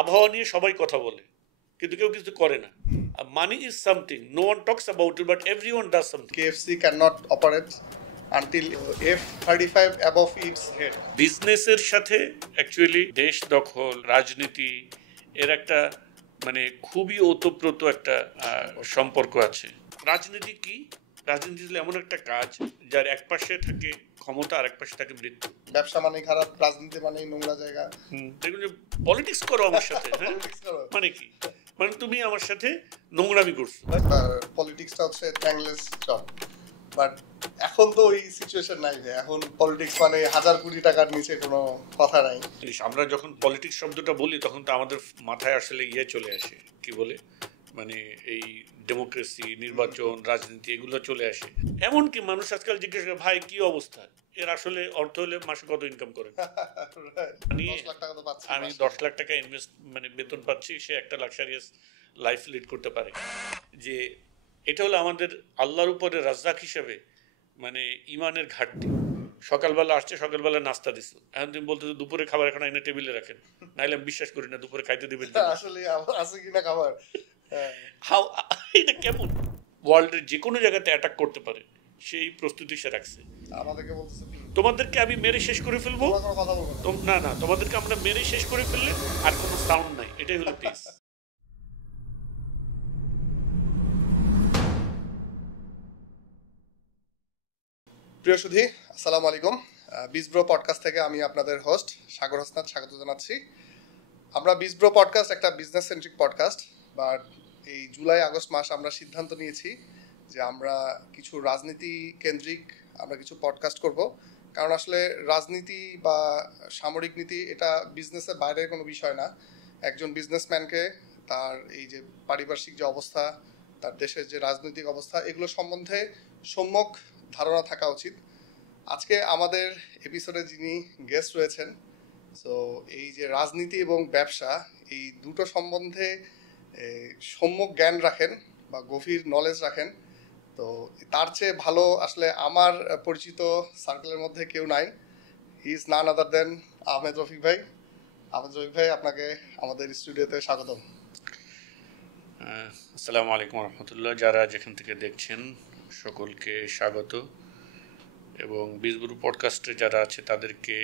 আবহাওয়া নিয়ে সবাই কথা বলে, কিন্তু কেউ কিছু করে না। Money is something, no one talks about it, but everyone does something. KFC cannot operate until F-35 above its head. বিজনেসের সাথে অ্যাকচুয়ালি দেশ দখল, রাজনীতি এর একটা মানে খুবই ওতপ্রোত একটা সম্পর্ক আছে। রাজনীতি কি? রাজনীতি হলো এমন একটা কাজ যার এক পাশে থাকে ক্ষমতা, আর এক পাশে থাকে মৃত্যু। ব্যবসা মানে খারাপ, রাজনীতি মানে নোংরা জায়গা। দেখুন যে পলিটিক্স করো আমার সাথে, হ্যাঁ মানে কি, মানে তুমি আমার সাথে নোংরামি করছো। পলিটিক্সটা হচ্ছে থ্যাংলেস জব, বাট এখন তো ওই সিচুয়েশন নাই যে এখন পলিটিক্স মানে হাজার কোটি টাকার নিচে কোনো কথা নাই। আমরা যখন পলিটিক্স শব্দটা বলি তখন তো আমাদের মাথায় আসলে চলে আসে, কি বলে, মানে এই ডেমোক্রেসি, নির্বাচন, রাজনীতি এগুলো চলে আসে। এমনকি মানুষ আজকাল জিজ্ঞেস করে, ভাই কি অবস্থা, এর আসলে অর্থ হলে মাসে কত ইনকাম করে? আমি 10 লাখ টাকা ইনভেস্ট মানে বেতন পাচ্ছি, সে একটা লাক্সারিয়াস লাইফ লিড করতে পারে। যে এটা হলো আমাদের আল্লাহর উপরে রাজ্জাক হিসেবে মানে ইমানের ঘাটতি। সকালবেলা আসছে, সকালবেলা নাস্তা দিছো, এখন তুমি বলতেছো দুপুরে খাবার এখন এনে টেবিলে রাখেন, নাইলে আমি বিশ্বাস করি না দুপুরে খাইতে দিবেন। আসলে আছে কিনা খাবার, এটা কেমন? ওয়ার্ল্ডের যে কোনো জায়গাতে অ্যাটাক করতে পারে, সেই প্রস্তুতি সে রাখছে। আমাদেরকে বলতেছে তোমাদেরকে আমি মেরে শেষ করে ফেলবো, না না, তোমাদেরকে আমরা মেরে শেষ করে ফেললে আর কোনো সাউন্ড নাই, এটাই হলো পিস। প্রিয় সুধী, আসসালামু আলাইকুম। বিজব্রো পডকাস্ট থেকে আমি আপনাদের হোস্ট সাগর হাসনাত স্বাগত জানাচ্ছি। আমরা বিজব্রো পডকাস্ট একটা বিজনেস সেন্ট্রিক পডকাস্ট, বাট এই জুলাই আগস্ট মাস আমরা সিদ্ধান্ত নিয়েছি যে আমরা কিছু রাজনীতি কেন্দ্রিক আমরা কিছু পডকাস্ট করব, কারণ আসলে রাজনীতি বা সামরিক নীতি এটা বিজনেসের বাইরের কোনো বিষয় না। একজন বিজনেসম্যানকে তার এই যে পারিপার্শ্বিক যে অবস্থা, তার দেশের যে রাজনৈতিক অবস্থা, এগুলো সম্বন্ধে সম্যক ধারণা থাকা উচিত। আজকে আমাদের এপিসোডে যিনি গেস্ট রয়েছেন, সো এই যে রাজনীতি এবং ব্যবসা এই দুটো সম্বন্ধে সম্যক জ্ঞান রাখেন বা গভীর নলেজ রাখেন, তো তার চেয়ে ভালো আসলে আমার পরিচিত সার্কেলের মধ্যে কেউ নাই। হি ইজ নান আদার দেন আহমেদ রফিক ভাই। আহমেদ রফিক ভাই, আপনাকে আমাদের স্টুডিওতে স্বাগতম। আসসালামু আলাইকুম রহমতুল্লাহ। যারা যেখান থেকে দেখছেন সকলকে স্বাগত, এবং বিজব্রো পডকাস্টে যারা আছে তাদেরকে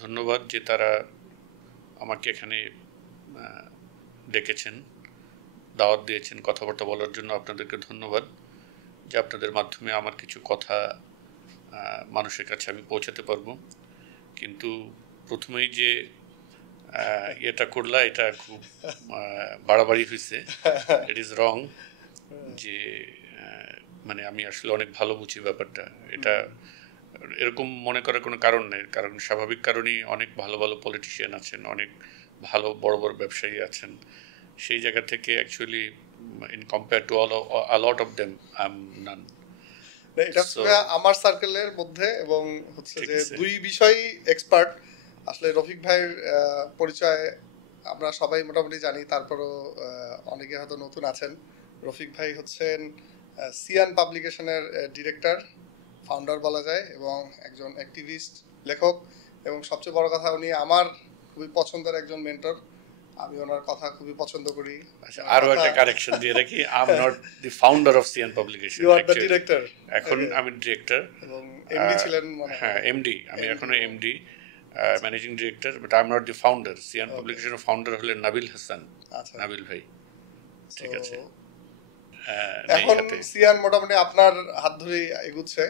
ধন্যবাদ যে তারা আমাকে এখানে ডেকেছেন, দাওয়াত দিয়েছেন কথাবার্তা বলার জন্য। আপনাদেরকে ধন্যবাদ যে আপনাদের মাধ্যমে আমার কিছু কথা মানুষের কাছে আমি পৌঁছাতে পারবো। কিন্তু প্রথমেই যে এটা করলা, এটা খুব বাড়াবাড়ি হয়েছে, ইট ইজ রং। যে মানে আমি আসলে অনেক ভালো বুঝি ব্যাপারটা, এটা এরকম মনে করার কোনো কারণ নেই, কারণ স্বাভাবিক কারণেই অনেক ভালো ভালো পলিটিশিয়ান আছেন, অনেক ভালো বড় বড় ব্যবসায়ী আছেন। সেই জায়গা থেকে actually in compare to a lot of them I am none. এটা আমার সার্কেলের মধ্যে এবং হচ্ছে যে দুই বিষয়ই এক্সপার্ট। আসলে রফিক ভাইয়ের পরিচয় আমরা সবাই মোটামুটি জানি, তারপরও অনেকে হয়তো নতুন আছেন। রফিক ভাই হচ্ছেন সিয়ান পাবলিকেশনের ডিরেক্টর, ফাউন্ডার বলা যায়, এবং একজন অ্যাক্টিভিস্ট, লেখক, এবং সবচেয়ে বড় কথা উনি আমার খুবই পছন্দের একজন মেন্টর। আমি ওনার কথা খুবই পছন্দ করি। আরো একটা কারেকশন দিয়ে রাখি, I am not the founder of Seyan publication, you are the director. এখন আমি ডিরেক্টর এবং এমডি ছিলেন। হ্যাঁ, এমডি, আমি এখনো MD, managing director, but I am not the founder. সিয়ান পাবলিকেশনের ফাউন্ডার হলেন নাবিল হাসান। নাবিল ভাই, ঠিক আছে। এখন সিয়ান মোটামুটি আপনার হাত ধরেই এগুচ্ছে,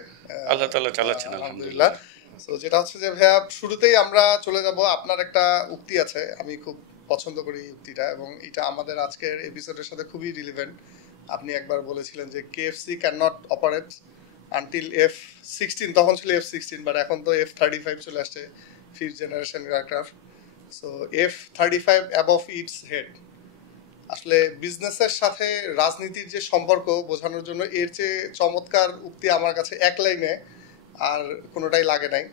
আল্লাহ তাআলা চালাচ্ছেন আলহামদুলিল্লাহ। তো যেটা হচ্ছে যে ভাইয়া, শুরুতেই আমরা চলে যাব, আপনার একটা উক্তি আছে, আমি খুব পছন্দ করি উক্তিটা, এবং এটা আমাদের আজকের এপিসোডের সাথে খুবই রিলেভেন্ট। আপনি একবার বলেছিলেন যে KFC can not operate until F-16, তখন ছিল F-16, বাট এখন তো F-35 চলে আসছে, 5th generation aircraft. So F-35 above it's head. আসলে বিজনেসের সাথে রাজনীতির যে সম্পর্ক বোঝানোর জন্য এর চেয়ে চমৎকার উক্তি আমার কাছে এক লাইনে আর কোনোটাই লাগে নাই।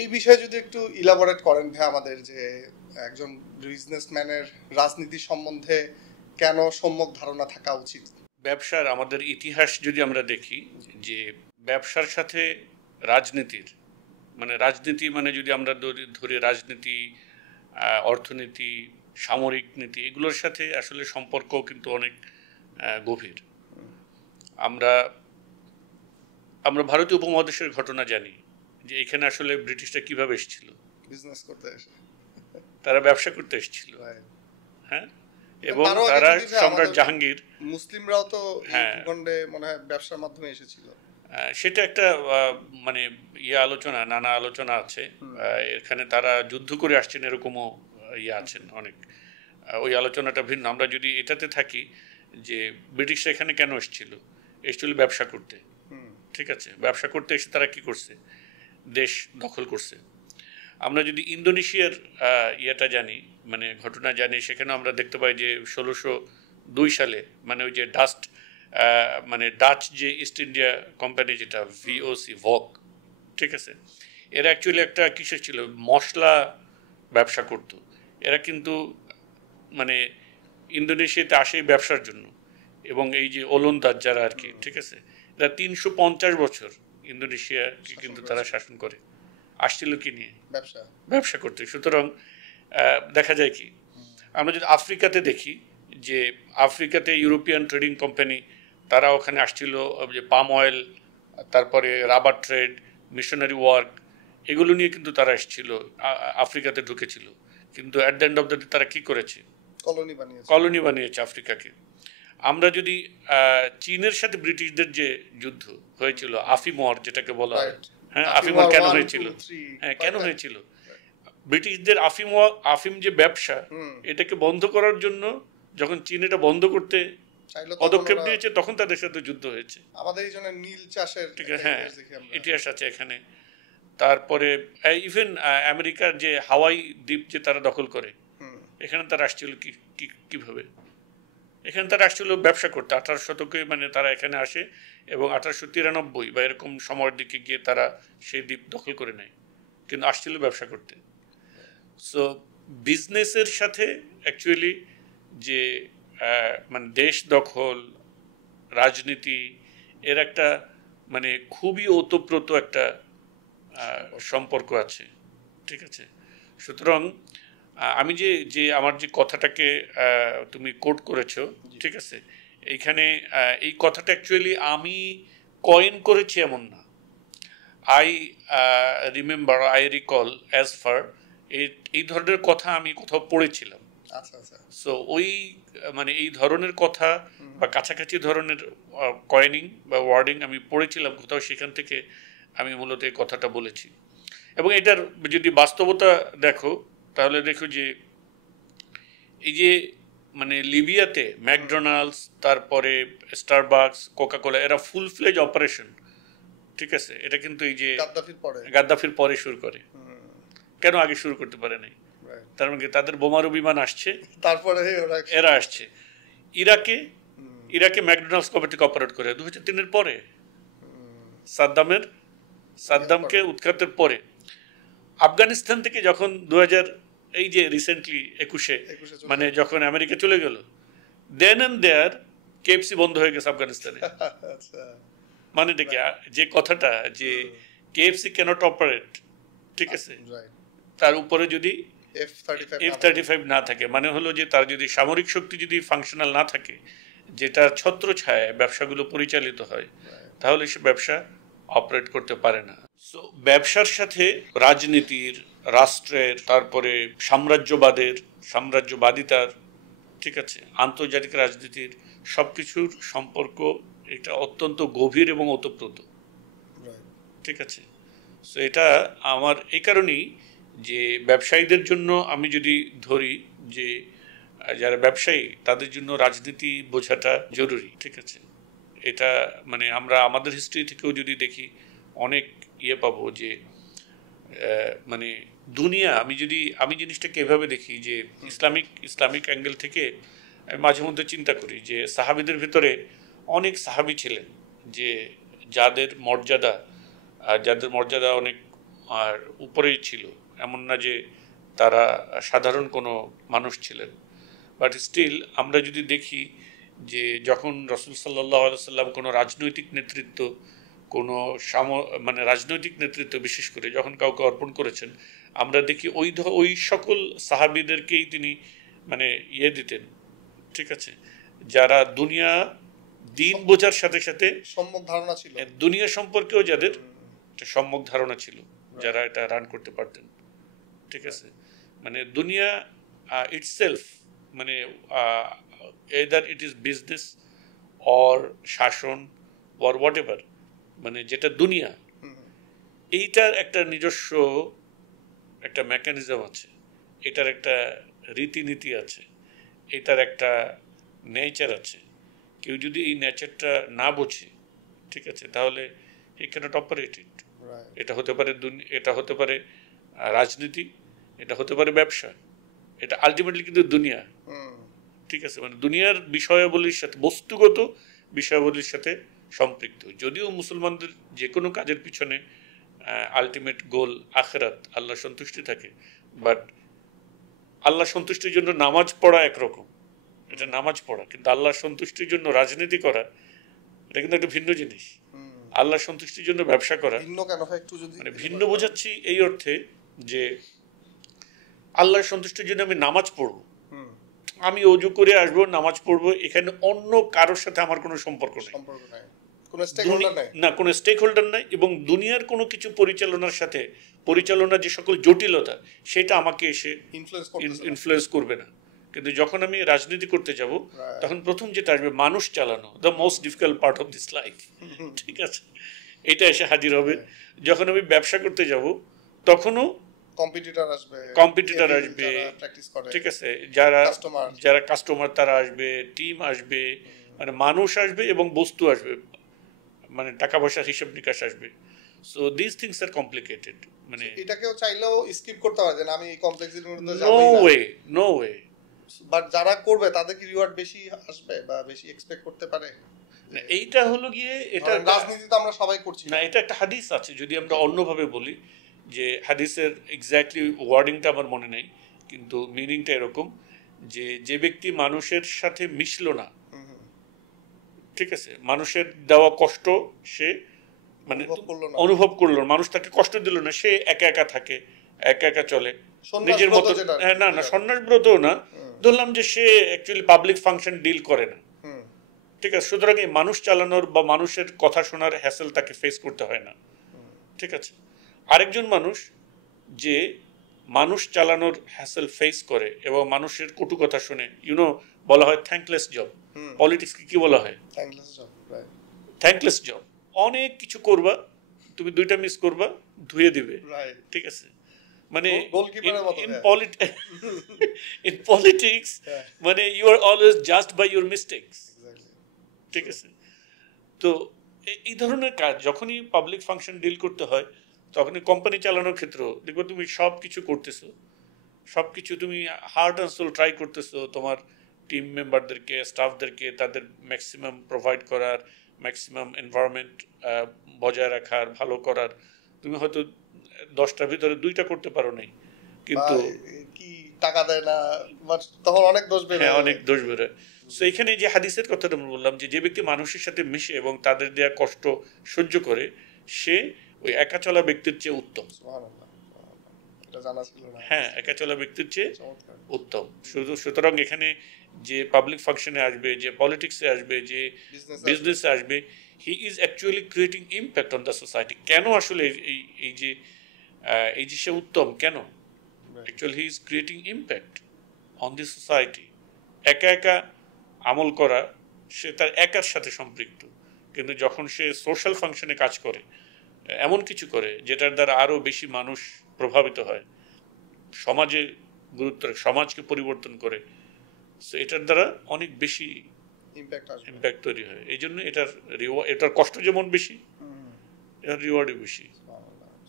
এই বিষয়ে যদি একটু ইলাবোরেট করেন ভাই আমাদের, যে একজন বিজনেসম্যানের রাজনীতি সম্বন্ধে কেন সম্যক ধারণা থাকা উচিত। ব্যবসার আমাদের ইতিহাস যদি আমরা দেখি, যে ব্যবসার সাথে রাজনীতির মানে রাজনীতি মানে যদি আমরা ধরি রাজনীতি অর্থনীতি, সামরিক নীতি, এগুলোর সাথে আসলে সম্পর্ক কিন্তু অনেক গভীর। আমরা আমরা ভারতীয় উপমহাদেশের ঘটনা জানি যে এখানে আসলে ব্রিটিশরা কিভাবে এসেছিল। বিজনেস করতে এসে, তারা ব্যবসা করতে এসেছিল, হ্যাঁ, এবং তারা সম্রাট জাহাঙ্গীর, মুসলিমরাও তো ভূখণ্ডে মনে হয় ব্যবসার মাধ্যমে এসেছিল। সেটা একটা মানে আলোচনা, নানা আলোচনা আছে। এখানে তারা যুদ্ধ করে আসছেন এরকমও আছেন অনেক। ওই আলোচনাটা ভিন্ন। আমরা যদি এটাতে থাকি যে ব্রিটিশরা এখানে কেন এসেছিল ব্যবসা করতে, ঠিক আছে, ব্যবসা করতে এসে তারা কি করছে, দেশ দখল করছে। আমরা যদি ইন্দোনেশিয়ার ইয়েটা জানি, মানে ঘটনা জানি, সেখানে আমরা দেখতে পাই যে 1602 সালে মানে ওই যে ডাচ যে ইস্ট ইন্ডিয়া কোম্পানি, যেটা ভিওসি, ভক, ঠিক আছে, এরা অ্যাকচুয়ালি একটা কিসের ছিল, মশলা ব্যবসা করতো। এরা কিন্তু মানে ইন্দোনেশিয়াতে আসে ব্যবসার জন্য, এবং এই যে ওলন্দাজ যারা আর কি, ঠিক আছে, এরা 350 বছর ইন্দোনেশিয়াকে কিন্তু তারা শাসন করে আসছিল কি নিয়ে, ব্যবসা করতে। সুতরাং দেখা যায় কি, আমরা যদি আফ্রিকাতে দেখি যে আফ্রিকাতে ইউরোপিয়ান ট্রেডিং কোম্পানি তারা ওখানে আসছিল, যে পাম অয়েল, তারপরে রাবার ট্রেড, মিশনারি ওয়ার্ক, এগুলো নিয়ে কিন্তু তারা এসেছিল, আফ্রিকাতে ঢুকেছিল। কিন্তু at the end of the day তারা কি করেছে, কলোনি বানিয়েছে আফ্রিকাকে। আমরা যদি চীনের সাথে ব্রিটিশদের যে যুদ্ধ হয়েছিল, আফিম ওয়ার যেটাকে বলা হয়, হ্যাঁ, আফিম ওয়ার কেন হয়েছিল, হ্যাঁ, কেন হয়েছিল, ব্রিটিশদের আফিম যে ব্যবসা, এটাকে বন্ধ করার জন্য যখন চীন এটা বন্ধ করতে পদক্ষেপ নিয়েছে, তখন তাদের সাথে যুদ্ধ হয়েছে। আমাদের এই জন্য নীল চাষের, হ্যাঁ, ইতিহাস আছে এখানে। তারপরে ইভেন আমেরিকার যে হাওয়াই দ্বীপ যে তারা দখল করে, এখানে তারা আসছিল কিভাবে, এখানে তারা আসছিল ব্যবসা করতে 18 শতকে, মানে তারা এখানে আসে এবং 1893 বা এরকম সময়ের দিকে গিয়ে তারা সেই দ্বীপ দখল করে নেয়, কিন্তু আসছিল ব্যবসা করতে। সো বিজনেসের সাথে অ্যাকচুয়ালি যে মানে দেশ দখল, রাজনীতি, এর একটা মানে খুবই ওতপ্রোত একটা সম্পর্ক আছে, ঠিক আছে। সুতরাং আমি যে আমার যে কথাটাকে তুমি কোট করেছো, ঠিক আছে, এইখানে এই কথাটা অ্যাকচুয়ালি আমি কয়েন করেছি এমন না। আই রিকল অ্যাজ ফার এই ধরনের কথা আমি কোথাও পড়েছিলাম। সো ওই মানে এই ধরনের কথা বা কাছাকাছি ধরনের কয়েনিং বা ওয়ার্ডিং আমি পড়েছিলাম কোথাও, সেখান থেকে আমি মূলত এই কথাটা বলেছি। এবং এটার যদি বাস্তবতা দেখো, তাহলে দেখো যে এই যে মানে লিবিয়াতে ম্যাকডোনাল্ডস, তারপরে স্টারবাকস, কোকাকোলা, এরা ফুল ফ্লেজ অপারেশন, ঠিক আছে, এটা কিন্তু এই যে গাদ্দাফির পরে শুরু করে। কেন আগে শুরু করতে পারে নাই? তার মানে তাদের বোমারু বিমান আসছে, তারপরে এরা আসছে। ইরাকে ম্যাকডোনাল্ডস কবে থেকে অপারেট করে? 2003-এর পরে, সাদ্দামকে উৎখাতের পরে। আফগানিস্তান থেকে যখন 2000 এই যে রিসেন্টলি 21-এ মানে যখন আমেরিকা চলে গেল, দেন এন্ড দেয়ার কেএফসি বন্ধ হয়ে গেছে আফগানিস্তানে। মানে দেখি যে কথাটা যে কেএফসি ক্যানট অপারেট, ঠিক আছে, তার উপরে যদি F-35 না থাকে, মানে হলো যে তার যদি সামরিক শক্তি যদি ফাংশনাল না থাকে, যেটা ছত্রছায়ায় ব্যবসাগুলো পরিচালিত হয়, তাহলে সে ব্যবসা অপারেট করতে পারে না। সো ব্যবসার সাথে রাজনীতির, রাষ্ট্রের, তারপরে সাম্রাজ্যবাদিতার, ঠিক আছে, আন্তর্জাতিক রাজনীতির সবকিছুর সম্পর্ক এটা অত্যন্ত গভীর এবং ওতপ্রোত, ঠিক আছে। সো এটা আমার এই কারণেই যে ব্যবসায়ীদের জন্য আমি যদি ধরি যে যারা ব্যবসায়ী, তাদের জন্য রাজনীতি বোঝাটা জরুরি, ঠিক আছে। এটা মানে আমরা আমাদের হিস্ট্রি থেকেও যদি দেখি অনেক পাবো যে মানে দুনিয়া, আমি জিনিসটাকে এভাবে দেখি যে ইসলামিক অ্যাঙ্গেল থেকে আমি মাঝে মধ্যে চিন্তা করি যে সাহাবীদের ভিতরে অনেক সাহাবী ছিলেন যে যাদের মর্যাদা অনেক আর উপরেই ছিল, এমন না যে তারা সাধারণ কোনো মানুষ ছিলেন। বাট স্টিল আমরা যদি দেখি যে যখন রাসূল সাল্লাল্লাহু আলাইহি ওয়াসাল্লাম কোনো রাজনৈতিক নেতৃত্ব কোনো মানে রাজনৈতিক নেতৃত্ব বিশেষ করে যখন কাউকে অর্পণ করেছেন, আমরা দেখি ওই সকল সাহাবীদেরকেই তিনি মানে দিতেন, ঠিক আছে, যারা দুনিয়া দিন বোঝার সাথে সাথে সম্যক ধারণা ছিল, দুনিয়া সম্পর্কেও যাদের একটা সম্যক ধারণা ছিল, যারা এটা রান করতে পারতেন, ঠিক আছে। মানে দুনিয়া ইটসেলফ, মানে either it is business or শাসন or whatever, মানে যেটা দুনিয়া, এইটার একটা নিজস্ব একটা মেকানিজম আছে, এটার একটা রীতিনীতি আছে, এটার একটা নেচার আছে। কেউ যদি এই নেচারটা না বোঝে, ঠিক আছে, তাহলে হি ক্যানট অপারেট ইট। এটা হতে পারে এটা হতে পারে রাজনীতি, এটা হতে পারে ব্যবসা, এটা আলটিমেটলি কিন্তু দুনিয়া, ঠিক আছে। মানে দুনিয়ার বিষয়াবলীর সাথে, বস্তুগত বিষয়াবলীর সাথে সম্পৃক্ত। যদিও মুসলমানদের যে কোনো কাজের পিছনে আলটিমেট গোল আখিরাত, আল্লাহ সন্তুষ্টি থাকে, বাট আল্লাহ সন্তুষ্টির জন্য নামাজ পড়া একরকম, এটা নামাজ পড়া, কিন্তু আল্লাহ সন্তুষ্টির জন্য রাজনীতি করা এটা কিন্তু একটা ভিন্ন জিনিস। আল্লাহ সন্তুষ্টির জন্য ব্যবসা করা মানে ভিন্ন বোঝাচ্ছি এই অর্থে যে আল্লাহর সন্তুষ্টির জন্য আমি নামাজ পড়বো, আমি অজু করে আসবো, নামাজ পড়বো, এখানে অন্য কারোর সাথে আমার কোনো সম্পর্ক নেই, না কোনো স্টেক হোল্ডার নাই, এবং দুনিয়ার কোনো কিছু পরিচালনার যে সকল জটিলতা, সেটা আমাকে এসে ইনফ্লুয়েন্স করবে না। কিন্তু যখন আমি রাজনীতি করতে যাব, তখন প্রথম যেটা আসবে মানুষ চালানো, the most difficult part of this life, ঠিক আছে, এটা এসে হাজির হবে। যখন আমি ব্যবসা করতে যাব, তখনও কম্পিটিটর আসবে, ঠিক আছে, যারা কাস্টমার তারা আসবে, টিম আসবে, মানে মানুষ আসবে এবং বস্তু আসবে, মানে টাকা পয়সার হিসাব নিকাশ আসবে। So this things are complicated. মানে এটাকেও চাইলেও স্কিপ করতে পারে না, আমি এই কমপ্লেক্সিটির মধ্যে যাবই না। No way. বাট যারা করবে তাদের কি রিওয়ার্ড বেশি আসবে বা বেশি এক্সপেক্ট করতে পারে? এইটা হলো গিয়ে, এটা রাজনীতি তো আমরা সবাই করছি না, এটা একটা হাদিস আছে, যদি আমরা অন্যভাবে বলি, যে হাদিসের এক্স্যাক্টলি ওয়ার্ডিংটা আমার মনে নেই, কিন্তু মিনিংটা এরকম যে যে ব্যক্তি মানুষের সাথে মিশলো না, ঠিক আছে, মানুষের দেওয়া কষ্ট সে মানে অনুভব করলো না, মানুষ তাকে কষ্ট দিল না, সে একা একা থাকে, একা একা চলে নিজের মতো। না না, সন্ন্যাস ব্রতও না, ধরলাম যে সে অ্যাকচুয়ালি পাবলিক ফাংশন ডিল করে না, ঠিক আছে, সুতরাং এই মানুষ চালানোর বা মানুষের কথা শোনার হ্যাসেল তাকে ফেস করতে হয় না, ঠিক আছে। আরেকজন মানুষ যে মানুষ চালানোর হ্যাসেল ফেস করে এবং মানুষের কটু কথা শুনে, বলা হয় থ্যাঙ্কলেস জব। পলিটিক্সকে কি বলা হয়? Thankless job. অনেক কিছু করবা, তুমি দুইটা মিস করবা, ধুয়ে দিবে, ঠিক আছে। মানে ইন পলিটিক্স মানে you are always just by your mistakes, ঠিক আছে। তো এই ধরনের কাজ যখনই পাবলিক ফাংশন ডিল করতে হয়, তখনই কোম্পানি চালানোর ক্ষেত্রেও দেখবো তুমি সব কিছু করতেছো, সব কিছু তুমি হার্ট অ্যান্ড সোল ট্রাই করতেছো, তোমার টিম মেম্বারদেরকে, স্টাফদেরকে তাদের ম্যাক্সিমাম প্রোভাইড করার, ম্যাক্সিমাম এনভায়রনমেন্ট বজায় রাখার, ভালো করার। তুমি হয়তো 10টার ভিতরে 2টা করতে পারো নাই, কিন্তু কি টাকা দেয় না, তখন অনেক দোষ বের হয়। হ্যাঁ, অনেক দোষ বের হয়। সো এখানে যে হাদিসের কথাটা আমি বললাম, যে ব্যক্তি মানুষের সাথে মিশে এবং তাদের দেওয়া কষ্ট সহ্য করে, সে ওই একা চলা ব্যক্তির চেয়ে উত্তম। হ্যাঁ, একা চলা ব্যক্তির চেয়ে উত্তম। সুতরাং এখানে যে পাবলিক ফাংশনে আসবে, যে পলিটিক্সে আসবে, যে বিজনেসে আসবে, he is actually creating impact on the society. কেন আসলে এই যে সে উত্তম কেন? Actually he is creating impact on the society. একা একা আমল করা, সে তার একার সাথে সম্পৃক্ত, কিন্তু যখন সে সোশ্যাল ফাংশনে কাজ করে, এমন কিছু করে যেটার দ্বারা আরও বেশি মানুষ প্রভাবিত হয়, সমাজে সমাজকে পরিবর্তন করে, সো এটার দ্বারা অনেক বেশি ইম্প্যাক্ট তৈরি হয়। এই জন্য এটার কষ্ট যেমন বেশি, এটার রিওয়ার্ডও বেশি।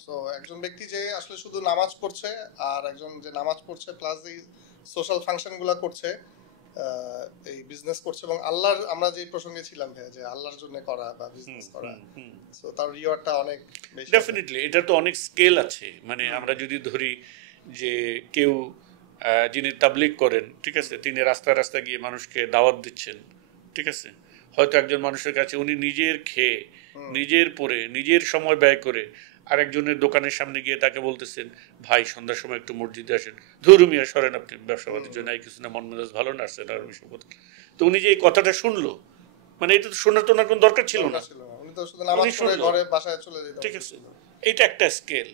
সো একজন ব্যক্তি যে আসলে শুধু নামাজ পড়ছে, আর একজন যে নামাজ পড়ছে প্লাস এই সোশ্যাল ফাংশনগুলো করছে, এই বিজনেস করছে, এবং আল্লাহর, আমরা যে প্রসঙ্গে ছিলাম যে আল্লাহর জন্য করা বা বিজনেস করা, সো তার রিওয়ার্ডটা অনেক বেশি। ডেফিনেটলি এটা তো অনেক স্কেল আছে। মানে আমরা যদি ধরি যে কেউ যিনি তাবলিগ করেন, ঠিক আছে, তিনি রাস্তায় রাস্তায় গিয়ে মানুষকে দাওয়াত দিচ্ছেন, ঠিক আছে, হয়তো একজন মানুষের কাছে উনি নিজের খেয়ে নিজের পরে নিজের সময় ব্যয় করে আরেকজনের দোকানের সামনে গিয়ে তাকে বলতেছেন, ভাই সন্ধ্যার সময় একটু মসজিদে আসেন, ধরু মিয়া সরেন, আপনি ব্যবসাবাদীর জন্য এই কিছু না, মন মেজাজ ভালো না আসছে না, তো উনি যে এই কথাটা শুনলো, মানে এটা তো শোনার তো ওনার কোনো দরকার ছিল না, উনি তো শুধু নামাজ পড়ে ঘরে বাসায় চলে যেতেন। ঠিক আছে, এইটা একটা স্কেল।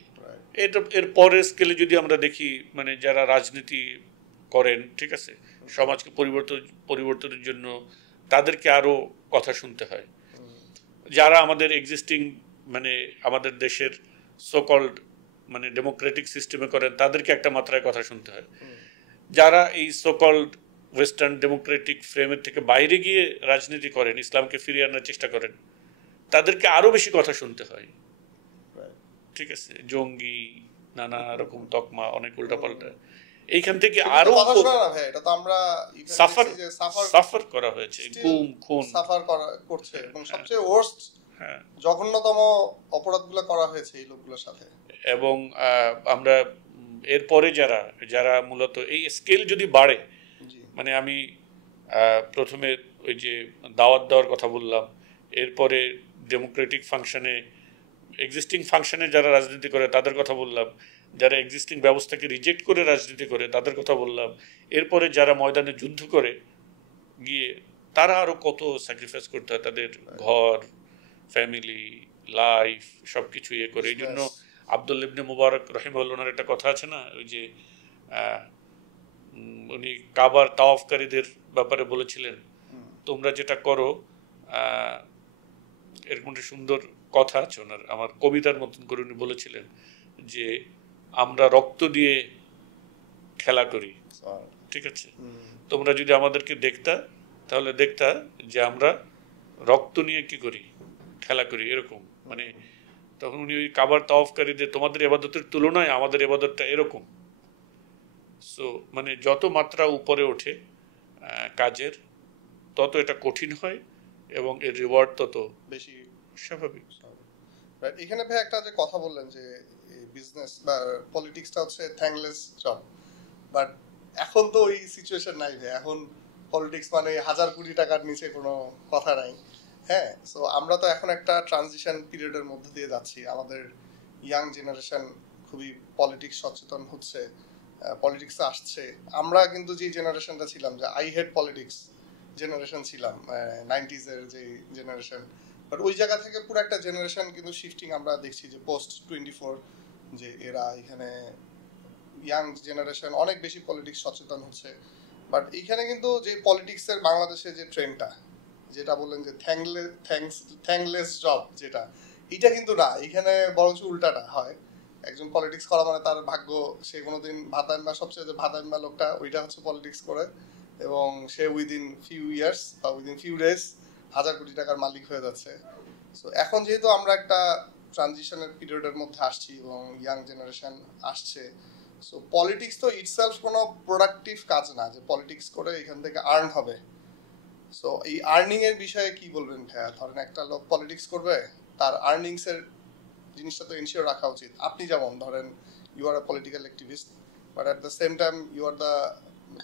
এটা এর পরের স্কেলে যদি আমরা দেখি, মানে যারা রাজনীতি করেন, ঠিক আছে, সমাজকে পরিবর্তনের জন্য তাদেরকে আরো কথা শুনতে হয়। যারা আমাদের এক্সিস্টিং মানে আমাদের দেশের সোকল্ড মানে ডেমোক্রেটিক সিস্টেমে করেন, তাদেরকে একটা মাত্রায় কথা শুনতে হয়। যারা এই সোকল্ড ওয়েস্টার্ন ডেমোক্রেটিক ফ্রেমের থেকে বাইরে গিয়ে রাজনীতি করেন, ইসলামকে ফিরিয়ে আনার চেষ্টা করেন, তাদেরকে আরো বেশি কথা শুনতে হয়। ঠিক আছে, জঙ্গি, নানা রকম তকমা, অনেক উল্টাপাল্টা, এইখান থেকে আরো সাফার করা হয়েছে, গুম খুন সাফার করছে, এবং সবচেয়ে ওয়ার্স্ট জঘন্যতম অপরাধগুলো করা হয়েছে এই লোকগুলোর সাথে। এবং আমরা এরপরে যারা মূলত এই স্কেল যদি বাড়ে, মানে আমি প্রথমে ওই যে দাওয়াত দেওয়ার কথা বললাম, এরপরে ডেমোক্রেটিক ফাংশনে এক্সিস্টিং ফাংশনে যারা রাজনীতি করে তাদের কথা বললাম, যারা এক্সিস্টিং ব্যবস্থাকে রিজেক্ট করে রাজনীতি করে তাদের কথা বললাম, এরপরে যারা ময়দানে যুদ্ধ করে গিয়ে তারা আরো কত স্যাক্রিফাইস করতে হয়, তাদের ঘর, ফ্যামিলি, লাইফ সবকিছু ইয়ে করে। এই জন্য আব্দুল্লাহ ইবনে মুবারক রাহিমাহুল্লাহর একটা কথা আছে না, ওই যে উনি কাবার তাওয়াফকারীদের ব্যাপারে বলেছিলেন, তোমরা যেটা করো, এরকম একটা সুন্দর কথা আছে ওনার, আমার কবিতার মতন করে উনি বলেছিলেন যে আমরা রক্ত দিয়ে খেলা করি, ঠিক আছে, তোমরা যদি আমাদেরকে দেখতা তাহলে দেখতা যে আমরা রক্ত নিয়ে কি করি, খেলা করি, এরকম। মানে তখন উনি ওই কাবার তাওয়াফকারীদের, তোমাদের ইবাদতের তুলনায় আমাদের ইবাদতটা এরকম। সো মানে যত মাত্রা উপরে ওঠে কাজের, তত এটা কঠিন হয় এবং এর রিওয়ার্ড তত বেশি স্বাভাবিক। এখানে ভাই একটা যে কথা বললেন যে বিজনেস বা পলিটিক্সটা হচ্ছে থ্যাঙ্কলেস জব, বাট এখন তো ওই সিচুয়েশন নাই ভাই। এখন পলিটিক্স মানে 1000 কোটি টাকার নিচে কোনো কথা নাই। হ্যাঁ, সো আমরা তো এখন একটা ট্রানজিশন পিরিয়ডের মধ্যে দিয়ে যাচ্ছি। আমাদের ইয়াং জেনারেশন খুবই পলিটিক্স সচেতন হচ্ছে, পলিটিক্সে আসছে। আমরা কিন্তু যে জেনারেশনটা ছিলাম, যে আই হেট পলিটিক্স জেনারেশন ছিলাম, 90s এর যে জেনারেশন, বাট ওই জায়গা থেকে পুরো একটা জেনারেশন কিন্তু শিফটিং আমরা দেখছি, যে পোস্ট 24 যে এরা, এখানে ইয়াং জেনারেশন অনেক বেশি পলিটিক্স সচেতন হচ্ছে। বাট এইখানে কিন্তু যে পলিটিক্সের বাংলাদেশে যে ট্রেন্ডটা, যেটা বললেন যে থ্যাঙ্কলেস জব, যেটা এটা কিন্তু না, এখানে বরঞ্চ উল্টাটা হয়। একজন পলিটিক্স করা মানে তার ভাগ্য, সে কোনোদিন ভাতাইম্বা, সবচেয়ে যে ভাতাইম্বা লোকটা, ওইটা হচ্ছে পলিটিক্স করে, এবং সে উইদিন ফিউ ইয়ার্স বা উইদিন ফিউ ডেজ 1000 কোটি টাকার মালিক হয়ে যাচ্ছে। সো এখন যেহেতু আমরা একটা ট্রানজিশনের পিরিয়ডের মধ্যে আসছি এবং ইয়াং জেনারেশন আসছে, সো পলিটিক্স তো ইটসেলফ কোনো প্রোডাক্টিভ কাজ না যে পলিটিক্স করে এখান থেকে আর্ন হবে। সো এই আর্নিং এর বিষয়ে কি বলবেন ভাইয়া? ধরেন একটা লোক পলিটিক্স করবে, তার আর্নিংস এর জিনিসটা তো এনশিওর রাখা উচিত। আপনি যেমন ধরেন you are a political activist, but at the same time you are the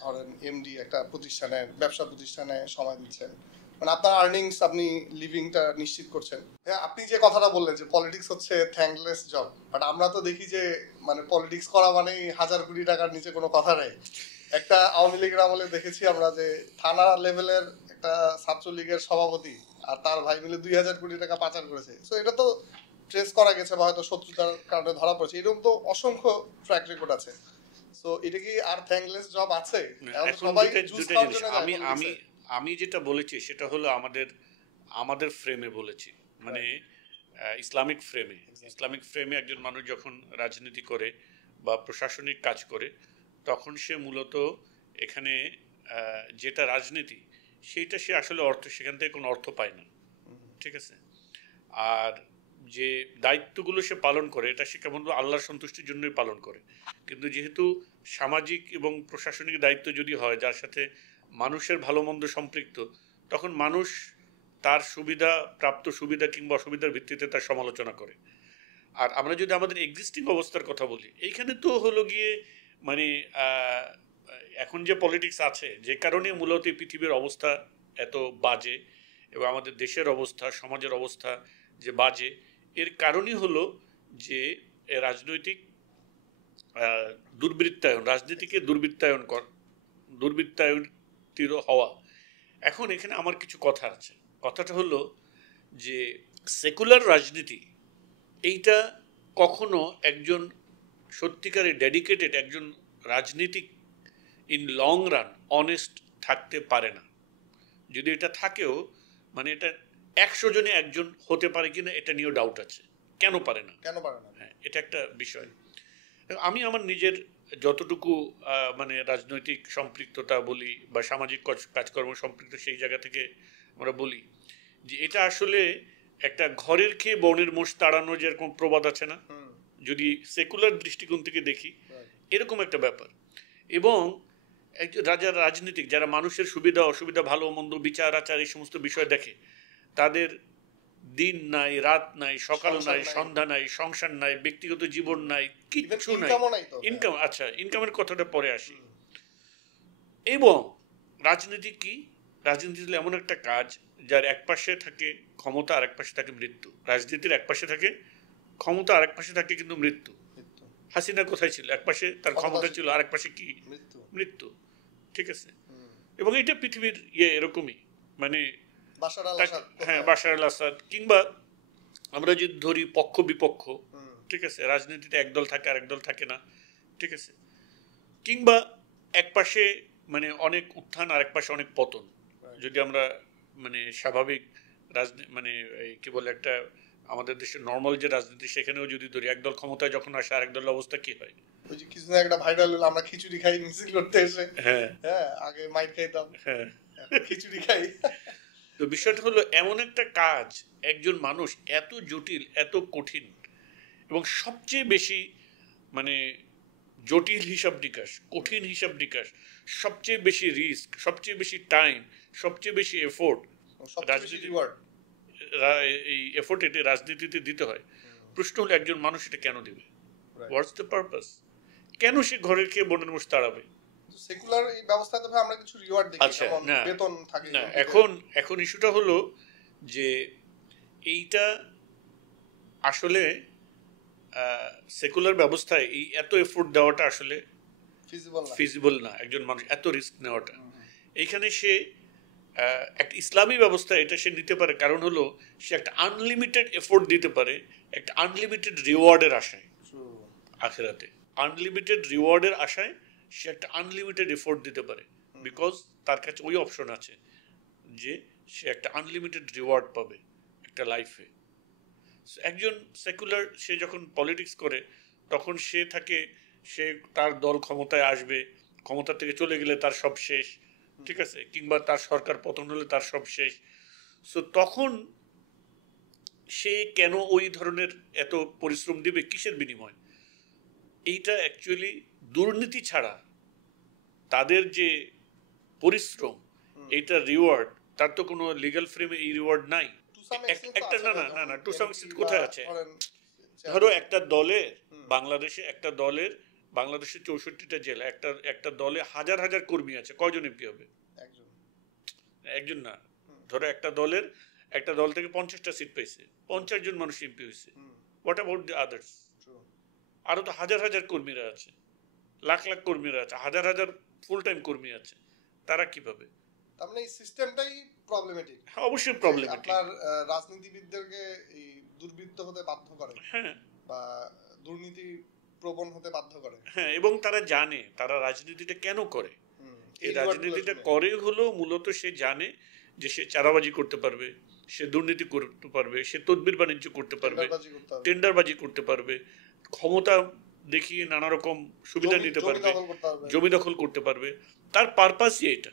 ধরেন এমডি একটা প্রতিষ্ঠানের, ব্যবসা প্রতিষ্ঠানে সময় দিচ্ছেন, মানে আপনার আর্নিংস, আপনি লিভিংটা নিশ্চিত করছেন। হ্যাঁ, আপনি যে কথাটা বললেন যে পলিটিক্স হচ্ছে থ্যাঙ্কলেস জব, বাট আমরা তো দেখি যে মানে পলিটিক্স করা মানে 1000 কোটি টাকার নিচে কোনো কথা নেই। একটা আওয়ামী লীগের আমলে দেখেছি আমরা যে থানা লেভেলের একটা ছাত্রলীগের সভাপতি আর তার ভাই মিলে 2000 কোটি টাকা পাচার করেছে। সো এটা তো ট্রেস করা গেছে বা হয়তো শত্রুতার কারণে ধরা পড়েছে, এরকম তো অসংখ্য ট্র্যাক রেকর্ড আছে। সো এটা কি আর থ্যাঙ্কলেস জব আছে? সবাই জুস খাওয়ার জন্য আমি যেটা বলেছি সেটা হলো আমাদের ফ্রেমে বলেছি, মানে ইসলামিক ফ্রেমে একজন মানুষ যখন রাজনীতি করে বা প্রশাসনিক কাজ করে, তখন সে মূলত এখানে যেটা রাজনীতি, সেইটা সে আসলে সেখান থেকে কোনো অর্থ পায় না, ঠিক আছে। আর যে দায়িত্বগুলো সে পালন করে, এটা সে কেমন আল্লাহর সন্তুষ্টির জন্যই পালন করে। কিন্তু যেহেতু সামাজিক এবং প্রশাসনিক দায়িত্ব যদি হয় যার সাথে মানুষের ভালো মন্দ সম্পৃক্ত, তখন মানুষ তার প্রাপ্ত সুবিধা কিংবা অসুবিধার ভিত্তিতে তার সমালোচনা করে। আর আমরা যদি আমাদের এক্সিস্টিং অবস্থার কথা বলি, এইখানে তো হলো গিয়ে মানে এখন যে পলিটিক্স আছে, যে কারণে মূলত পৃথিবীর অবস্থা এত বাজে এবং আমাদের দেশের অবস্থা, সমাজের অবস্থা যে বাজে, এর কারণই হলো যে রাজনৈতিক দুর্বৃত্তায়ন, রাজনীতিকে দুর্বৃত্তায়িত হওয়া। এখন এখানে আমার কিছু কথা আছে। কথাটা হলো যে সেকুলার রাজনীতি এইটা কখনো একজন সত্যিকারে ডেডিকেটেড একজন রাজনীতিক ইন লং রান অনেস্ট থাকতে পারে না। যদি এটা থাকেও মানে এটা 100 জনে একজন হতে পারে কিনা এটা নিয়েও ডাউট আছে। কেন পারে না? হ্যাঁ, এটা একটা বিষয়। আমি আমার নিজের যতটুকু মানে রাজনৈতিক সম্পৃক্ততা বলি বা সামাজিক কাজকর্ম সম্পৃক্ত, সেই জায়গা থেকে আমরা বলি যে এটা আসলে একটা ঘরের খেয়ে বনের মোষ তাড়ানো যেরকম প্রবাদ আছে না, যদি সেকুলার দৃষ্টিকোণ থেকে দেখি এরকম একটা ব্যাপার। এবং যারা রাজনীতিক, যারা মানুষের সুবিধা অসুবিধা, ভালো মন্দ, বিচার আচার এই সমস্ত বিষয় দেখে, তাদের দিন নাই, রাত নাই, সকাল নাই, সন্ধ্যা নাই, সংসার নাই, ব্যক্তিগত জীবন নাই, কিচ্ছু নাই। ইনকাম, আচ্ছা ইনকামের কথাটা পরে আসি। এবং রাজনীতি কি? রাজনীতি হলো এমন একটা কাজ যার এক পাশে থাকে ক্ষমতা, আর এক পাশে থাকে মৃত্যু। রাজনীতির এক পাশে থাকে ক্ষমতা, আর এক পাশে থাকে কিন্তু মৃত্যু। হাসিনা কোথায় ছিল? এক পাশে তার ক্ষমতা ছিল, আর এক পাশে কি? মৃত্যু। ঠিক আছে? এবং এটা পৃথিবীর এরকমই, মানে হ্যাঁ, বাশার আল আসাদ, কিংবা আমরা যদি ধরি পক্ষ বিপক্ষ, ঠিক আছে, রাজনীতিতে একদল থাকে আর একদল থাকে না, ঠিক আছে, কিংবা এক পাশে মানে অনেক উত্থান আর এক পাশে অনেক পতন। যদি আমরা মানে স্বাভাবিক রাজনীতি মানে কি বলে একটা আমাদের দেশের নর্মাল যে রাজনীতি, সেখানেও যদি ধরি একদল ক্ষমতায় যখন আসে আর একদল অবস্থা কি হয়? ওই যে কিছুদিন একটা ভাইরাল হলো, আমরা খিচুড়ি খাই মিছিল করতে এসে। হ্যাঁ, আগে মাইর খাইতাম, হ্যাঁ খিচুড়ি খাই। তো বিষয়টা হলো এমন একটা কাজ, একজন মানুষ এত জটিল, এত কঠিন, এবং সবচেয়ে বেশি মানে জটিল হিসাব নিকাশ, কঠিন হিসাব নিকাশ, সবচেয়ে বেশি রিস্ক, সবচেয়ে বেশি টাইম, সবচেয়ে বেশি এফোর্ট এই এফোর্ট এটি রাজনীতিতে দিতে হয়। প্রশ্ন হলো একজন মানুষ এটা কেন দিবে? What's the purpose? কেন সে ঘরের খেয়ে বনের মোষ তাড়াবে? সেকুলার এই ব্যবস্থাতে আমরা কিছু রিওয়ার্ড দেখি, যেমন বেতন থাকে। না, এখন ইস্যুটা হলো যে এইটা আসলে সেকুলার ব্যবস্থায় এই এত এফোর্ট দেওয়াটা আসলে ফিজিবল না, একজন মানুষ এত রিস্ক নেওয়াটা। এইখানে সে একটা ইসলামী ব্যবস্থা এটা সে নিতে পারে, কারণ হলো সে একটা আনলিমিটেড এফোর্ট দিতে পারে একটা আনলিমিটেড রিওয়ার্ডের আশায়। আখেরাতে আনলিমিটেড রিওয়ার্ডের আশায় সে একটা আনলিমিটেড এফোর্ট দিতে পারে, বিকজ তার কাছে ওই অপশন আছে যে সে একটা আনলিমিটেড রিওয়ার্ড পাবে একটা লাইফে। একজন সেকুলার সে যখন পলিটিক্স করে তখন সে তার দল ক্ষমতায় আসবে, ক্ষমতা থেকে চলে গেলে তার সব শেষ, ঠিক আছে, কিংবা তার সরকার পতন হলে তার সব শেষ। সো তখন সে কেন ওই ধরনের এত পরিশ্রম দিবে? কিসের বিনিময়? এইটা অ্যাকচুয়ালি দুর্নীতি ছাড়া তাদের যে পরিশ্রম, এইটা রিওয়ার্ড, তার তো কোনো লিগ্যাল ফ্রেমে এই রিওয়ার্ড নাই। একটা না টু সাম এক্সটেন্ট কোথায় আছে? ধরো একটা দলের বাংলাদেশের 64টা জেলা, একটা দলে হাজার হাজার কর্মী আছে, কয়জন এমপি হবে? একজন না। ধরো একটা দল থেকে 50টা সিট পেয়েছে, 50 জন মানুষ এমপি হয়েছে। What about the others? আরো তো হাজার হাজার কর্মীরা আছে, লাখ লাখ কর্মীরা আছে, হাজার হাজার ফুল টাইম কর্মী আছে, তারা কিভাবে? তার মানে এই সিস্টেমটাই প্রবলেমেটিক। হ্যাঁ, অবশ্যই প্রবলেমেটিক। আপনার রাজনীতিবিদদেরকে এই দুর্বৃত্ত হতে বাধ্য করে, হ্যাঁ, বা দুর্নীতি প্রবণ হতে বাধ্য করে। হ্যাঁ, এবং তারা জানে তারা রাজনীতিটা কেন করে। এই রাজনীতিটা করে হলো মূলত সে জানে যে সে চাঁদাবাজি করতে পারবে, সে দুর্নীতি করতে পারবে, সে তদবির বাণিজ্য করতে পারবে, টেন্ডারবাজি করতে পারবে, ক্ষমতা দেখিয়ে নানা রকম সুবিধা নিতে পারবে, জমি দখল করতে পারবে। তার পারপাসই এটা,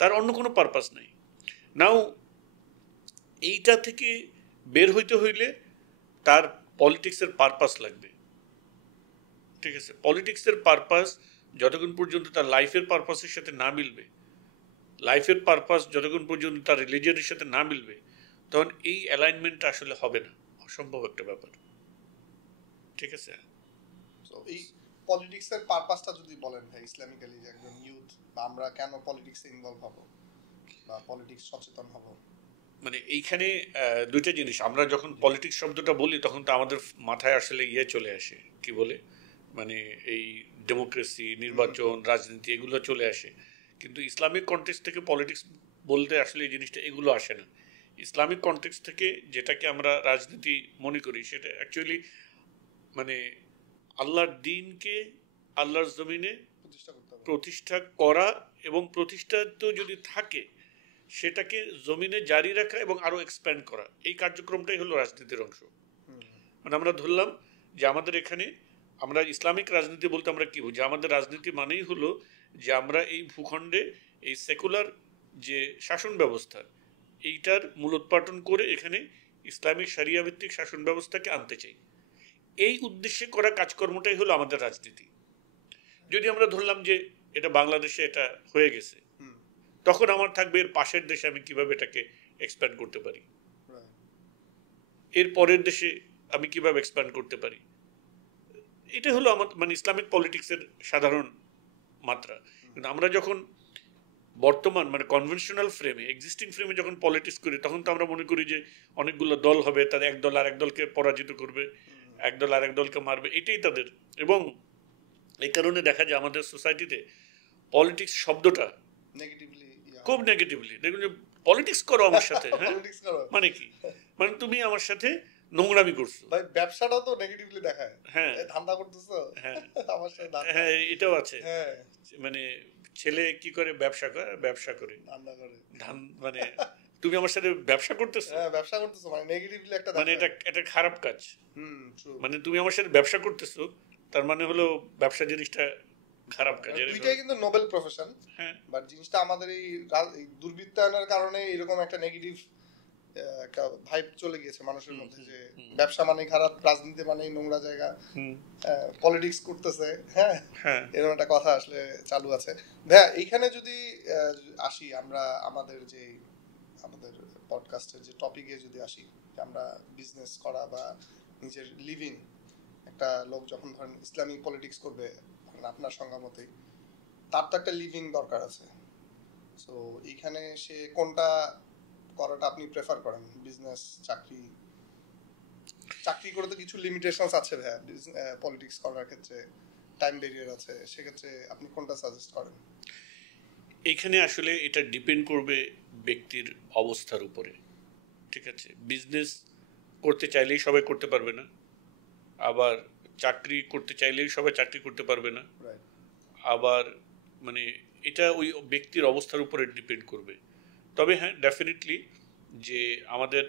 তার অন্য কোনো পারপাস নাই। নাও এইটা থেকে বের হইতে হইলে তার পলিটিক্সের পারপাস লাগবে, ঠিক আছে। পলিটিক্সের পারপাস যতক্ষণ পর্যন্ত তার লাইফের পারপাসের সাথে না মিলবে, লাইফের পারপাস যতক্ষণ পর্যন্ত তার রিলিজিয়নের সাথে না মিলবে, তখন এই অ্যালাইনমেন্টটা আসলে হবে না, অসম্ভব একটা ব্যাপার, ঠিক আছে। এই পলিটিক্সের পারপাসটা যদি বলেন ভাই ইসলামিক্যালি, যে একজন ইউথ বা আমরা কেন পলিটিক্সে ইনভলভ হব বা পলিটিক্স সচেতন হব? মানে এইখানে দুইটা জিনিস, আমরা যখন পলিটিক্স শব্দটা বলি তখন তো আমাদের মাথায় আসলে চলে আসে, কি বলে, মানে এই ডেমোক্রেসি, নির্বাচন, রাজনীতি এগুলো চলে আসে। কিন্তু ইসলামিক কনটেক্সট থেকে পলিটিক্স বলতে আসলে এই জিনিসটা এগুলো আসে না। ইসলামিক কনটেক্সট থেকে যেটাকে আমরা রাজনীতি মনে করি সেটা অ্যাকচুয়ালি মানে আল্লাহর দ্বীনকে আল্লাহর জমিনে প্রতিষ্ঠা করা, এবং প্রতিষ্ঠা তো যদি থাকে সেটাকে জমিনে জারি রাখা এবং আরো এক্সপ্যান্ড করা, এই কার্যক্রমটাই হলো রাজনীতির অংশ। মানে আমরা ধরলাম যে আমাদের এখানে আমরা ইসলামিক রাজনীতি বলতে আমরা কি বুঝি, আমাদের রাজনীতি মানেই হলো যে আমরা এই ভূখণ্ডে এই সেকুলার যে শাসন ব্যবস্থা এইটার মূলোৎপাটন করে এখানে ইসলামিক শরিয়া ভিত্তিক শাসন ব্যবস্থাকে আনতে চাই। এই উদ্দেশ্যে করা কাজকর্মটাই হলো আমাদের রাজনীতি। যদি আমরা ধরলাম যে এটা বাংলাদেশে এটা হয়ে গেছে, তখন আমার থাকবে এর পাশের দেশে আমি কিভাবে এটাকে এক্সপ্যান্ড করতে পারি, এর পরের দেশে আমি কিভাবে এক্সপ্যান্ড করতে পারি। এটা হলো আমার মানে ইসলামিক পলিটিক্সের সাধারণ মাত্রা। কিন্তু আমরা যখন বর্তমান মানে কনভেনশনাল ফ্রেমে, এক্সিস্টিং ফ্রেমে যখন পলিটিক্স করি, তখন তো আমরা মনে করি যে অনেকগুলো দল হবে, তাদের এক দল আর এক দলকে পরাজিত করবে, এক দল আর এক দলকে মারবে, এটাই তাদের। এবং এই কারণে দেখা যায় আমাদের সোসাইটিতে পলিটিক্স শব্দটা খুব নেগেটিভলি দেখুন, যে পলিটিক্স করো আমার সাথে, হ্যাঁ মানে কি, মানে তুমি আমার সাথে নোংরামি করছো, ভাই ব্যবসাটাও তো নেগেটিভলি দেখায়, হ্যাঁ ধান্দা করতেছো, হ্যাঁ আমার সাথে হ্যাঁ এটাও আছে, হ্যাঁ মানে ছেলে কি করে, ব্যবসা করে ধান্দা করে, ধান মানে তুমি আমার সাথে ব্যবসা করতেছো, হ্যাঁ ব্যবসা করতেছো, মানে নেগেটিভলি একটা, মানে এটা খারাপ কাজ। ট্রু, মানে তুমি আমার সাথে ব্যবসা করতেছো তার মানে হলো ব্যবসা জিনিসটা খারাপ কাজ। দুইটাই কিন্তু নোবেল প্রফেশন, হ্যাঁ বাট জিনিসটা আমাদের এই দুর্বৃত্তায়নের কারণে এরকম একটা নেগেটিভ একটা ভাইব চলে গিয়েছে মানুষের মধ্যে, যে ব্যবসা মানে খারাপ, রাজনীতি মানে নোংরা জায়গা, পলিটিক্স করতেছে, হ্যাঁ এরকম একটা কথা আসলে চালু আছে। ভাইয়া এইখানে যদি আসি আমরা আমাদের পডকাস্টের যে টপিকে যদি আসি, আমরা বিজনেস করা বা নিজের লিভিং, একটা লোক যখন ধরেন ইসলামিক পলিটিক্স করবে আপনার সংজ্ঞা মতেই, তার তো একটা লিভিং দরকার আছে। সো এইখানে সে কোনটা করাটা আপনি প্রেফার করেন, বিজনেস, চাকরি করে তো কিছু লিমিটেশনস আছে ভাইয়া, পলিটিক্স করার ক্ষেত্রে টাইম ব্যারিয়ার আছে, সেক্ষেত্রে আপনি কোনটা সাজেস্ট করেন? এইখানে আসলে এটা ডিপেন্ড করবে ব্যক্তির অবস্থার উপরে, ঠিক আছে। বিজনেস করতে চাইলেই সবাই করতে পারবে না, আবার চাকরি করতে চাইলেই সবাই চাকরি করতে পারবে না, আবার মানে এটা ওই ব্যক্তির অবস্থার উপরে ডিপেন্ড করবে। তবে হ্যাঁ ডেফিনেটলি যে আমাদের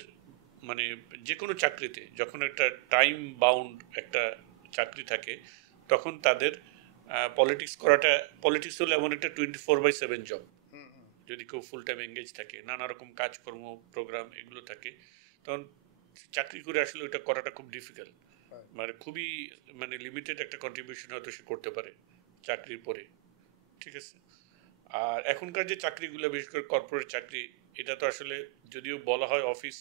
মানে যে কোনো চাকরিতে যখন একটা টাইম বাউন্ড একটা চাকরি থাকে, তখন তাদের পলিটিক্স হলো এমন একটা 24/7 জব। যদি কেউ ফুল টাইম এঙ্গেজ থাকে, নানা রকম কাজকর্ম, প্রোগ্রাম এগুলো থাকে, তখন চাকরি করে আসলে ওইটা করাটা খুব ডিফিকাল্ট। মানে খুবই মানে লিমিটেড একটা কন্ট্রিবিউশন হয়তো সে করতে পারে চাকরির পরে, ঠিক আছে। আর এখনকার যে চাকরিগুলো, বিশেষ করে কর্পোরেট চাকরি, এটা তো আসলে যদিও বলা হয় অফিস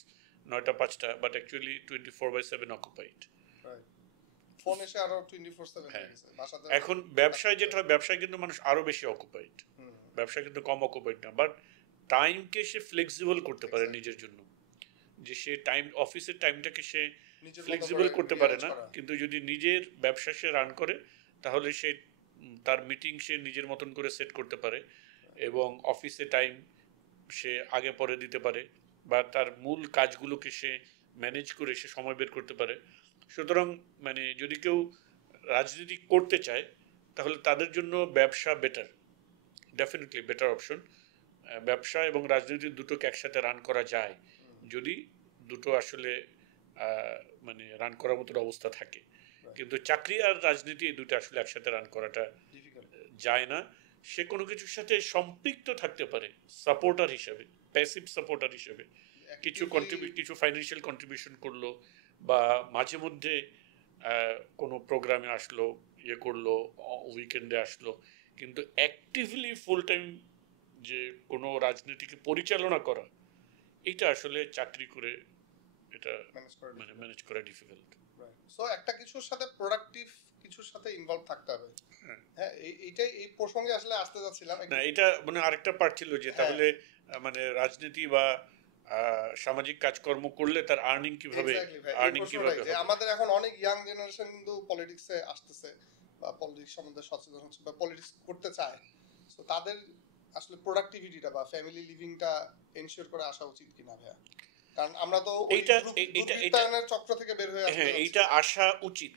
9টা-5টা, বাট অ্যাকচুয়ালি 24/7 অকুপাইড। ফোন এসে আরো 24/7 হয়ে গেছে বাসাতে। এখন ব্যবসায় যেটা হয়, ব্যবসায় কিন্তু মানুষ আরো বেশি অকুপাইড, ব্যবসায় কিন্তু কম অকুপাইড না, বাট টাইমকে সে ফ্লেক্সিবল করতে পারে নিজের জন্য, যে সে টাইম অফিসের টাইমটাকে সে ফ্লেক্সিবল করতে পারে না, কিন্তু যদি নিজের ব্যবসা সে রান করে তাহলে সে তার মিটিং সে নিজের মতন করে সেট করতে পারে, এবং অফিসে টাইম সে আগে পরে দিতে পারে, বা তার মূল কাজগুলোকে সে ম্যানেজ করে সে সময় বের করতে পারে। সুতরাং মানে যদি কেউ রাজনীতি করতে চায় তাহলে তাদের জন্য ব্যবসা বেটার, ডেফিনেটলি বেটার অপশন। ব্যবসা এবং রাজনীতি দুটোকে একসাথে রান করা যায় যদি দুটো আসলে মানে রান করার মতো অবস্থা থাকে। কিন্তু চাকরি আর রাজনীতি এই দুটো আসলে একসাথে রান করাটা যায় না। সে কোনো কিছুর সাথে সম্পৃক্ত থাকতে পারে সাপোর্টার হিসেবে, প্যাসিভ সাপোর্টার হিসেবে, কিছু ফাইন্যান্সিয়াল কন্ট্রিবিউশন করলো, বা মাঝে মধ্যে কোনো প্রোগ্রামে আসলো, করলো, উইকেন্ডে আসলো, কিন্তু অ্যাক্টিভলি ফুল টাইম যে কোনো রাজনীতিকে পরিচালনা করা, এটা আসলে চাকরি করে এটা মানে ম্যানেজ করা ডিফিকাল্ট। সো একটা কিছুর সাথে প্রোডাক্টিভ কিছুর সাথে ইনভলভ থাকতে হবে। হ্যাঁ এইটাই এই প্রসঙ্গে আসলে আসতে যাচ্ছিলাম। না এটা মানে আরেকটা পার্ট ছিল যে তাহলে মানে রাজনীতি বা সামাজিক কাজকর্ম করলে তার আর্নিং কিভাবে যে আমাদের এখন অনেক ইয়াং জেনারেশন কিন্তু পলিটিক্সে আসতেছে বা পলিটিক্স সম্বন্ধে সচেতন হচ্ছে বা পলিটিক্স করতে চায়, তো তাদের আসলে প্রোডাক্টিভিটিটা বা ফ্যামিলি লিভিংটা এনশিওর করে আসা উচিত কিনা ভাইয়া? কারণ আমরা তো দুর্বৃত্তায়নের চক্র থেকে বের হয়ে আসতে, হ্যাঁ এইটা আসা উচিত,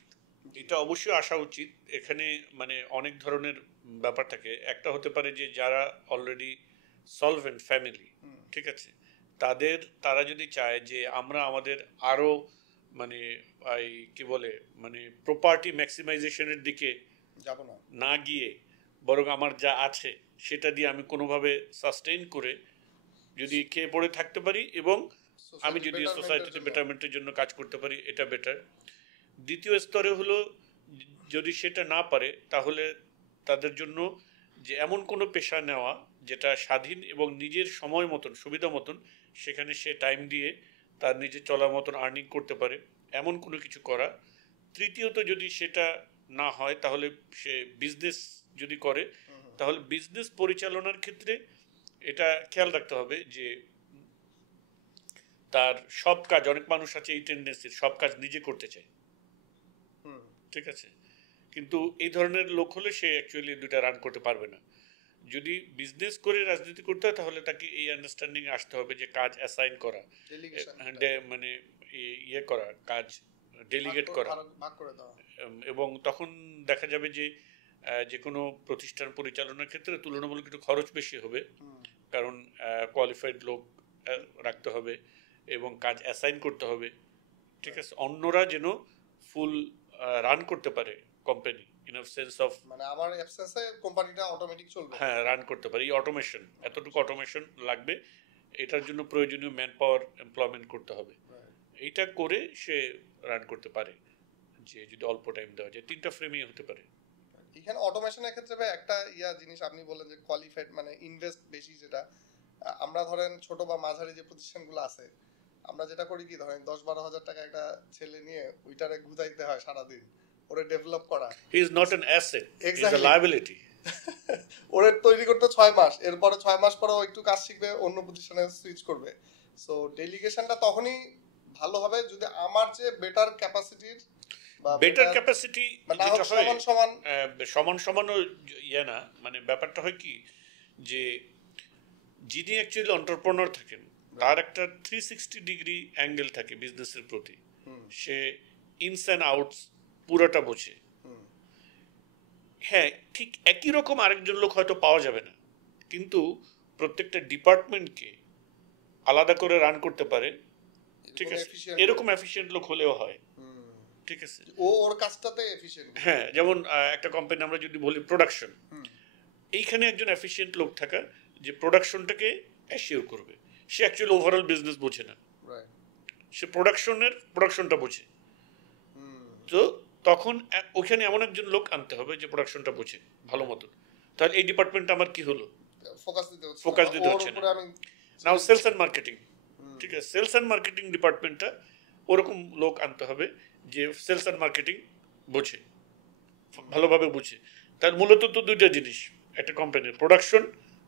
এটা অবশ্যই আসা উচিত। এখানে মানে অনেক ধরনের ব্যাপার থাকে। একটা হতে পারে যে যারা অলরেডি সলভেন্ট ফ্যামিলি, ঠিক আছে, তারা যদি চায় যে আমরা আমাদের আরো মানে কি বলে মানে প্রপার্টি ম্যাক্সিমাইজেশনের দিকে যাব না গিয়ে বরং আমার যা আছে সেটা দিয়ে আমি কোনোভাবে সাস্টেইন করে যদি খেয়ে পড়ে থাকতে পারি এবং আমি যদি সোসাইটিতে বেটারমেন্টের জন্য কাজ করতে পারি, এটা বেটার। দ্বিতীয় স্তরে হলো যদি সেটা না পারে তাহলে তাদের জন্য যে এমন কোনো পেশা নেওয়া যেটা স্বাধীন এবং নিজের সময় মতন সুবিধা মতন সেখানে সে টাইম দিয়ে তার নিজের চলার মতন আর্নিং করতে পারে, এমন কোনো কিছু করা। তৃতীয়ত যদি সেটা না হয় তাহলে সে বিজনেস যদি করে, তাহলে বিজনেস পরিচালনার ক্ষেত্রে এটা খেয়াল রাখতে হবে যে তার সব কাজ, অনেক মানুষ আছে এই টেন্ডেন্সির সব কাজ নিজে করতে চায়, ঠিক আছে, কিন্তু এই ধরনের লোক হলে সে অ্যাকচুয়ালি দুইটা রান করতে পারবে না। যদি বিজনেস করে রাজনীতি করতে হয় তাহলে তাকে এই আন্ডারস্ট্যান্ডিং আসতে হবে যে কাজ অ্যাসাইন করা, মানে ইয়ে করা, কাজ ডেলিগেট করা, এবং তখন দেখা যাবে যে যে কোনো প্রতিষ্ঠান পরিচালনার ক্ষেত্রে তুলনামূলক একটু খরচ বেশি হবে, কারণ কোয়ালিফাইড লোক রাখতে হবে এবং কাজ অ্যাসাইন করতে হবে, ঠিক আছে, অন্যরা যেন ফুল রান করতে পারে company in a sense of মানে আমার অ্যাবসেন্সে কোম্পানিটা অটোমেটিক চলবে, হ্যাঁ রান করতে পারে। এই অটোমেশন, এতটুকু অটোমেশন লাগবে, এটার জন্য প্রয়োজনীয় ম্যান পাওয়ার এমপ্লয়মেন্ট করতে হবে। এইটা করে সে রান করতে পারে, যে যদি অল্প টাইম দেওয়া যায়। তিনটা ফ্রেমই হতে পারে। এখানে অটোমেশনের ক্ষেত্রে ভাই একটা জিনিস আপনি বললেন যে কোয়ালিফাইড মানে ইনভেস্ট বেশি, যেটা আমরা ধরেন ছোট বা মাঝারি যে প্রতিষ্ঠানগুলো আছে আমরা যেটা করি কি ধরেন 10-12 হাজার টাকা একটা ছেলে নিয়ে ওইটারে গুজাইতে হয় সারাদিন, ওরে ডেভেলপ করা। He is not an asset, he is a liability. ওরে তৈরি করতে 6 মাস, এরপরে 6 মাস পরে একটু কাজ শিখবে, অন্য প্রতিষ্ঠানে সুইচ করবে। সো ডেলিগেশনটা তখনই ভালো হবে যদি আমার যে বেটার ক্যাপাসিটির বেটার ক্যাপাসিটি সমান সমানও ইয়ে না, মানে ব্যাপারটা হয় কি যে যিনি অ্যাকচুয়ালি এন্টারপ্রেনার থাকেন তার একটা 360 ডিগ্রি অ্যাঙ্গেল থাকে বিজনেসের প্রতি, সে ইনস অ্যান্ড আউটস পুরোটা বোঝে। হ্যাঁ ঠিক একই রকম আরেকজন লোক হয়তো পাওয়া যাবে না, কিন্তু প্রত্যেকটা ডিপার্টমেন্টকে আলাদা করে রান করতে পারে, ঠিক আছে, এরকম এফিশিয়েন্ট লোক হলেও হয়, ঠিক আছে, ওর কাজটাতে এফিশিয়েন্ট। হ্যাঁ যেমন একটা কোম্পানি আমরা যদি বলি প্রোডাকশন, এইখানে একজন এফিশিয়েন্ট লোক থাকা যে প্রোডাকশনটাকে অ্যাসিওর করবে। সে অ্যাকচুয়ালি ওভারঅল বিজনেস বোঝে না, সে প্রোডাকশনটা বোঝে। তো তখন ওখানে এমন একজন লোক আনতে হবে যে প্রোডাকশনটা বোঝে ভালো মতন। তাহলে এই ডিপার্টমেন্টটা আমার কি হলো, ফোকাস দিতে হচ্ছে না। নাও সেলস অ্যান্ড মার্কেটিং, ঠিক আছে, সেলস অ্যান্ড মার্কেটিং ডিপার্টমেন্টটা ওরকম লোক আনতে হবে যে সেলস অ্যান্ড মার্কেটিং বোঝে, ভালোভাবে বুঝে। তার মূলত তো দুইটা জিনিস, একটা কোম্পানির production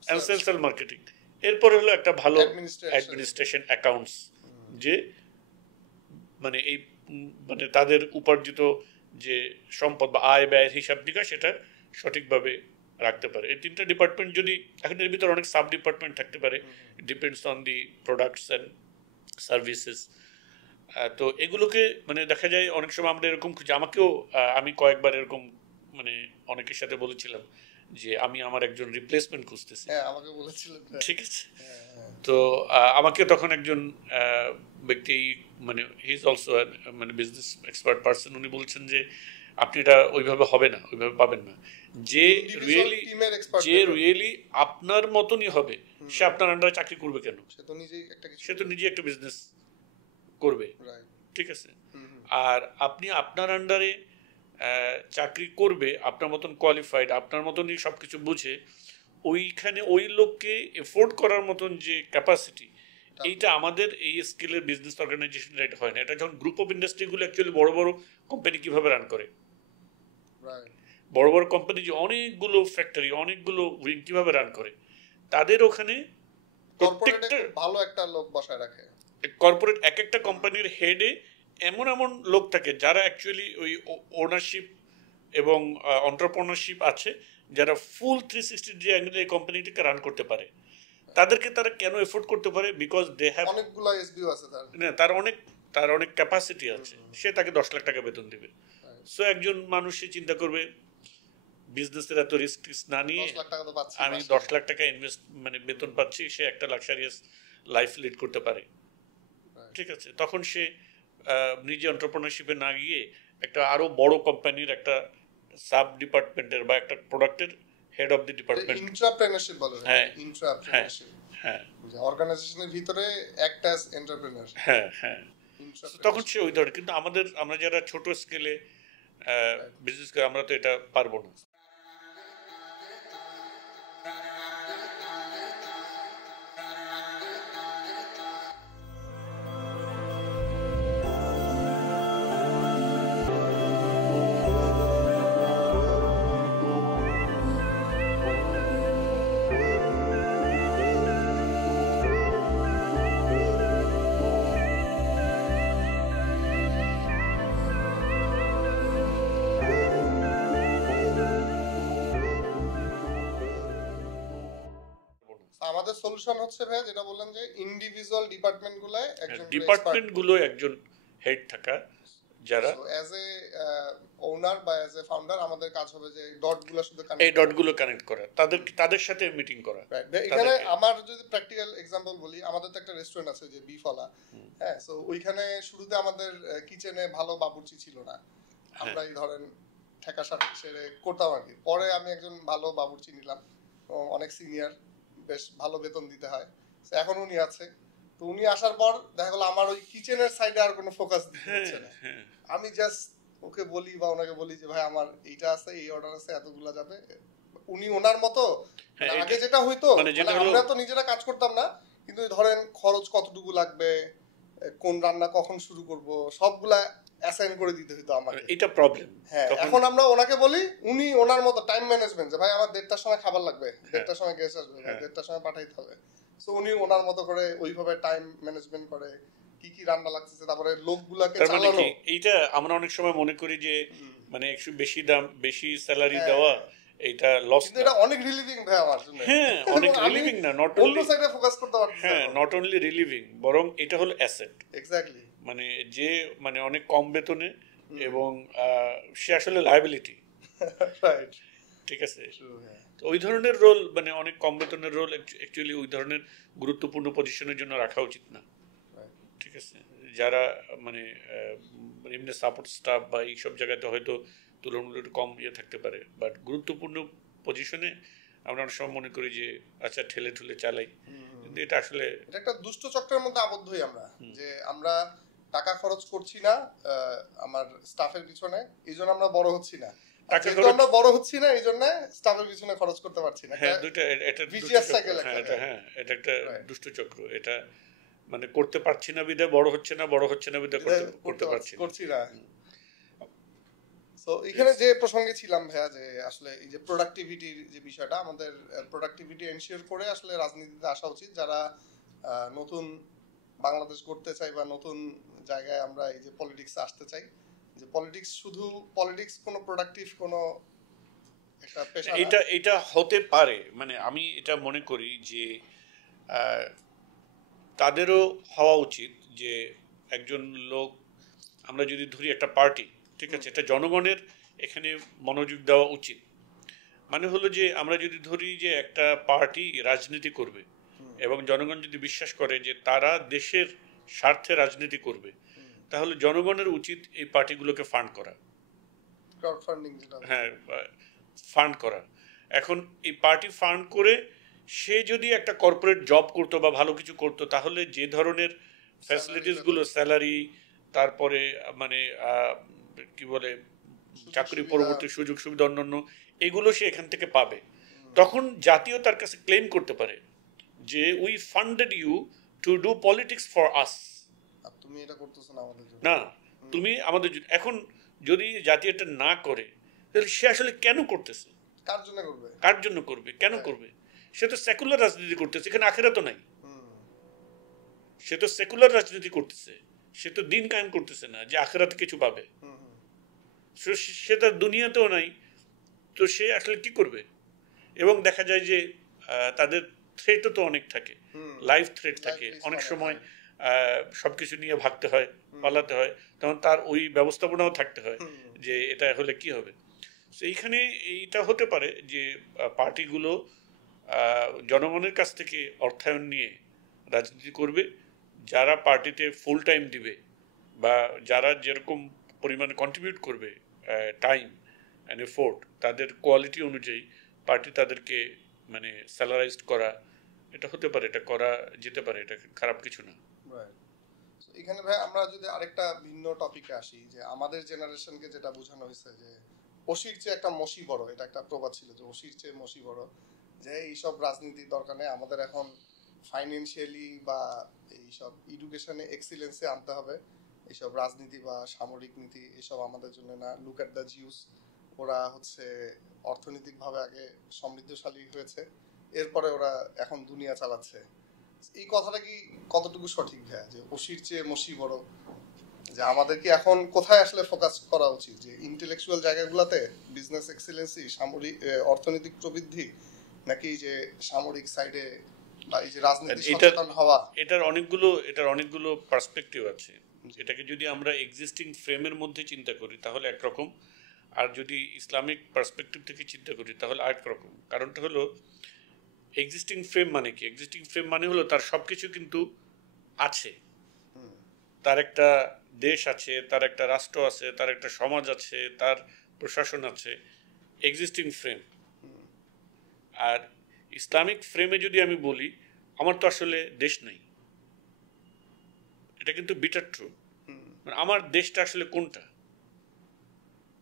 and sales and marketing, এরপরে হলো একটা ভালো অ্যাডমিনিস্ট্রেশন অ্যাকাউন্টস, যে মানে এই মানে তাদের উপার্জিত যে সম্পদ বা আয় ব্যয়ের হিসাব নিকাশ সেটা সঠিকভাবে রাখতে পারে। এই তিনটা ডিপার্টমেন্ট যদি, এখন এর ভিতরে অনেক সাব ডিপার্টমেন্ট থাকতে পারে, depends on the products and services. তো এগুলোকে মানে দেখা যায় অনেক সময় আমরা এরকম খুঁজে, আমাকেও আমি কয়েকবার এরকম মানে অনেকের সাথে বলেছিলাম যে আমি আমার একজন রিপ্লেসমেন্ট খুঁজতেছি, আমাকে বলেছিলেন, ঠিক আছে। তো আমাকে তখন একজন ব্যক্তি মানে হি ইজ অলসো মানে বিজনেস এক্সপার্ট পার্সন, উনি বলছেন যে আপনি এটা ওইভাবে হবে না, ওইভাবে পাবেন না, যে রিয়েলি আপনার মতনই হবে সে আপনার আন্ডারে চাকরি করবে কেন, সে তো নিজেই একটা বিজনেস করবে, ঠিক আছে। আর আপনি আপনার আন্ডারে চাকরি করবে আপনার মতন কোয়ালিফাইড, আপনার মতনই সব কিছু বুঝে, ওইখানে ওই লোককে এফোর্ড করার মতন যে ক্যাপাসিটি, এইটা আমাদের এই স্কেলের বিজনেস অর্গানাইজেশন এটা হয় না। এটা যখন গ্রুপ অফ ইন্ডাস্ট্রিগুলো অ্যাকচুয়ালি বড় বড় কোম্পানি কিভাবে রান করে, বড় বড় কোম্পানি যে অনেকগুলো ফ্যাক্টরি অনেকগুলো উইং কিভাবে রান করে, তাদের ওখানে কর্পোরেটে খুব ভালো একটা লোক বসায় রাখে। কর্পোরেট এক একটা কোম্পানির হেডে এমন এমন লোক থাকে যারা অ্যাকচুয়ালি ওই ওনারশিপ এবং এন্টারপ্রেনারশিপ আছে, যারা ফুল 360 অ্যাঙ্গেলে এই কোম্পানিটাকে রান করতে পারে। তাদেরকে তারা কেন এফোর্ড করতে পারে? বিকজ দে হ্যাভ অনেকগুলো এসবিও আছে তার। না, তার অনেক ক্যাপাসিটি আছে, সে তাকে 10 লাখ টাকা বেতন দেবে। সো একজন মানুষ সে চিন্তা করবে বিজনেসের এত রিস্ক না নিয়ে 10 লাখ টাকা তো পাচ্ছি, আমি 10 লাখ টাকা ইনভেস্ট মানে বেতন পাচ্ছি, সে একটা লাক্সারিয়াস লাইফ লিড করতে পারে। ঠিক আছে, তখন সে নিজে এন্টারপ্রেনারশিপে না গিয়ে একটা আরো বড় কোম্পানির একটা সাব ডিপার্টমেন্টের বা একটা প্রোডাক্টের হেড অফ দি ডিপার্টমেন্ট, ইন্ট্রাপ্রেনারশিপ বলে। হ্যাঁ ইন্ট্রাপ্রেনারশিপ, হ্যাঁ অর্গানাইজেশনের ভিতরে অ্যাক্ট অ্যাজ এন্টারপ্রেনার। হ্যাঁ তখন সে ওই ধরনের। কিন্তু আমরা যারা ছোট স্কেলে বিজনেস করি, আমরা তো এটা পারবো না। আমাদের সলিউশন হচ্ছে ভাই যেটা বললাম যে ইন্ডিভিজুয়াল ডিপার্টমেন্ট গুলো একজন হেড থাকা, যারা অ্যাজ এ ওনার বা অ্যাজ এ ফাউন্ডার আমাদের কাজ হবে যে ডটগুলো শুধু এই ডটগুলো কানেক্ট করা, তাদের সাথে মিটিং করা। এখানে আমার যদি প্র্যাকটিক্যাল এক্সাম্পল বলি, আমাদের তো একটা রেস্টুরেন্ট আছে যে বিফলা, হ্যাঁ, সো ওইখানে শুরুতে আমাদের কিচেনে ভালো বাবুর্চি ছিল না, আমরা এই ধরেন ঠেকা সেরে করতাম আর কি। পরে আমি একজন ভালো বাবুর্চি নিলাম, অনেক সিনিয়র, বেশ ভালো বেতন দিতে হয়, এখন উনি আছে। তো উনি আসার পর দেখা গেল আমার ওই কিচেনের সাইডে আর কোনো ফোকাস দিতে হচ্ছে না, আমি জাস্ট ওকে বলি বা ওনাকে বলি যে ভাই আমার এইটা আছে, এই অর্ডার আছে, এতগুলা যাবে। উনি ওনার মতো আগে যেটা হইতো, আমরা তো নিজেরা কাজ করতাম না, কিন্তু ধরেন খরচ কতটুকু লাগবে, কোন রান্না কখন শুরু করব, সবগুলা অ্যাসাইন করে দিতে হইতো আমাকে। এটা প্রবলেম। হ্যাঁ, এখন আমরা ওনাকে বলি, উনি ওনার মতো টাইম ম্যানেজমেন্ট, যে ভাই আমার 1:30টার সময় খাবার লাগবে, 1:30টার সময় গেস্ট আসবে, 1:30টার সময় পাঠাইতে হবে। সো উনি ওনার মতো করে ওইভাবে টাইম ম্যানেজমেন্ট করে, কি কি রান্না লাগতেছে, তারপরে লোকগুলাকে চালানো। এইটা আমরা অনেক সময় মনে করি যে মানে একটু বেশি দাম, বেশি স্যালারি দেওয়া, এটা লস। কিন্তু এটা অনেক রিলিভিং ভাই আমার জন্য। হ্যাঁ, অনেক রিলিভিং না, নট অনলি অন্য সাইডে ফোকাস করতে পারতেছি। হ্যাঁ, নট অনলি রিলিভিং, বরং এটা হলো অ্যাসেট। এক্স্যাক্টলি, মানে যে মানে অনেক কম বেতনে এবং সে আসলে লায়াবিলিটি। রাইট, ঠিক আছে। তো ওই ধরনের রোল, মানে অনেক কম বেতনের রোল অ্যাকচুয়ালি ওই ধরনের গুরুত্বপূর্ণ পজিশনের জন্য রাখা উচিত না। ঠিক আছে, যারা মানে এমনি সাপোর্ট স্টাফ বা এইসব জায়গাতে হয়তো তুলনামূলক কম থাকতে পারে, বাট গুরুত্বপূর্ণ পজিশনে আমরা অনেক সময় মনে করি যে আচ্ছা ঠেলে ঠুলে চালাই, কিন্তু এটা আসলে এটা একটা দুষ্ট চক্রের মধ্যে আবদ্ধ হই আমরা, যে আমরা টাকা খরচ করছি না আমার স্টাফের পিছনে, এই জন্য আমরা বড় হচ্ছি না। আমরা বড় হচ্ছি না এই জন্য স্টাফের পিছনে খরচ করতে পারছি না। হ্যাঁ, এটা একটা দুষ্ট চক্র। এটা মানে করতে পারছি না বিধায় বড় হচ্ছে না, বড় হচ্ছে না বিধায় করতে পারছি না। সো এখানে যে প্রসঙ্গে ছিলাম ভাইয়া, যে আসলে এই যে প্রোডাক্টিভিটির যে বিষয়টা, আমাদের প্রোডাক্টিভিটি এনশিওর করে আসলে রাজনীতিতে আসা উচিত। যারা নতুন বাংলাদেশ করতে চাই বা নতুন জায়গায় আমরা এই যে পলিটিক্সে আসতে চাই, যে পলিটিক্স শুধু পলিটিক্স কোনো প্রোডাক্টিভ কোনো একটা পেশা, এটা হতে পারে। মানে আমি এটা মনে করি যে তাদেরও হওয়া উচিত যে একজন লোক, আমরা যদি ধরি একটা পার্টি, ঠিক আছে, এটা জনগণের এখানে মনোযোগ দেওয়া উচিত। মানে হলো যে আমরা যদি ধরি যে একটা পার্টি রাজনীতি করবে এবং জনগণ যদি বিশ্বাস করে যে তারা দেশের স্বার্থে রাজনীতি করবে, তাহলে জনগণের উচিত এই পার্টিগুলোকে ফান্ড করা, হ্যাঁ, ফান্ড করা। এখন এই পার্টি ফান্ড করে সে যদি একটা কর্পোরেট জব করতো বা ভালো কিছু করতো, তাহলে যে ধরনের ফ্যাসিলিটিসগুলো, স্যালারি, তারপরে মানে কি বলে চাকরি পরবর্তী সুযোগ সুবিধা, অন্যান্য এগুলো সে এখান থেকে পাবে। তখন জাতীয় তার কাছে ক্লেম করতে পারে যে we funded you to do politics for us, তুমি এটা করতেছো না আমাদের জন্য, না তুমি আমাদের। এখন যদি জাতীয় এটা না করে, তাহলে সে আসলে কেন করতেছে, কার জন্য করবে, কেন করবে? সে তো সেকুলার রাজনীতি করতেছে, এখানে আখেরাত নাই। সে তো সেকুলার রাজনীতি করতেছে, সে তো দিন কায়েম করতেছে না যে আখেরাতে কিছু পাবে। সে তার দুনিয়াতেও নাই, তো সে আসলে কি করবে? এবং দেখা যায় যে তাদের থ্রেটও তো অনেক থাকে, লাইফ থ্রেট থাকে অনেক সময়, সবকিছু নিয়ে ভাগতে হয়, পালাতে হয়, তখন তার ওই ব্যবস্থাপনাও থাকতে হয় যে এটা হলে কি হবে। তো এইখানে এইটা হতে পারে যে পার্টিগুলো জনগণের কাছ থেকে অর্থায়ন নিয়ে রাজনীতি করবে, যারা পার্টিতে ফুল টাইম দিবে বা যারা যেরকম পরিমাণে কন্ট্রিবিউট করবে টাইম অ্যান্ড এফোর্ট, তাদের কোয়ালিটি অনুযায়ী পার্টি তাদেরকে মানে স্যালারাইজড করা, এটা হতে পারে, এটা করা যেতে পারে, এটা খারাপ কিছু না। এখানে ভাই আমরা যদি আরেকটা ভিন্ন টপিকে আসি, যে আমাদের জেনারেশনকে যেটা বোঝানো হয়েছে যে অসির চেয়ে একটা মসি বড়, এটা একটা প্রবাদ ছিল যে অসির চেয়ে মসি বড়, যে এইসব রাজনীতির দরকার নেই, আমাদের এখন ফাইন্যান্সিয়ালি বা এইসব এডুকেশনে এক্সিলেন্সে আনতে হবে, এইসব রাজনীতি বা সামরিক নীতি এসব আমাদের জন্য না। লুক অ্যাট দ্য জিউস, ওরা হচ্ছে অর্থনৈতিকভাবে আগে সমৃদ্ধশালী হয়েছে, এরপরে ওরা এখন দুনিয়া চালাচ্ছে। এই কথাটা কি কতটুকু সঠিক ভাইয়া, যে অসির চেয়ে মসি বড়, যে আমাদের কি এখন কোথায় আসলে ফোকাস করা উচিত, যে ইন্টেলেকচুয়াল জায়গাগুলোতে বিজনেস এক্সিলেন্সি, সামরিক অর্থনৈতিক প্রবৃদ্ধি, নাকি যে সামরিক সাইডে বা এই যে রাজনীতি সচেতন হওয়া? এটার অনেকগুলো পার্সপেক্টিভ আছে। এটাকে যদি আমরা এক্সিস্টিং ফ্রেমের মধ্যে চিন্তা করি তাহলে একরকম, আর যদি ইসলামিক পার্সপেক্টিভ থেকে চিন্তা করি তাহলে আরেক রকম। কারণটা হলো এক্সিস্টিং ফ্রেম মানে কি? এক্সিস্টিং ফ্রেম মানে হলো তার সব কিছু কিন্তু আছে, তার একটা দেশ আছে, তার একটা রাষ্ট্র আছে, তার একটা সমাজ আছে, তার প্রশাসন আছে, এক্সিস্টিং ফ্রেম। আর ইসলামিক ফ্রেমে যদি আমি বলি আমার তো আসলে দেশ নেই, এটা কিন্তু বিটার ট্রু। আমার দেশটা আসলে কোনটা?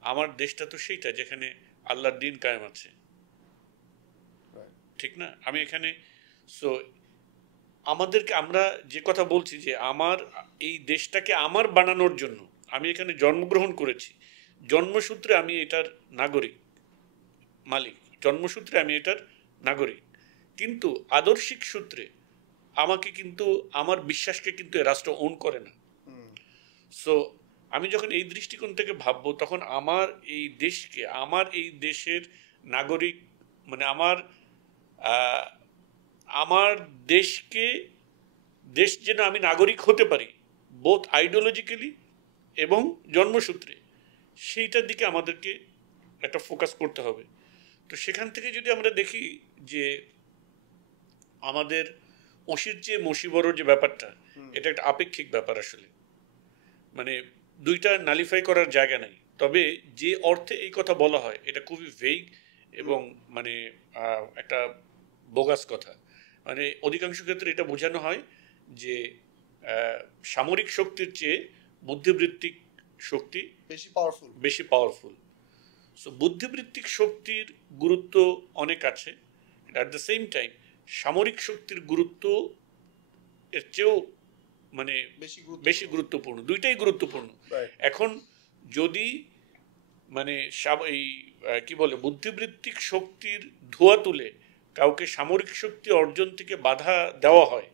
আমার দেশটা তো সেইটা যেখানে আল্লাহর দ্বীন কায়েম আছে, ঠিক না? আমি এখানে, সো আমাদেরকে, আমরা যে কথা বলছি যে আমার এই দেশটাকে আমার বানানোর জন্য আমি এখানে জন্মগ্রহণ করেছি, জন্মসূত্রে আমি এটার নাগরিক, মালিক, জন্মসূত্রে আমি এটার নাগরিক, কিন্তু আদর্শিক সূত্রে আমাকে কিন্তু, আমার বিশ্বাসকে কিন্তু এ রাষ্ট্র ওন করে না। সো আমি যখন এই দৃষ্টিকোণ থেকে ভাববো তখন আমার এই দেশকে, আমার এই দেশের নাগরিক, মানে আমার দেশকে, দেশ যেন আমি নাগরিক হতে পারি বোথ আইডিওলজিক্যালি এবং জন্মসূত্রে, সেইটার দিকে আমাদেরকে একটা ফোকাস করতে হবে। তো সেখান থেকে যদি আমরা দেখি যে আমাদের অসির চেয়ে মসি বড় যে ব্যাপারটা, এটা একটা আপেক্ষিক ব্যাপার আসলে, মানে দুইটা নালিফাই করার জায়গা নাই। তবে যে অর্থে এই কথা বলা হয় এটা খুবই ভেগ এবং মানে একটা বোগাস কথা। মানে অধিকাংশ ক্ষেত্রে এটা বোঝানো হয় যে সামরিক শক্তির চেয়ে বুদ্ধিবৃত্তিক শক্তি বেশি পাওয়ারফুল। সো বুদ্ধিবৃত্তিক শক্তির গুরুত্ব অনেক আছে, অ্যাট দ্য সেম টাইম সামরিক শক্তির গুরুত্ব এর চেয়েও মানে বেশি গুরুত্বপূর্ণ, দুইটাই গুরুত্বপূর্ণ। এখন যদি মানে এই কি বলে বুদ্ধিবৃত্তিক শক্তির ধোঁয়া তুলে কাউকে সামরিক শক্তি অর্জন থেকে বাধা দেওয়া হয়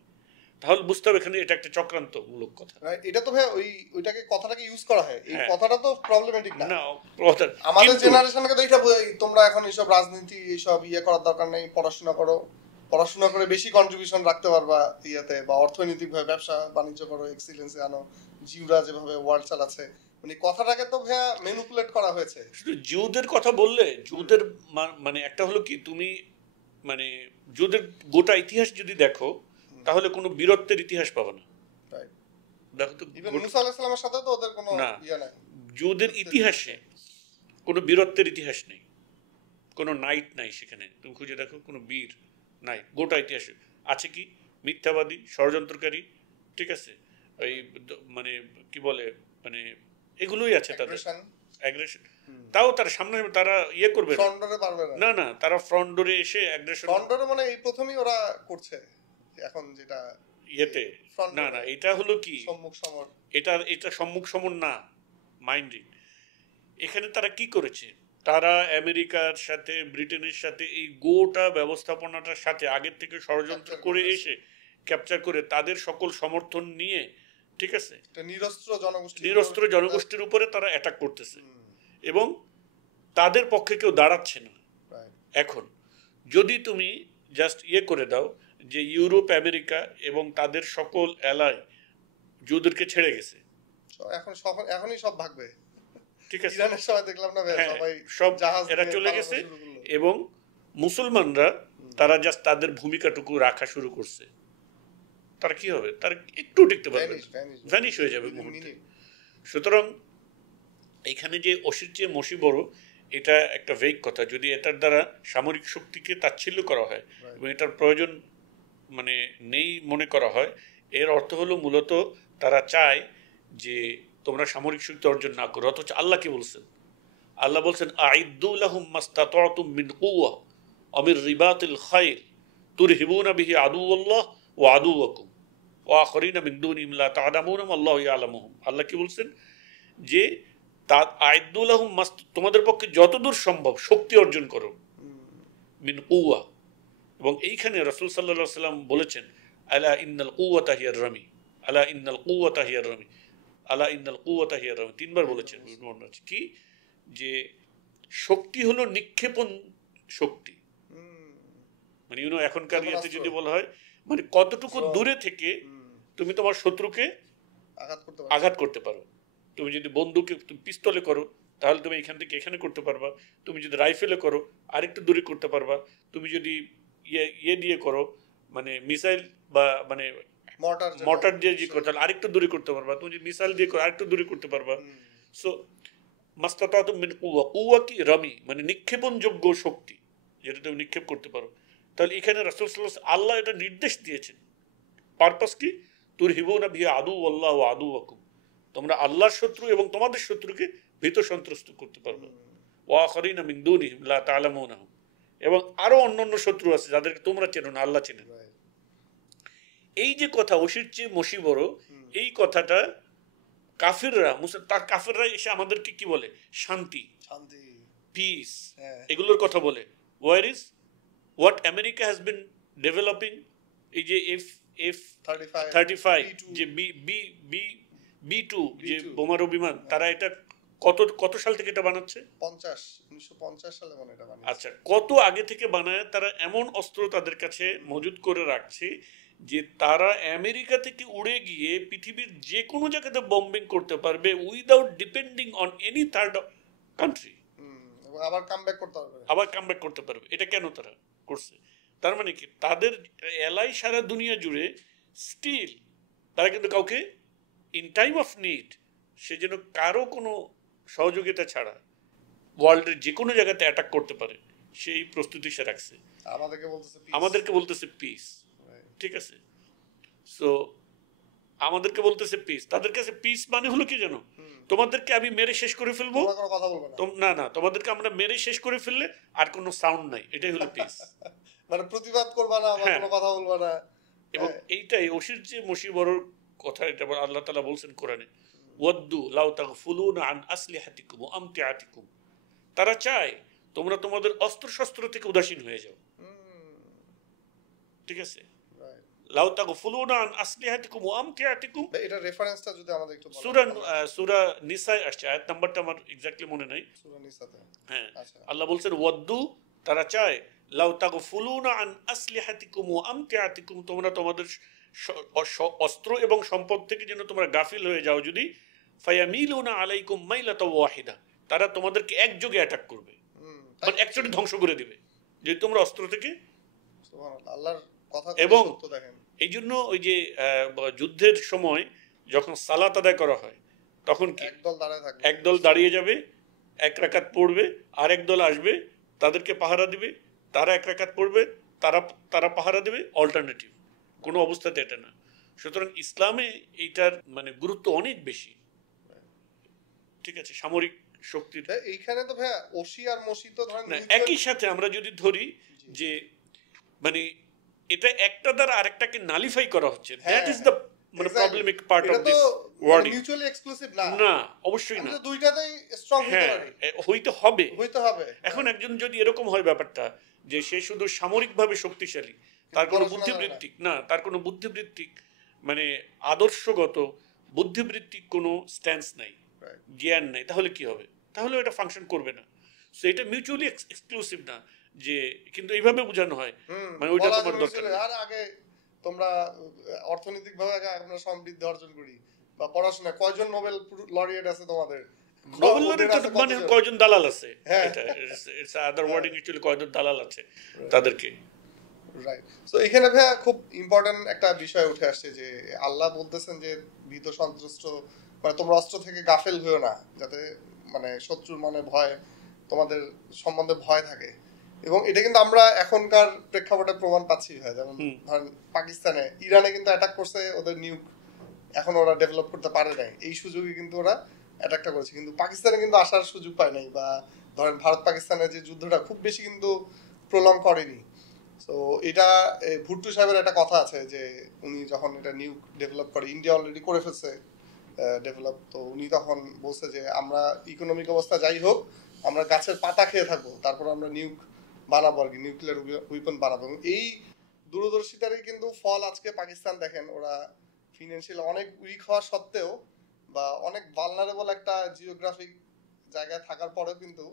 তাহলে বুঝতে হবে এখানে এটা একটা চক্রান্তমূলক কথা। এটা তো ভাই ওইটাকে কথাটাকে ইউজ করা হয়, এই কথাটা তো প্রবলেমেটিক না। আমাদের জেনারেশনকে দেখে তোমরা এখন এইসব রাজনীতি এইসব করার দরকার নেই, পড়াশোনা করো, পড়াশোনা করে বেশি কন্ট্রিবিউশন রাখতে পারবা ইয়াতে, বা অর্থনৈতিকভাবে ব্যবসা বাণিজ্য করো, এক্সিলেন্সে আনো, জিউরা যেভাবে ওয়ার্ল্ড চালাচ্ছে, মানে কথাটাকে তো ভাইয়া ম্যানিপুলেট করা হয়েছে। শুধু জিউদের কথা বললে, জিউদের মানে একটা হলো কি, তুমি মানে জিউদের গোটা ইতিহাস যদি দেখো তাহলে কোনো বীরত্বের ইতিহাস পাবে না। দেখো তো মুসা আলাইহিস সালামের সাথে তো ওদের কোনো ইয়া নাই, জিউদের ইতিহাসে কোনো বীরত্বের ইতিহাস নেই, কোনো নাইট নাই সেখানে, তুমি খুঁজে দেখো কোনো বীর নাই গোটা ইতিহাসে। আছে কি? মিথ্যাবাদী, ষড়যন্ত্রকারী, ঠিক আছে, ওই মানে কি বলে, মানে এগুলোই আছে তাদের অ্যাগ্রেশন। তাও তার সামনে তারা ইয়ে করবে না, না তারা ফ্রন্ট ডোরে এসে অ্যাগ্রেশন, ফ্রন্ট ডোরে মানে এই প্রথমেই ওরা করছে এখন যেটা ইয়েতে, না না এটা হলো কি সম্মুখ সমর, এটা সম্মুখ সমর না, মাইন্ডিং। এখানে তারা কি করেছে, তারা আমেরিকার সাথে ব্রিটেনের সাথে এই গোটা ব্যবস্থাপনাটার সাথে আগের থেকে ষড়যন্ত্র করে এসে ক্যাপচার করে তাদের সকল সমর্থন নিয়ে, ঠিক আছে, নিরস্ত্র জনগোষ্ঠীর উপরে তারা অ্যাটাক করতেছে এবং তাদের পক্ষে কেউ দাঁড়াচ্ছে না। এখন যদি তুমি জাস্ট করে দাও যে ইউরোপ, আমেরিকা এবং তাদের সকল এলায় জুদেরকে ছেড়ে গেছে, এখনই সব ভাগবে, ঠিক আছে, ইরানের সময় দেখলাম না সবাই সব জাহাজ এরা চলে গেছে এবং মুসলমানরা তারা জাস্ট তাদের ভূমিকাটুকু রাখা শুরু করছে। তারা কি হবে? তারা একটু টিকতে পারবে, ভ্যানিশ হয়ে যাবে মুহূর্তে। সুতরাং এখানে যে অসির চেয়ে মসি বড়, এটা একটা ভেগ কথা। যদি এটার দ্বারা সামরিক শক্তিকে তাচ্ছিল্য করা হয় এবং এটার প্রয়োজন মানে নেই মনে করা হয়, এর অর্থ হলো মূলত তারা চায় যে তোমরা সামরিক শক্তি অর্জন না করো। অথচ আল্লাহ কি বলছেন? আল্লাহ বলছেন আইদ্দু লাহুম মাস্তাতাতুম মিন কুওয়া ওয়া মির রিবাতিল খাইর তুরহিবুনা বিহি আদুওয়াল্লাহ ওয়া আদুওয়াকুম ওয়া আখরিনা মিন দুনিহিম লা তা'লামুনহুম আল্লাহু ইয়ালামুহুম। আল্লাহ কি বলছেন? যে আইদ্দু লাহুম তোমাদের পক্ষে যতদূর সম্ভব শক্তি অর্জন করো, মিন কুওয়া। এবং এইখানে রাসূল সাল্লাল্লাহু আলাইহি ওয়াসাল্লাম বলেছেন আলা ইন্নাল কুওয়াতা হিয়ার রামি, আলা ইন্নাল কুওয়াতা হিয়ার রামি, আলা ইন্নাল কুওয়াতা হিয়ার রামি, তিনবার বলেছেন। কি? যে শক্তি হলো নিক্ষেপণ শক্তি। মানে এখনকার ইয়েতে যদি বলা হয়, মানে কতটুকু দূরে থেকে তুমি তোমার শত্রুকে আঘাত করতে পারো। তুমি যদি বন্দুকে পিস্তলে করো তাহলে তুমি এখান থেকে এখানে করতে পারবা, তুমি যদি রাইফেলে করো আরেকটু দূরে করতে পারবা, তুমি যদি ইয়ে দিয়ে করো মানে মিসাইল বা মানে মর্টার দিয়ে যে করো তাহলে আরেকটু দূরে করতে পারবা, তুমি যদি মিসাইল দিয়ে করো আরেকটু দূরে করতে পারবা। সো মাস্তাতাতুম মিন কুওয়া, কুওয়া কি? রামি, মানে নিক্ষেপণযোগ্য শক্তি, যেটা তুমি নিক্ষেপ করতে পারো। তাহলে এখানে রাসূল সাল্লাল্লাহু আলাইহি ওয়াসাল্লাম আল্লাহ এটা নির্দেশ দিয়েছেন। পারপাস কি? তুরহিবুনা বিহি আদুওয়াল্লাহ ওয়া আদুওয়াকুম, তোমরা আল্লাহর শত্রু এবং তোমাদের শত্রুকে ভীত সন্ত্রস্ত করতে পারবে। ওয়া আখরিনা মিন দুনিহিম লা তা'লামুনহুম, এবং আরো অন্যান্য শত্রু আছে যাদেরকে তোমরা চেনো না, আল্লাহ চেনেন। এই যে কথা অসির চেয়ে মসি বড়, এই কথাটা কাফিররা কাফিররা এসে আমাদেরকে কি বলে? শান্তি, পিস, এগুলোর কথা বলে। War is what America has been developing, এই যে F-35 যে B-2 যে বোমারু বিমান, তারা এটা কত সাল থেকে এটা বানাচ্ছে? 1950 সালে মনে এটা বানাচ্ছে। আচ্ছা, কত আগে থেকে বানায় তারা এমন অস্ত্র তাদের কাছে মজুদ করে রাখছে যে তারা আমেরিকা থেকে উড়ে গিয়ে পৃথিবীর যে কোনো জায়গাতে বম্বিং করতে পারবে without depending on any third country. আবার কামব্যাক করতে পারবে। এটা কেন তারা করছে? তার মানে কি? তাদের এলাই সারা দুনিয়া জুড়ে স্টিল তারা কিন্তু কাউকে ইন টাইম অফ নিড, সে যেন কারো কোনো সহযোগিতা ছাড়া ওয়ার্ল্ডের যে কোনো জায়গাতে অ্যাটাক করতে পারে সেই প্রস্তুতি সে রাখছে। আমাদেরকে বলতেছে পিস, ঠিক আছে? সো আমাদেরকে বলতেছে পিস, তাদের কাছে পিস মানে হলো কি জানো? তোমাদেরকে আমি মেরে শেষ করে ফেলবো, না তোমাদেরকে আমরা মেরে শেষ করে ফেললে আর কোনো সাউন্ড নাই, এটাই হলো পিস। মানে প্রতিবাদ করবা না, কোনো কথা বলবা না। এবং এইটাই অসির যে মুসিবর কথা, এটা আল্লাহ তাআলা বলছেন কোরআনে, ওয়াদ্দু লাউ তাগফুলুনা আন আসলিহাতিকুম ওয়া আমতিআতিকুম, তারা চায় তোমরা তোমাদের অস্ত্র শস্ত্র থেকে উদাসীন হয়ে যাও, ঠিক আছে? লাউ তাগফুলুনা আন আসলিহাতিকুম ওয়া আমতিআতিকুম, এটা রেফারেন্সটা যদি আমাদের একটু বলেন। সূরা নিসায় আসছে, আয়াত নাম্বারটা আমার এক্স্যাক্টলি মনে নাই। সূরা নিসাতে, হ্যাঁ, আল্লাহ বলছেন ওয়াদ্দু, তারা চায়, লাউ তাগফুলুনা আন আসলিহাতিকুম ওয়া আমতিআতিকুম, তোমরা তোমাদের অস্ত্র এবং সম্পদ থেকে যেন তোমরা গাফিল হয়ে যাও যদি, ফায়ামিলুনা আলাইকুম মাইলাতাও ওয়াহিদা, তারা তোমাদেরকে একযোগে অ্যাটাক করবে, মানে একচোটে ধ্বংস করে দিবে যে তোমরা অস্ত্র থেকে। আল্লাহর কথা। এবং এই জন্য ওই যে যুদ্ধের সময় যখন সালাত আদায় করা হয় তখন কি একদল দাঁড়িয়ে যাবে, এক রাকাত পড়বে, আর একদল আসবে তাদেরকে পাহারা দিবে, তারা এক রাকাত পড়বে, তারা পাহারা দেবে, অল্টারনেটিভ কোনো অবস্থাতে এটা না। সুতরাং ইসলামে এইটার মানে গুরুত্ব অনেক বেশি, ঠিক আছে, সামরিক শক্তির। এইখানে তো ভাইয়া ওসি আর মসি তো ধরেন একই সাথে আমরা যদি ধরি যে মানে এটা একটা দ্বারা আরেকটাকে নালিফাই করা হচ্ছে, দ্যাট ইজ দ্য মানে problematic part of this wording. Mutually exclusive না, অবশ্যই না, দুইটাতেই স্ট্রং হতে পারে, হইতে হবে। এখন একজন যদি এরকম হয় ব্যাপারটা যে সে শুধু সামরিকভাবে শক্তিশালী তার কোনো পড়াশোনা জানে না। বুদ্ধিবৃত্তিক না, তার কোনো বুদ্ধিবৃত্তিক মানে আদর্শগত বুদ্ধিবৃত্তিক কোনো স্ট্যান্স নাই, Right. জ্ঞান নাই, তাহলে কি হবে? তাহলে এটা ফাংশন করবে না। সো এটা মিউচুয়ালি এক্সক্লুসিভ না যে, কিন্তু এইভাবে বোঝানো হয় মানে ওইটা বলা তোমার যায় দরকার নেই। আর আগে তোমরা অর্থনৈতিক ভাবে আগে আমরা সমৃদ্ধি অর্জন করি, বা পড়াশোনা কয়জন নোবেল লরিয়েট আছে তোমাদের, নোবেল ওদের লরিয়েট আছে মানে কতজন? কয়জন দালাল আছে, হ্যাঁ। এটা ইটস আদার ওয়ার্ডিং, অ্যাকচুয়ালি কয়জন দালাল আছে তাদেরকে। রাইট। সো এখানে ভাইয়া খুব ইম্পর্টেন্ট একটা বিষয় উঠে আসছে যে আল্লাহ বলতেছেন যে ভীত সন্ত্রস্ত, মানে তোমরা অস্ত্র থেকে গাফেল হয়েও না, যাতে মানে শত্রুর মনে ভয়, তোমাদের সম্বন্ধে ভয় থাকে। এবং এটা কিন্তু আমরা এখনকার প্রেক্ষাপটে প্রমাণ পাচ্ছি ভাই, যেমন ধরেন পাকিস্তানে ইরানে কিন্তু অ্যাটাক করছে, ওদের নিউক এখন ওরা ডেভেলপ করতে পারে নাই, এই সুযোগে কিন্তু ওরা অ্যাটাকটা করেছে, কিন্তু পাকিস্তানে কিন্তু আসার সুযোগ পায় নাই, বা ধরেন ভারত পাকিস্তানের যে যুদ্ধটা খুব বেশি কিন্তু প্রলং করেনি। তো এটা ভুট্টো সাহেবের একটা কথা আছে যে উনি যখন এটা নিউক ডেভেলপ করে, ইন্ডিয়া অলরেডি করে ফেলছে ডেভেলপ, তো উনি তখন বলছে যে আমরা ইকোনমিক অবস্থা যাই হোক, আমরা গাছের পাতা খেয়ে থাকবো, তারপর আমরা নিউক বানাবো আর কি, নিউক্লিয়ার উইপন বানাবো। এবং এই দূরদর্শিতারই কিন্তু ফল আজকে পাকিস্তান দেখেন, ওরা ফিনান্সিয়াল অনেক উইক হওয়া সত্ত্বেও বা অনেক ভালনারেবল একটা জিওগ্রাফিক জায়গায় থাকার পরেও কিন্তু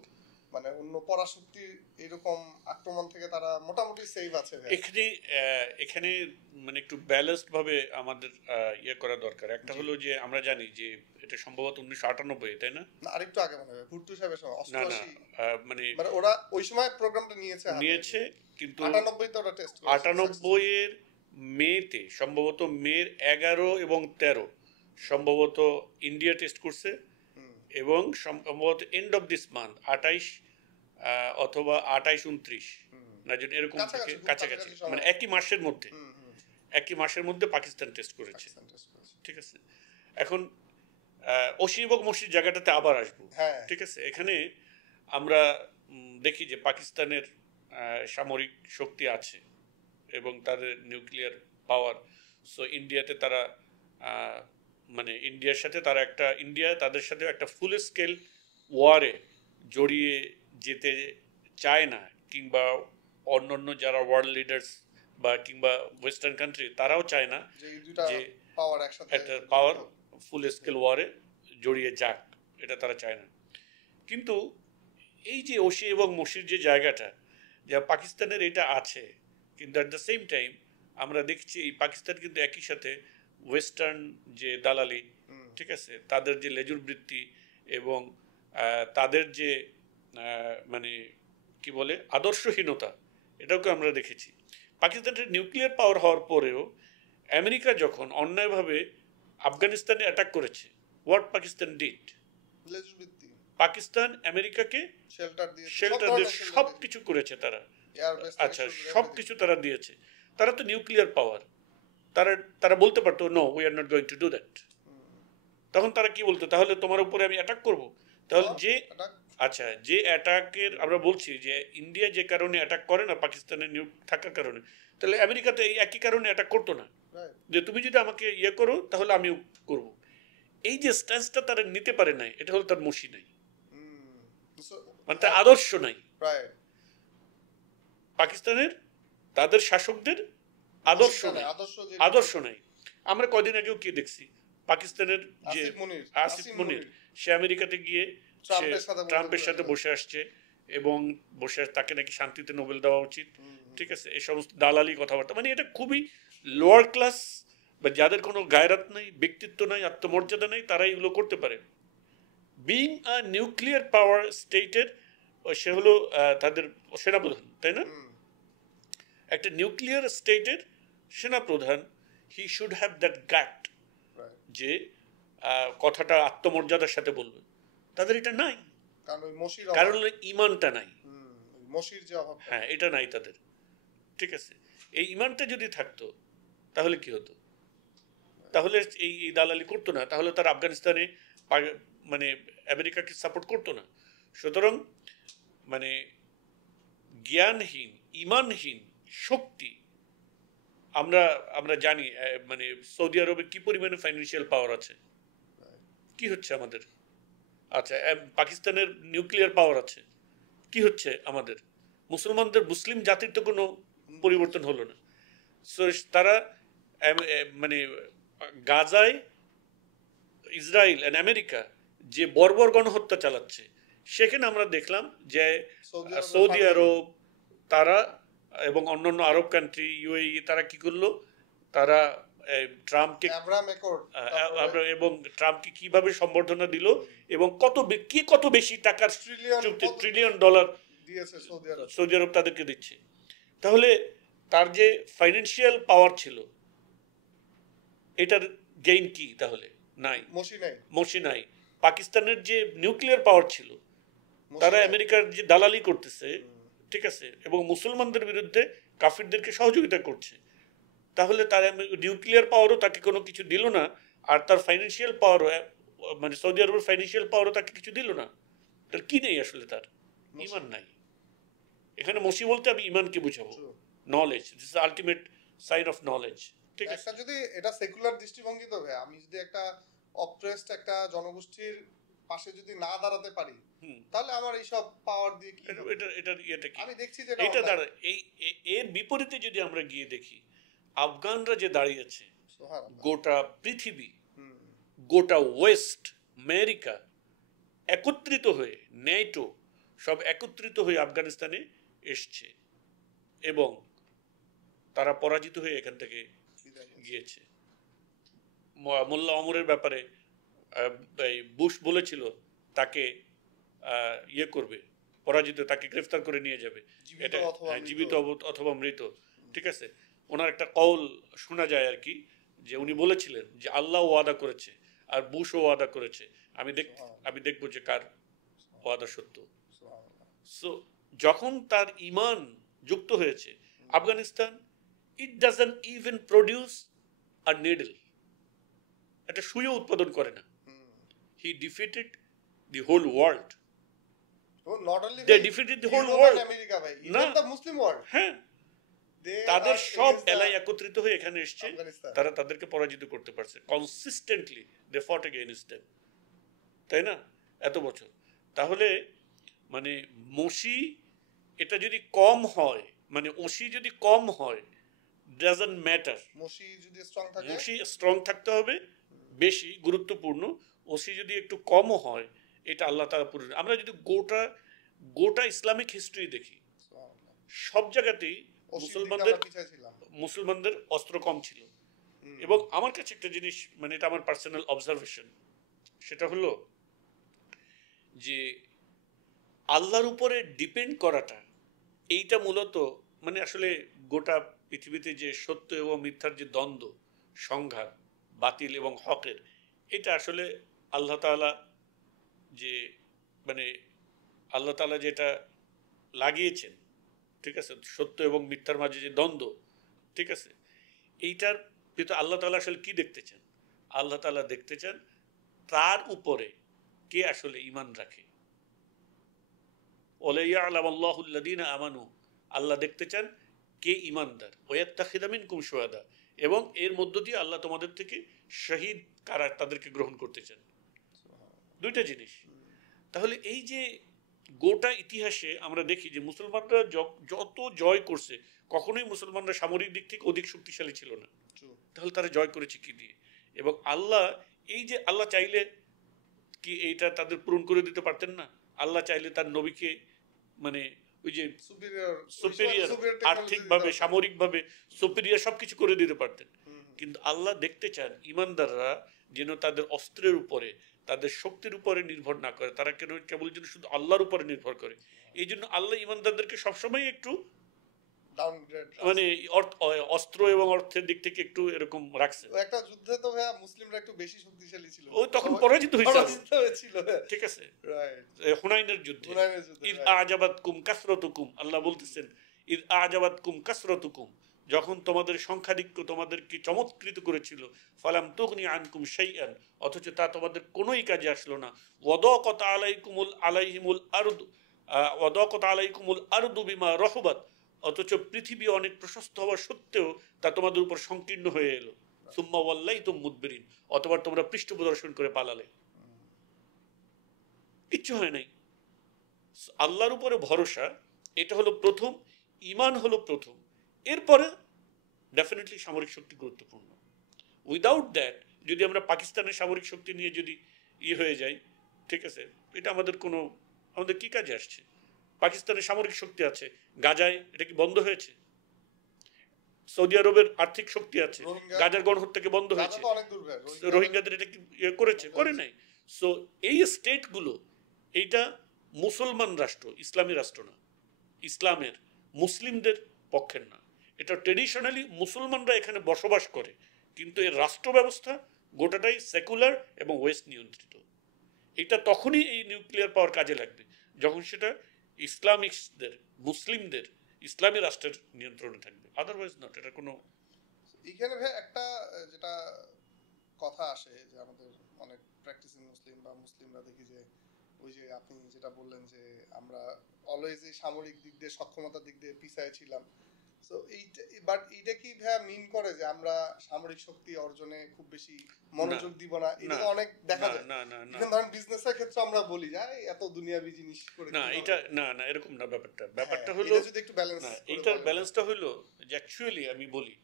মানে অন্য পরাশক্তি এরকম আক্রমণ থেকে তারা মোটামুটি সেভ আছে। এখানে এখানে মানে একটু ব্যালেন্সড ভাবে আমাদের ইয়ে করা দরকার। একটা হলো যে আমরা জানি যে এটা সম্ভবত 1998, তাই না? আরেকটু আগে মনে হয় ভুট্টো সাহেবের সময়, না না 88 মানে ওরা ওই সময় প্রোগ্রামটা নিয়েছে, কিন্তু 98 তে ওরা টেস্ট করেছে। 98 এর মেতে, সম্ভবত মের 11 এবং 13 সম্ভবত ইন্ডিয়া টেস্ট করছে, এবং সম্ভবত এন্ড অফ দিস মান্থ 28 অথবা 28-29 না যেন এরকম থেকে কাছাকাছি, মানে একই মাসের মধ্যে পাকিস্তান টেস্ট করেছে। ঠিক আছে, এখন অশিবক মসজিদ জায়গাটাতে আবার আসবো। ঠিক আছে, এখানে আমরা দেখি যে পাকিস্তানের সামরিক শক্তি আছে এবং তাদের নিউক্লিয়ার পাওয়ার। সো ইন্ডিয়াতে তারা মানে ইন্ডিয়ার সাথে ইন্ডিয়া তাদের সাথে একটা ফুল স্কেল ওয়ারে জড়িয়ে যেতে চায় না, কিংবা অন্যান্য যারা ওয়ার্ল্ড লিডার্স বা কিংবা ওয়েস্টার্ন কান্ট্রি তারাও চায় না যে একটা পাওয়ার ফুল স্কেল ওয়ারে জড়িয়ে যাক, এটা তারা চায় না। কিন্তু এই যে ওশি এবং মসির যে জায়গাটা, যা পাকিস্তানের এটা আছে, কিন্তু অ্যাট দ্য সেম টাইম আমরা দেখছি এই পাকিস্তান কিন্তু একই সাথে ওয়েস্টার্ন যে দালালি, ঠিক আছে, তাদের যে লেজুর বৃত্তি এবং তাদের যে মানে কি বলে আদর্শহীনতা, এটাকে আমরা দেখেছি। পাকিস্তানের নিউক্লিয়ার পাওয়ার হওয়ার পরেও আমেরিকা যখন অন্যায়ভাবে আফগানিস্তানে অ্যাটাক করেছে, হোয়াট পাকিস্তান ডিড, পাকিস্তান আমেরিকাকে শেল্টার দিয়ে সব কিছু করেছে তারা। আচ্ছা, সব কিছু তারা দিয়েছে, তারা তো নিউক্লিয়ার পাওয়ার, তারা বলতে পারতো no we are not going to do that. তখন তারা কি বলতো, তাহলে তোমার উপরে আমি অ্যাটাক করব। তাহলে যে আচ্ছা, যে অ্যাটাকের আমরা বলছি যে ইন্ডিয়া যে কারণে অ্যাটাক করে না পাকিস্তানের নিউক থাকার কারণে, তাহলে আমেরিকা তো এই একই কারণে অ্যাটাক করতো না, যে তুমি যদি আমাকে ইয়ে করো তাহলে আমিও করব। এই যে স্ট্যান্সটা তারা নিতে পারে নাই, এটা হলো তার মসি নাই, মানে তার আদর্শ নাই। পাকিস্তানের তাদের শাসকদের আদর্শ নাই। আমরা কদিন আগেও কি দেখছি, পাকিস্তানের যে আসিফ মনির, সে আমেরিকাতে গিয়ে ট্রাম্পের সাথে বসে আসছে এবং তাকে নাকি শান্তিতে নোবেল দেওয়া উচিত। ঠিক আছে, এই সমস্ত দালালি কথাবার্তা, মানে এটা খুবই লোয়ার ক্লাস, বা যাদের কোনো গায়রাত নাই, ব্যক্তিত্ব নাই, আত্মমর্যাদা নাই, তারা এগুলো করতে পারে। বিং আ নিউক্লিয়ার পাওয়ার স্টেটের, সে হলো তাদের সেনাপ্রধান, তাই না? একটা নিউক্লিয়ার স্টেটের সেনাপ্রধান, হি শুড হ্যাভ দ্যাট গাট, যে কথাটা আত্মমর্যাদার সাথে বলবে। তাদের এটা নাই, কারণ ইমানটা নাই, হ্যাঁ এটা নাই তাদের। ঠিক আছে, এই ইমানটা যদি থাকতো তাহলে কি হতো, তাহলে এই দালালি করতো না, তাহলে তারা আফগানিস্তানে মানে আমেরিকাকে সাপোর্ট করতো না। সুতরাং মানে জ্ঞানহীন, ইমানহীন শক্তি, আমরা জানি মানে সৌদি আরবে কি পরিমাণে ফাইন্যান্সিয়াল পাওয়ার আছে, কি হচ্ছে আমাদের। আচ্ছা, পাকিস্তানের নিউক্লিয়ার পাওয়ার আছে, কি হচ্ছে আমাদের। মুসলমানদের, মুসলিম জাতির তো কোনো পরিবর্তন হলো না। সো তারা মানে গাজায় ইসরায়েল অ্যান্ড আমেরিকা যে বর্বর গণহত্যা চালাচ্ছে, সেখানে আমরা দেখলাম যে সৌদি আরব তারা এবং অন্যান্য আরব কান্ট্রি ইউএই তারা কি করলো, তারা ট্রাম্পকে এবং ট্রাম্পকে কিভাবে সম্বর্ধনা দিল এবং কত বেশি টাকার ট্রিলিয়ন ডলার সৌদি আরব তাদেরকে দিচ্ছে। তাহলে তার যে ফাইন্যান্সিয়াল পাওয়ার ছিল, এটার গেইন কি তাহলে? নাই, মসি নাই। পাকিস্তানের যে নিউক্লিয়ার পাওয়ার ছিল, তারা আমেরিকার যে দালালি করতেছে, ঠিক আছে, এবং মুসলমানদের বিরুদ্ধে কাফিরদেরকে সহযোগিতা করছে, তাহলে তার নিউক্লিয়ার পাওয়ারও তাকে কোনো কিছু দিল না, আর তার ফাইন্যান্সিয়াল পাওয়ারও, মানে সৌদি আরবের ফাইন্যান্সিয়াল পাওয়ারও তাকে কিছু দিল না। তার কি নেই আসলে? তার ঈমান নাই। এখানে মসি বলতে আমি ঈমানকে বুঝাবো, knowledge. This is ultimate sign of knowledge. ঠিক আছে, যদি এটা সেকুলার দৃষ্টিভঙ্গি, তো ভাই আমি যদি একটা অপ্রেসড একটা জনগোষ্ঠীর পাশে যদি না দাঁড়াতে পারি, তাহলে আমার এইসব পাওয়ার দিয়ে কি এটা কি? আমি দেখছি যে এটা দাঁড়া এর বিপরীতে যদি আমরা গিয়ে দেখি, আফগানরা যে দাঁড়িয়েছে, গোটা পৃথিবী, গোটা ওয়েস্ট আমেরিকা একত্রিত হয়ে, নেটো সব একত্রিত হয়ে আফগানিস্তানে এসছে এবং তারা পরাজিত হয়ে এখান থেকে গিয়েছে। মোল্লা ওমরের ব্যাপারে বুশ বলেছিল তাকে ইয়ে করবে, পরাজিত, তাকে গ্রেফতার করে নিয়ে যাবে, এটা জীবিত অথবা মৃত। ঠিক আছে, ওনার একটা কওল শোনা যায় আর কি, যে উনি বলেছিলেন যে আল্লাহ ওয়াদা করেছে আর বুশও ওয়াদা করেছে, আমি দেখবো যে কার ওয়াদা সত্য। সো যখন তার ঈমান যুক্ত হয়েছে, Afghanistan, it doesn't even produce a needle, একটা সুইও উৎপাদন করে না। He defeated the whole world. They defeated the whole world. না, মুসলিম ওয়ার্ল্ড, হ্যাঁ, তাদের সব এলাই একত্রিত হয়ে এখানে এসছে, তারা তাদেরকে পরাজিত করতে পারছে কনসিস্টেন্টলি। দে ফট এগেইনস্ট দেম, তাই না, এত বছর। তাহলে মানে মসি এটা যদি কম হয়, মানে ওসি যদি কম হয়, ডাজন্ট ম্যাটার। মসি স্ট্রং থাকতে হবে, বেশি গুরুত্বপূর্ণ। ওসি যদি একটু কমও হয়, এটা আল্লাহ তাআলা পুরো। আমরা যদি গোটা ইসলামিক হিস্ট্রি দেখি, সব জায়গাতেই মুসলমানদের অস্ত্র কম ছিল। এবং আমার কাছে একটা জিনিস, মানে এটা আমার পার্সোনাল অবজারভেশন, সেটা হলো যে আল্লাহর উপরে ডিপেন্ড করাটা, এইটা মূলত মানে আসলে গোটা পৃথিবীতে যে সত্য এবং মিথ্যার যে দ্বন্দ্ব, সংঘাত, বাতিল এবং হকের, এটা আসলে আল্লাহ তাআলা যে মানে আল্লাহ তাআলা যেটা লাগিয়েছেন, ঠিক আছে, সত্য এবং মিথ্যার মাঝে যে দ্বন্দ্ব, ঠিক আছে, এইটার ভিতরে আল্লাহ তাআলা আসলে কি দেখতে চান? আল্লাহ তাআলা দেখতে চান তার উপরে কে আসলে ঈমান রাখে। ওয়ালিয়া'লামাল্লাহুল্লাযীনা আমানু, আল্লাহ দেখতে চান কে ঈমানদার। ওয়াত্তাখিযা মিনকুম শুহাদা, এবং এর মধ্য দিয়ে আল্লাহ তোমাদের থেকে শহীদ কারা তাদেরকে গ্রহণ করতে চান। দুইটা জিনিস। তাহলে এই যে গোটা ইতিহাসে আমরা দেখি যে মুসলমানরা যত জয় করছে, কখনোই মুসলমানরা সামরিক দিক থেকে অধিক শক্তিশালী ছিল না। তাহলে তারা জয় করেছে কি দিয়ে? এবং আল্লাহ, এই যে আল্লাহ চাইলে কি এইটা তাদের পূরণ করে দিতে পারতেন না? আল্লাহ চাইলে তার নবীকে মানে ওই যে সুপিরিয়র, আর্থিকভাবে, সামরিকভাবে সুপিরিয়র সবকিছু করে দিতে পারতেন। কিন্তু আল্লাহ দেখতে চান ঈমানদাররা যেন তাদের অস্ত্রের উপরে, তাদের শক্তির উপরে নির্ভর না করে, তারা কেবল যেন শুধু আল্লাহর উপরে নির্ভর করে। এই জন্য আল্লাহ ঈমানদারদেরকে সবসময় একটু মানে অস্ত্র এবং অর্থের দিক থেকে একটু এরকম রাখছে। একটা যুদ্ধে তো ভাইয়া মুসলিমরা একটু বেশি শক্তিশালী ছিল, ওই তখন পরাজিত হয়েছিল, ঠিক আছে, হুনাইনের যুদ্ধে। ইয আ'জাবাতকুম কাসরাতুকুম, আল্লাহ বলতেছেন ইয আ'জাবাতকুম কাসরাতুকুম, যখন তোমাদের সংখ্যাধিক্য তোমাদেরকে চমৎকৃত করেছিল, ফালাম তুগনি আনকুম শাইআন, অথচ তা তোমাদের কোনোই কাজে আসলো না। ওয়াদাকাত আলাইহিমুল আরদু, ওয়াদাকাত আলাইকুমুল আরদু বিমা রহবাত, অথচ পৃথিবী অনেক প্রশস্ত হওয়া সত্ত্বেও তা তোমাদের উপর সংকীর্ণ হয়ে এলো। সুম্মা ওয়াল্লাইতুম মুদবিরিন, অতঃপর তোমরা পৃষ্ঠ প্রদর্শন করে পালালে। কিচ্ছু হয় নাই। আল্লাহর উপরে ভরসা, এটা হলো প্রথম, ঈমান হলো প্রথম। এরপরে ডেফিনেটলি সামরিক শক্তি গুরুত্বপূর্ণ। উইদাউট দ্যাট যদি আমরা পাকিস্তানের সামরিক শক্তি নিয়ে যদি হয়ে যাই, ঠিক আছে, এটা আমাদের কি কাজে আসছে? পাকিস্তানের সামরিক শক্তি আছে, গাজায় এটা কি বন্ধ হয়েছে? সৌদি আরবের আর্থিক শক্তি আছে, গাজার গণহত্যাকে বন্ধ হয়েছে? রোহিঙ্গাদের এটা কি করেছে? করে নাই। সো এই স্টেটগুলো, এইটা মুসলমান রাষ্ট্র, ইসলামী রাষ্ট্র না, ইসলামের মুসলিমদের পক্ষের না। এটা ট্রেডিশনালি মুসলমানরা এখানে বসবাস করে, কিন্তু এর রাষ্ট্র ব্যবস্থা গোটাটাই সেকুলার এবং ওয়েস্ট নিয়ন্ত্রিত। এটা তখনই এই নিউক্লিয়ার পাওয়ার কাজে লাগবে যখন সেটা ইসলামিকদের, মুসলিমদের, ইসলামী রাষ্ট্রের নিয়ন্ত্রণে থাকবে, আদারওয়াইজ নট। এটা কোনো এখানে ভাই একটা যেটা কথা আসে যে আমাদের অনেক প্র্যাকটিসিং মুসলিম বা মুসলিমরা দেখি যে ওই যে আপনি যেটা বললেন যে আমরা অলওয়েজ এই সামরিক দিক দিয়ে, সক্ষমতার দিক দিয়ে পিছায় ছিলাম। সো বাট এইটা কি ভাইয়া মিন করে যে আমরা সামরিক শক্তি অর্জনে খুব বেশি মনোযোগ দিব না? এটা তো অনেক দেখা যায়। এখন ধরেন বিজনেসের ক্ষেত্রে আমরা বলি যে এত দুনিয়াবি জিনিস করে না, এটা না এরকম না। ব্যাপারটা হলো যদি একটু ব্যালেন্স, এইটার ব্যালেন্সটা হলো যে অ্যাকচুয়ালি আমি বলি,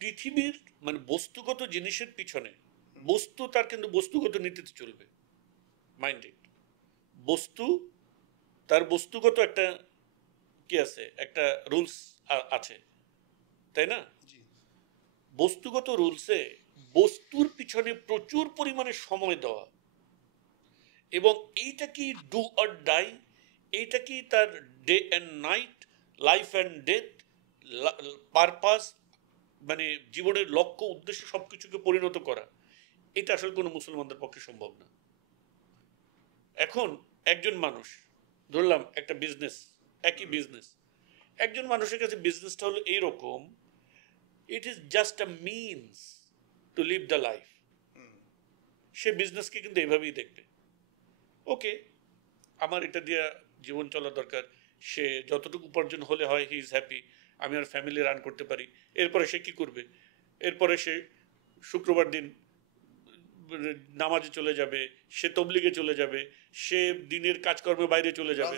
পৃথিবীর মানে বস্তুগত জিনিসের পিছনে বস্তু তার কিন্তু বস্তুগত নীতিতে চলবে। মাইন্ড ইট, বস্তু তার বস্তুগত একটা কি আছে, একটা রুলস আছে, তাই না? বস্তুগত রুলসে বস্তুর পিছনে প্রচুর পরিমাণে সময় দেওয়া, এবং এইটা কি ডু অর ডাই, এইটা কি তার day and night, life and death, purpose, মানে জীবনের লক্ষ্য উদ্দেশ্য সব কিছুকে পরিণত করা, এটা আসলে কোনো মুসলমানদের পক্ষে সম্ভব না। এখন একজন মানুষ, ধরলাম একটা বিজনেস, একই বিজনেস, একজন মানুষের কাছে বিজনেসটা হলো এইরকম, it is just a means to live the life. সে বিজনেসকে কিন্তু এইভাবেই দেখবে, ওকে আমার এটা দিয়ে জীবন চলা দরকার, সে যতটুকু উপার্জন হলে হয় হি ইজ হ্যাপি, আমি আর ফ্যামিলি রান করতে পারি। এরপরে সে কি করবে? এরপরে সে শুক্রবার দিন নামাজে চলে যাবে, সে তবলিগে চলে যাবে, সে দিনের কাজকর্মে বাইরে চলে যাবে,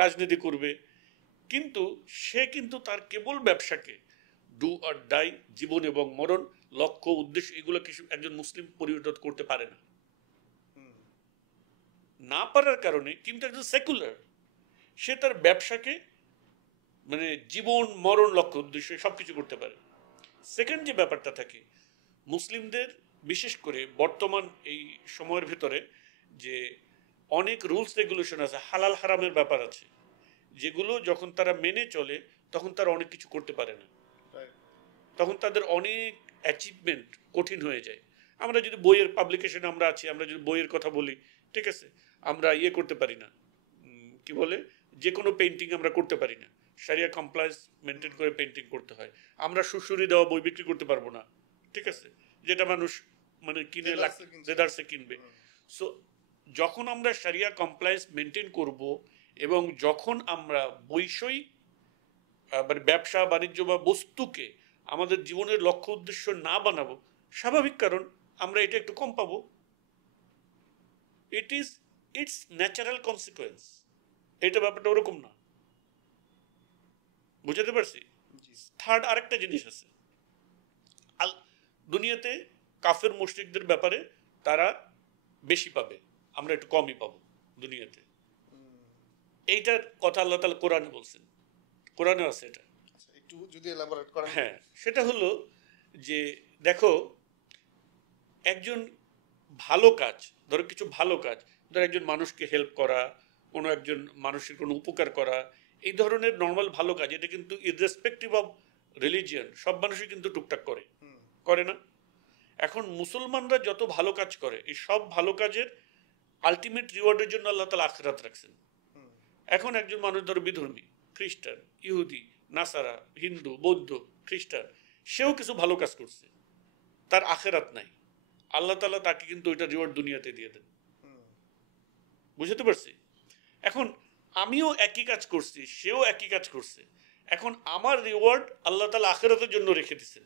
রাজনীতি করবে। কিন্তু সে কিন্তু তার কেবল ব্যবসাকে ডু অর ডাই, জীবন এবং মরণ, লক্ষ্য উদ্দেশ্য, এগুলো কিছু একজন মুসলিম পরিণত করতে পারে না। না পারার কারণে কিন্তু একজন সেকুলার, সে তার ব্যবসাকে মানে জীবন মরণ লক্ষ্য উদ্দেশ্য সবকিছু করতে পারে। সেকেন্ড যে ব্যাপারটা থাকে মুসলিমদের, বিশেষ করে বর্তমান এই সময়ের ভিতরে, যে অনেক রুলস রেগুলেশন আছে, হালাল হারামের ব্যাপার আছে, যেগুলো যখন তারা মেনে চলে তখন তারা অনেক কিছু করতে পারে না, তখন তাদের অনেক অ্যাচিভমেন্ট কঠিন হয়ে যায়। আমরা যদি বইয়ের পাবলিকেশনে আমরা আছি, আমরা যদি বইয়ের কথা বলি, ঠিক আছে, আমরা করতে পারি না, কি বলে, যে কোনো পেন্টিং আমরা করতে পারি না, শারিয়া কমপ্লায়েন্স মেনটেন করে পেন্টিং করতে হয়। আমরা সুশুরি দেওয়া বই বিক্রি করতে পারবো না, ঠিক আছে, যেটা মানুষ মানে কিনে দেদারসে কিনবে। সো যখন আমরা শারিয়া কমপ্লায়েন্স মেনটেন করব এবং যখন আমরা বৈষয়িক মানে ব্যবসা বাণিজ্য বা বস্তুকে আমাদের জীবনের লক্ষ্য উদ্দেশ্য না বানাবো, স্বাভাবিক, কারণ আমরা এটা একটু কম পাবো। It's natural consequence. এটা ব্যাপারটা ওরকম না, বুঝতে পারছি। থার্ড আরেকটা জিনিস আছে, দুনিয়াতে কাফের মুশরিকদের ব্যাপারে তারা বেশি পাবে, আমরা একটু কমই পাবো দুনিয়াতে। এইটার কথা আল্লাহ তাআলা কোরআনে বলছেন, কোরআনে আছে এটা, একটু যদি এলাবোরেট করেন। হ্যাঁ, সেটা হলো যে দেখো, একজন ভালো কাজ, ধরো কিছু ভালো কাজ, ধরো একজন মানুষকে হেল্প করা, কোনো একজন মানুষের কোনো উপকার করা, এই ধরনের নর্মাল ভালো কাজ, এটা কিন্তু ইররেসপেক্টিভ অফ রিলিজিয়ন সব মানুষই কিন্তু টুকটাক করে না? এখন মুসলমানরা যত ভালো কাজ করে, এই সব ভালো কাজের আলটিমেট রিওয়ার্ডের জন্য আল্লাহ তাআলা আখিরাত রাখছেন। এখন একজন মানুষ ধরো বিধর্মী, খ্রিস্টান, ইহুদি, নাসারা, হিন্দু, বৌদ্ধ, খ্রিস্টান, সেও কিছু ভালো কাজ করছে, তার আখিরাত নাই, আল্লাহ তাআলা তাকে কিন্তু ওইটা রিওয়ার্ড দুনিয়াতে দিয়ে দেন। বুঝতে পারছি? এখন আমিও একই কাজ করছি, সেও একই কাজ করছে, এখন আমার রিওয়ার্ড আল্লাহ তাআলা আখিরাতের জন্য রেখে দিচ্ছেন,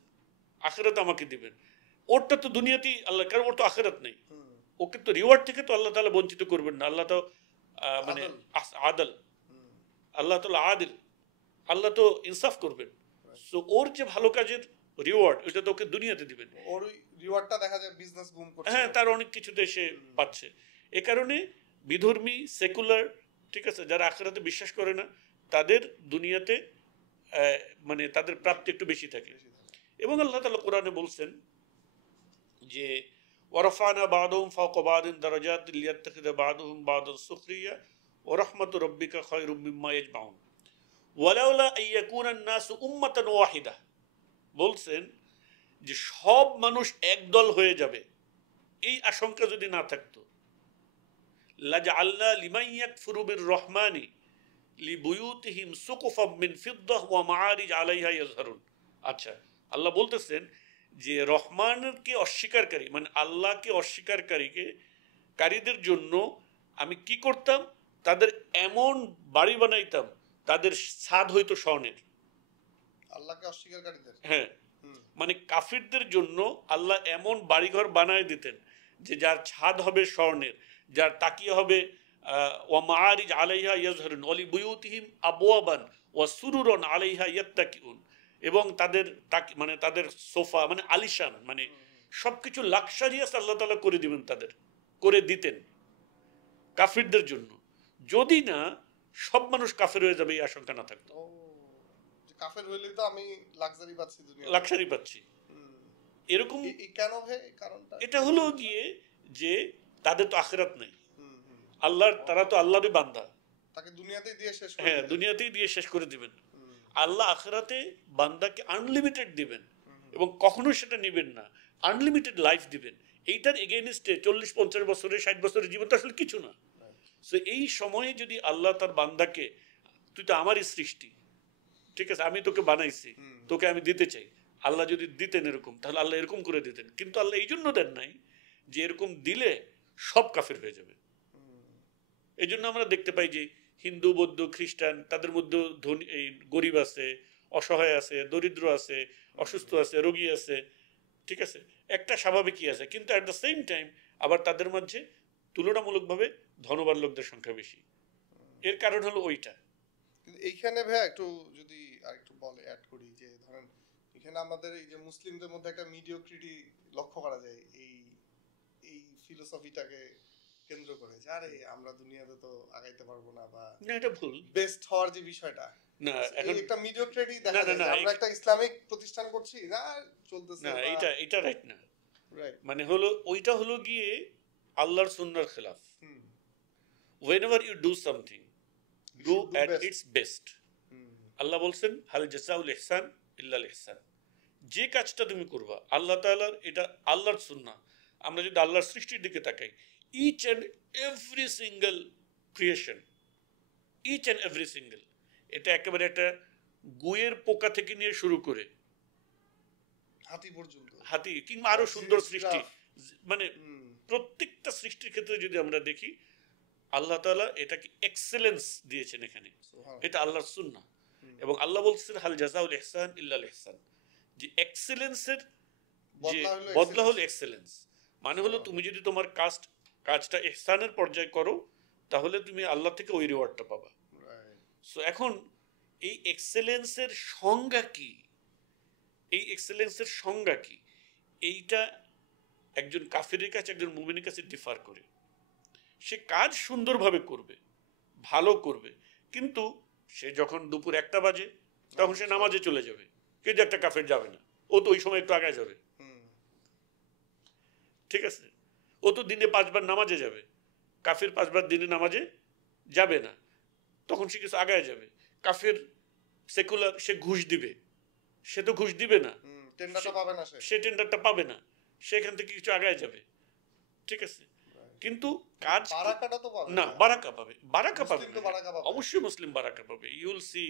আখিরাত আমাকে দিবেন। ওরটা তো দুনিয়াতেই আল্লাহ, কারণ ওর তো আখিরাত নেই, ওকে তো রিওয়ার্ড থেকে তো আল্লাহ তাআলা বঞ্চিত করবেন না। আল্লাহ তো মানে আদল, আল্লাহ তাআলা আদিল, আল্লাহ তো ইনসাফ করবেন। সো ওর যে ভালো কাজের রিওয়ার্ড ওইটা তো ওকে দুনিয়াতে দিবেন। ওর রিওয়ার্ডটা দেখা যায় বিজনেস বুম করছে। হ্যাঁ, তার অনেক কিছুতে সে পাচ্ছে। এ কারণে বিধর্মী সেকুলার, ঠিক আছে, যারা আখিরাতে বিশ্বাস করে না তাদের দুনিয়াতে মানে তাদের প্রাপ্তি একটু বেশি থাকে। এবং আল্লাহ তাআলা কোরআনে বলছেন যে ওয়ারাফানা বাদুহুম ফাওকা বাদিন দারাজাত লিয়াত্তাখিযা বাদুহুম বাদান সুখরিয়া ওয়া রাহমাতু রাব্বিকা খায়রুম মিম্মা ইয়াজমাউন ওয়ালাউলা আইয়াকুনা আন-নাসু উম্মাতান ওয়াহিদা। বলছেন যে সব মানুষ একদল হয়ে যাবে, এই আশঙ্কা যদি না থাকতো, লাজআলনা লিমান ইয়াকফুরু বির-রহমানি লিবুয়ুতিহিম সুকুফাম মিন ফিদ্দাহ ওয়া মাআরিজ আলাইহা ইয়াজহারুন। আচ্ছা, আল্লাহ বলতেছেন যে রহমানকে অস্বীকারী মানে আল্লাহকে অস্বীকারীদের জন্য আমি কি করতাম, তাদের এমন বাড়ি বানাইতাম তাদের ছাদ হইতো স্বর্ণের। আল্লাহকে অস্বীকারীদের, হ্যাঁ, মানে কাফিরদের জন্য আল্লাহ এমন বাড়িঘর বানায় দিতেন যে যার ছাদ হবে স্বর্ণের, যার তাকিয়া হবে ওয়া মাআরিজ আলাইহা ইয়াজহারুন ওয়া লিবুয়ুতিহিম আবওয়াবান ওয়া সুরুরান আলাইহা ইয়াত্তাকিউন। এবং তাদের মানে তাদের সোফা মানে আলিশান, মানে সবকিছু লাক্সারিয়াস আল্লাহ তাআলা করে দিবেন, তাদের করে দিতেন কাফিরদের জন্য, যদি না সব মানুষ কাফের হয়ে যাবে এই আশঙ্কা না থাকতো। কাফের হইলে তো আমি লাক্সারি পাচ্ছি, দুনিয়া লাক্সারি পাচ্ছি এরকম। কেন ভাই কারণটা? এটা হলো গিয়ে যে তাদের তো আখিরাত নাই, আল্লাহর, তারা তো আল্লাহরই বান্দা, তাকে দুনিয়াতেই দিয়ে শেষ করে, হ্যাঁ দুনিয়াতেই দিয়ে শেষ করে দিবেন। আল্লাহ আখিরাতে বান্দাকে আনলিমিটেড দিবেন এবং কখনো সেটা নেবেন না, আনলিমিটেড লাইফ দিবেন। এইটার এগেইনস্টে 40-50 বছরের 60 বছরের জীবন তো আসলে কিছু না। সো এই সময়ে যদি আল্লাহ তার বান্দাকে, তুই তো আমারই সৃষ্টি, ঠিক আছে, আমি তোকে বানাইছি, তোকে আমি দিতে চাই, আল্লাহ যদি দিতেন এরকম, তাহলে আল্লাহ এরকম করে দিতেন। কিন্তু আল্লাহ এই জন্য দেন নাই যে এরকম দিলে সব কাফের হয়ে যাবে। এই জন্য আমরা দেখতে পাই যে হিন্দু, বৌদ্ধ, খ্রিস্টান, তাদের মধ্যে ধনী, এই গরিব আছে, অসহায় আছে, দরিদ্র আছে, অসুস্থ আছে, রোগী আছে, ঠিক আছে, একটা স্বাভাবিকই আছে। কিন্তু অ্যাট দ্য সেম টাইম আবার তাদের মাঝে তুলনামূলকভাবে ধনবান লোকদের সংখ্যা বেশি। এর কারণ হলো ওইটা। কিন্তু এইখানে ভাই একটু যদি আরেকটু বলে অ্যাড করি, যে ধরেন এখানে আমাদের এই যে মুসলিমদের মধ্যে একটা মিডিওক্রিটি লক্ষ্য করা যায় এই ফিলোসফিটাকে কেন্দ্র করে, যে আরে আমরা দুনিয়াতে তো আগাইতে পারবো না, বা না, এটা ভুল। বেস্ট হওয়ার যে বিষয়টা, না, এখন একটা মিডিওক্রিটি দেখা যায়। আমরা একটা ইসলামিক প্রতিষ্ঠান করছি না, চলতেছে না, এটা রাইট না। রাইট, মানে হলো ওইটা হলো গিয়ে আল্লাহর সুন্নাহর খেলাফ। whenever you do something, do at its best. আল্লাহ বলছেন হাল জাযাউল ইহসান ইল্লাল ইহসান। যে কাজটা তুমি করবা আল্লাহ তাআলার, এটা আল্লাহর সুন্নাহ। আমরা যদি আল্লাহর সৃষ্টির দিকে তাকাই, each and every single creation, each and every single, এটা একেবারে একটা গুয়ের পোকা থেকে নিয়ে শুরু করে হাতি পর্যন্ত, হাতি কিংবা আরো সুন্দর সৃষ্টি, মানে প্রত্যেকটা সৃষ্টির ক্ষেত্রে যদি আমরা দেখি আল্লাহ তাআলা এটাকে এক্সেলেন্স দিয়েছেন এখানে, এটা আল্লাহর সুন্নাহ। এবং আল্লাহ বলছেন হাল জাযাউল ইহসান ইল্লাল ইহসান, যে এক্সেলেন্সের যে বদলা হলো এক্সেলেন্স। মানে হলো তুমি যদি তোমার কাজটা ইহসানের পর্যায়ে করো তাহলে তুমি আল্লাহ থেকে ওই রিওয়ার্ডটা পাবা। সো এখন এই এক্সেলেন্সের সংজ্ঞা কি, এই এক্সেলেন্সের সংজ্ঞা কি, এইটা একজন কাফিরের কাছে একজন মুমিনের কাছে ডিফার করে। সে কাজ সুন্দরভাবে করবে, ভালো করবে, কিন্তু সে যখন দুপুর 1টা বাজে তখন সে নামাজে চলে যাবে, কিন্তু একটা কাফের যাবে না, ও তো ওই সময় একটু আগে যাবে, ঠিক আছে, ও তো দিনে 5 বার নামাজে যাবে, কাফের 5 বার দিনে নামাজে যাবে না, তখন সে কিছু আগায় যাবে। কাফের সেকুলার, সে ঘুষ দিবে, সে তো ঘুষ দিবে না, সে টেন্ডারটা পাবে না, সেখান থেকে কিছু আগায় যাবে, ঠিক আছে, কিন্তু কাজ না, বারাকা পাবে, বারাকা পাবে, অবশ্যই মুসলিম বারাকা পাবে। You will see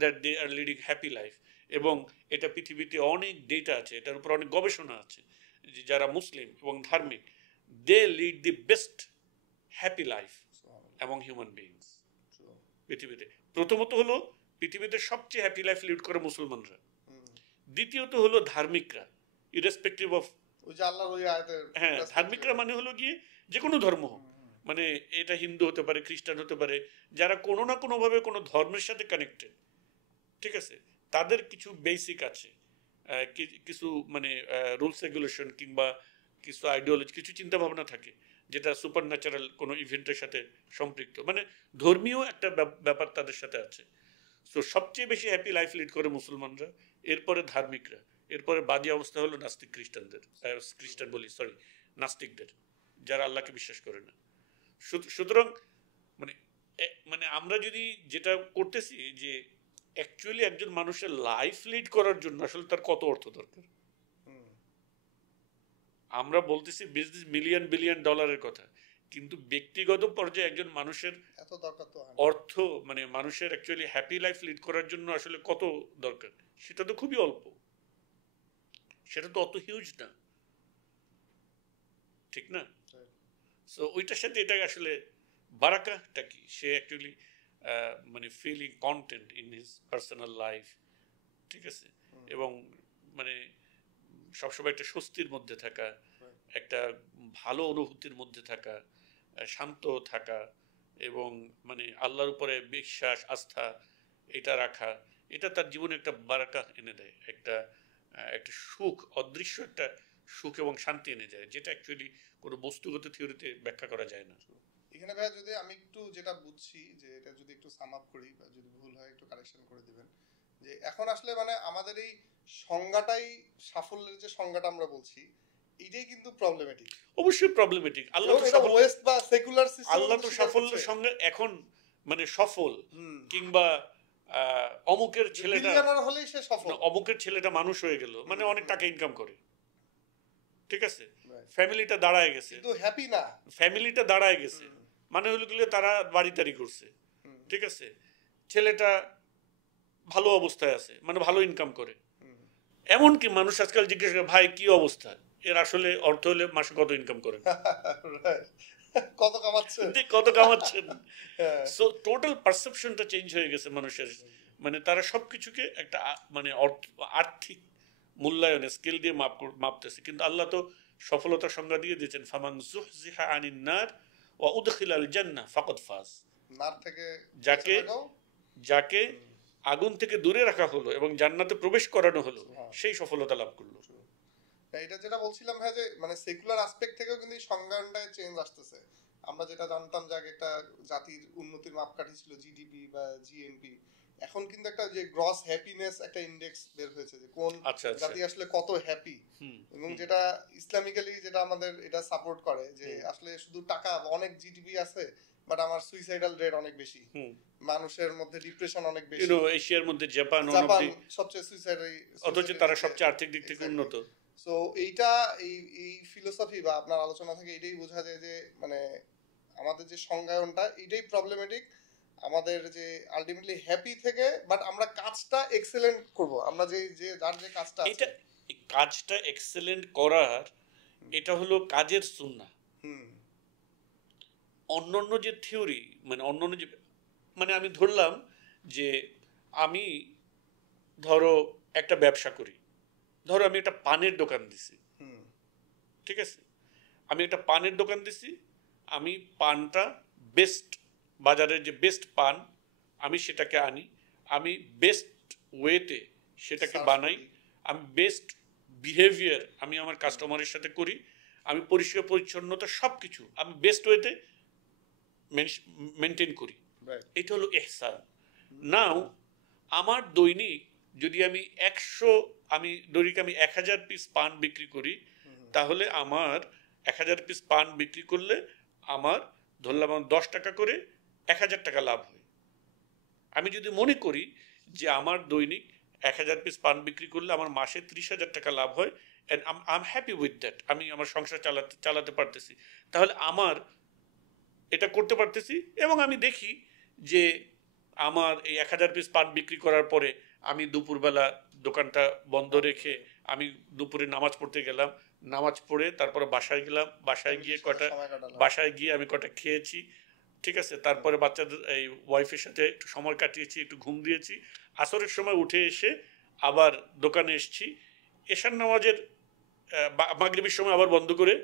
that they are leading happy life. এবং এটা পৃথিবীতে অনেক ডেটা আছে, এটার উপর অনেক গবেষণা আছে, যে যারা মুসলিম এবং ধার্মিক, they lead the best happy life among human beings পৃথিবীতে। প্রথমত হলো পৃথিবীতে সবচেয়ে হ্যাপি লাইফ লিড করে মুসলমানরা, দ্বিতীয়ত হলো ধার্মিকরা, ইরেসপেক্টিভ অফ, হ্যাঁ, ধার্মিকরা মানে হলো গিয়ে যে কোনো ধর্ম হোক, মানে এটা হিন্দু হতে পারে, খ্রিস্টান হতে পারে, যারা কোনো না কোনোভাবে কোনো ধর্মের সাথে কানেক্টেড, ঠিক আছে, তাদের কিছু বেসিক আছে, কিছু মানে রুলস রেগুলেশন কিংবা কিছু আইডিওলজি, কিছু চিন্তা ভাবনা থাকে যেটা সুপার ন্যাচারাল কোনো ইভেন্টের সাথে সম্পৃক্ত, মানে ধর্মীয় একটা ব্যাপার তাদের সাথে আছে। সো সবচেয়ে বেশি হ্যাপি লাইফ লিড করে মুসলমানরা, এরপরে ধার্মিকরা, এরপরে বাজে অবস্থা হলো নাস্তিক খ্রিস্টানদের, খ্রিস্টান বলি সরি, নাস্তিকদের, যারা আল্লাহকে বিশ্বাস করে না। সুতরাং মানে মানে আমরা যদি যেটা করতেছি যে অ্যাকচুয়ালি একজন মানুষের লাইফ লিড করার জন্য আসলে তার কত অর্থ দরকার। আমরা বলতেছি বিজনেস মিলিয়ন বিলিয়ন ডলারের কথা, কিন্তু ব্যক্তিগত পর্যায়ে একজন মানুষের এত দরকার তো অর্থ, মানে মানুষের অ্যাকচুয়ালি হ্যাপি লাইফ লিড করার জন্য আসলে কত দরকার, সেটা তো খুবই অল্প, সেটা তো অত হিউজ না, ঠিক না? সো ওইটার সাথে এটা আসলে বারাকাটা কি, সে অ্যাকচুয়ালি মানে feeling content in his personal life, ঠিক আছে, এবং মানে সবসময় একটা স্বস্তির মধ্যে থাকা, একটা ভালো অনুভূতির মধ্যে থাকা, শান্ত থাকা, এবং মানে আল্লাহর উপরে বিশ্বাস আস্থা এটা রাখা, এটা তার জীবনে একটা বারাকা এনে দেয়, একটা একটা সুখ, অদৃশ্য একটা সুখ এবং শান্তি এনে যায়, যেটা অ্যাকচুয়ালি কোনো বস্তুগত থিওরিতে ব্যাখ্যা করা যায় না। এখানে ভাই যদি আমি একটু যেটা বুঝছি, যে এটা যদি একটু সাম আপ করি বা যদি ভুল হয় একটু কারেকশন করে দিবেন, যে এখন আসলে মানে আমাদের এই সংজ্ঞাটাই, সাফল্যের যে সংজ্ঞাটা আমরা বলছি, এটাই কিন্তু প্রবলেমেটিক। অবশ্যই প্রবলেমেটিক। আল্লাহ তো সাফল্য, ওয়েস্ট বা সেকুলার সিস্টেম, আল্লাহ তো সাফল্যের সঙ্গে এখন মানে সফল, কিংবা অমুকের ছেলেটা হলেই সে সফল, অমুকের ছেলেটা মানুষ হয়ে গেল, মানে অনেক টাকা ইনকাম করে, ঠিক আছে, ফ্যামিলিটা দাঁড়ায় গেছে, কিন্তু হ্যাপি না, ফ্যামিলিটা দাঁড়ায় গেছে, মানে হলো গেলে তারা বাড়ি তাড়ি করছে, ঠিক আছে, ছেলেটা ভালো অবস্থায় আছে, মানে ভালো ইনকাম করে। এমনকি মানুষ আজকাল জিজ্ঞেস করে, ভাই কি অবস্থা, এর আসলে অর্থ হলে মাসে কত ইনকাম করেন, কত কামাচ্ছেন, কত কামাচ্ছেন। সো টোটাল পারসেপশনটা চেঞ্জ হয়ে গেছে মানুষের, মানে তারা সবকিছুকে একটা মানে আর্থিক মূল্যায়নে স্কেল দিয়ে মাপতেছে, কিন্তু আল্লাহ তো সফলতার সংজ্ঞা দিয়ে দিয়েছেন, ফামান যুহজিহা আনিন নার ওয়া উদখিলাল জান্নাহ ফাকাদ ফাজ, নার থেকে যাকে আগুন থেকে দূরে রাখা হলো এবং জান্নাতে প্রবেশ করানো হলো, সেই সফলতা লাভ করলো। এটা যেটা বলছিলাম ভাই, যে মানে সেকুলার অ্যাসপেক্ট থেকেও কিন্তু এই সংজ্ঞাটায় চেঞ্জ আসতেছে। আমরা যেটা জানতাম যে আগে একটা জাতির উন্নতির মাপকাঠি ছিল জিডিপি বা জিএনপি, এখন কিন্তু একটা যে গ্রস হ্যাপিনেস একটা ইন্ডেক্স বের হয়েছে, যে কোন জাতি আসলে কত হ্যাপি, এবং যেটা ইসলামিক্যালি যেটা আমাদের এটা সাপোর্ট করে, যে আসলে শুধু টাকা, অনেক জিডিপি আছে বাট আমার সুইসাইডাল রেট অনেক বেশি, মানুষের মধ্যে ডিপ্রেশন অনেক বেশি, এশিয়ার মধ্যে জাপান সবচেয়ে সুইসাইডাল, অথচ তারা সবচেয়ে আর্থিক দিক থেকে উন্নত। সো এইটা এই ফিলোসফি বা আপনার আলোচনা থেকে এটাই বোঝা যায় যে মানে আমাদের যে সংজ্ঞায়নটা এটাই প্রবলেমেটিক, আমাদের যে আলটিমেটলি হ্যাপি থেকে, বাট আমরা কাজটা এক্সেলেন্ট করব, আমরা যে যে যার যে কাজটা এটা কাজটা এক্সেলেন্ট করার, এটা হলো কাজের সুন্নাহ। অন্যান্য যে থিওরি, মানে অন্যান্য যে, মানে আমি ধরলাম যে আমি ধরো একটা ব্যবসা করি, ধরো আমি একটা পানের দোকান দিছি, ঠিক আছে, আমি একটা পানের দোকান দিছি, আমি পানটা বেস্ট, বাজারের যে বেস্ট পান আমি সেটাকে আনি, আমি বেস্ট ওয়েতে সেটাকে বানাই, আমি বেস্ট বিহেভিয়ার আমি আমার কাস্টমারের সাথে করি, আমি পরিষ্কার পরিচ্ছন্নতা সব কিছু আমি বেস্ট ওয়েতে মেনটেন করি, এটা হলো ইহসান। নাও আমার দৈনিক যদি আমি 1000 পিস পান বিক্রি করি, তাহলে আমার 1000 পিস পান বিক্রি করলে আমার ধরলাম 10 টাকা করে 1000 টাকা লাভ হয়। আমি যদি মনে করি যে আমার দৈনিক 1000 পিস পান বিক্রি করলে আমার মাসে 30,000 টাকা লাভ হয়, and I am happy with that, আমি আমার সংসার চালাতে পারতেছি, তাহলে আমার এটা করতে পারতেছি, এবং আমি দেখি যে আমার এই 1000 পিস পান বিক্রি করার পরে আমি দুপুরবেলা দোকানটা বন্ধ রেখে আমি দুপুরে নামাজ পড়তে গেলাম, নামাজ পড়ে তারপরে বাসায় গেলাম, বাসায় গিয়ে আমি কটা খেয়েছি, ঠিক আছে, তারপরে বাচ্চাদের এই ওয়াইফের সাথে একটু সময় কাটিয়েছি, একটু ঘুম দিয়েছি, আসরের সময় উঠে এসে আবার দোকানে এসছি, এশার নামাজের মাগরিবের সময় আবার বন্ধ করে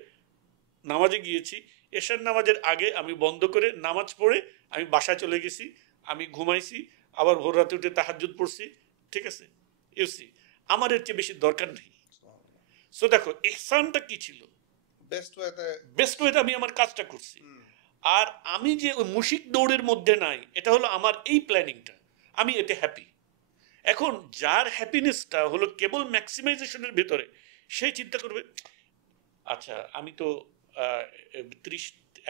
নামাজে গিয়েছি, এশার নামাজের আগে আমি বন্ধ করে নামাজ পড়ে আমি বাসায় চলে গেছি, আমি ঘুমাইছি, আবার ভোর রাতে উঠে তাহাজ্জুদ পড়ছি, ঠিক আছে। ইউসি আমার এর চেয়ে বেশি দরকার নেই। সো দেখো ইহসানটা কি ছিল, বেস্ট ওয়েতে আমি আমার কাজটা করছি। আর আমি যে ওই মুশিক দৌড়ের মধ্যে নাই, এটা হলো আমার এই প্ল্যানিংটা, আমি এতে হ্যাপি। এখন যার হ্যাপিনেসটা হলো কেবল ম্যাক্সিমাইজেশনের ভিতরে, সে চিন্তা করবে আচ্ছা আমি তো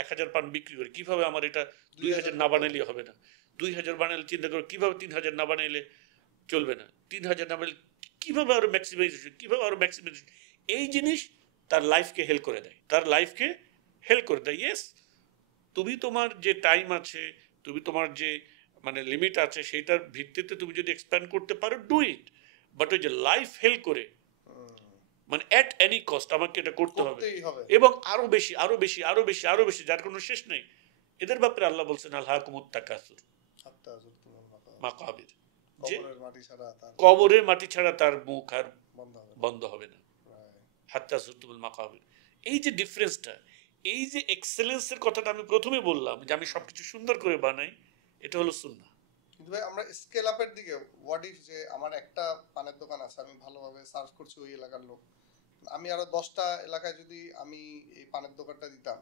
1,000 পাউন্ড বিক্রি করি, কিভাবে আমার এটা 2,000 না বানাইলে হবে না, 2,000 বানাইলে চিন্তা করো কিভাবে 3,000 না বানাইলে চলবে না, 3,000 না বানাইলে কিভাবে আরো ম্যাক্সিমাইজেশন, কিভাবে আরো ম্যাক্সিমাইজেশন। এই জিনিস তার লাইফকে হেল্প করে দেয়, তার লাইফকে হেল্প করে দেয়। ইয়েস, তুমি তোমার যে টাইম আছে, তুমি তোমার যে মানে লিমিট আছে, সেইটার ভিত্তিতে তুমি যদি এক্সপ্যান্ড করতে পারো, ডু ইট। বাট ওই যে লাইফ হেল্প করে, মানে অ্যাট এনি কস্ট আমাকে এটা করতে হবে, এবং আরো বেশি আরো বেশি আরো বেশি আরো বেশি, যার কোনো শেষ নেই। এদের ব্যাপারে আল্লাহ বলছেন আলহাকুমুত তাকাসুর মাকাবির, যে কবরের মাটি ছাড়া তার মুখ আর বন্ধ হবে না, হাত্তা যুরতুমুল মাকাবির। এই যে ডিফারেন্সটা, এই যে এক্সেলেন্সের কথাটা আমি প্রথমে বললাম যে আমি সবকিছু সুন্দর করে বানাই, এটা হলো সুন্নাহ। কিন্তু ভাই আমরা স্কেল আপের দিকে, হোয়াট ইফ যে আমার একটা পানের দোকান আছে, আমি ভালোভাবে সার্চ করছি ওই এলাকার লোক, আমি আরো 10টা এলাকায় যদি আমি এই পানের দোকানটা দিতাম,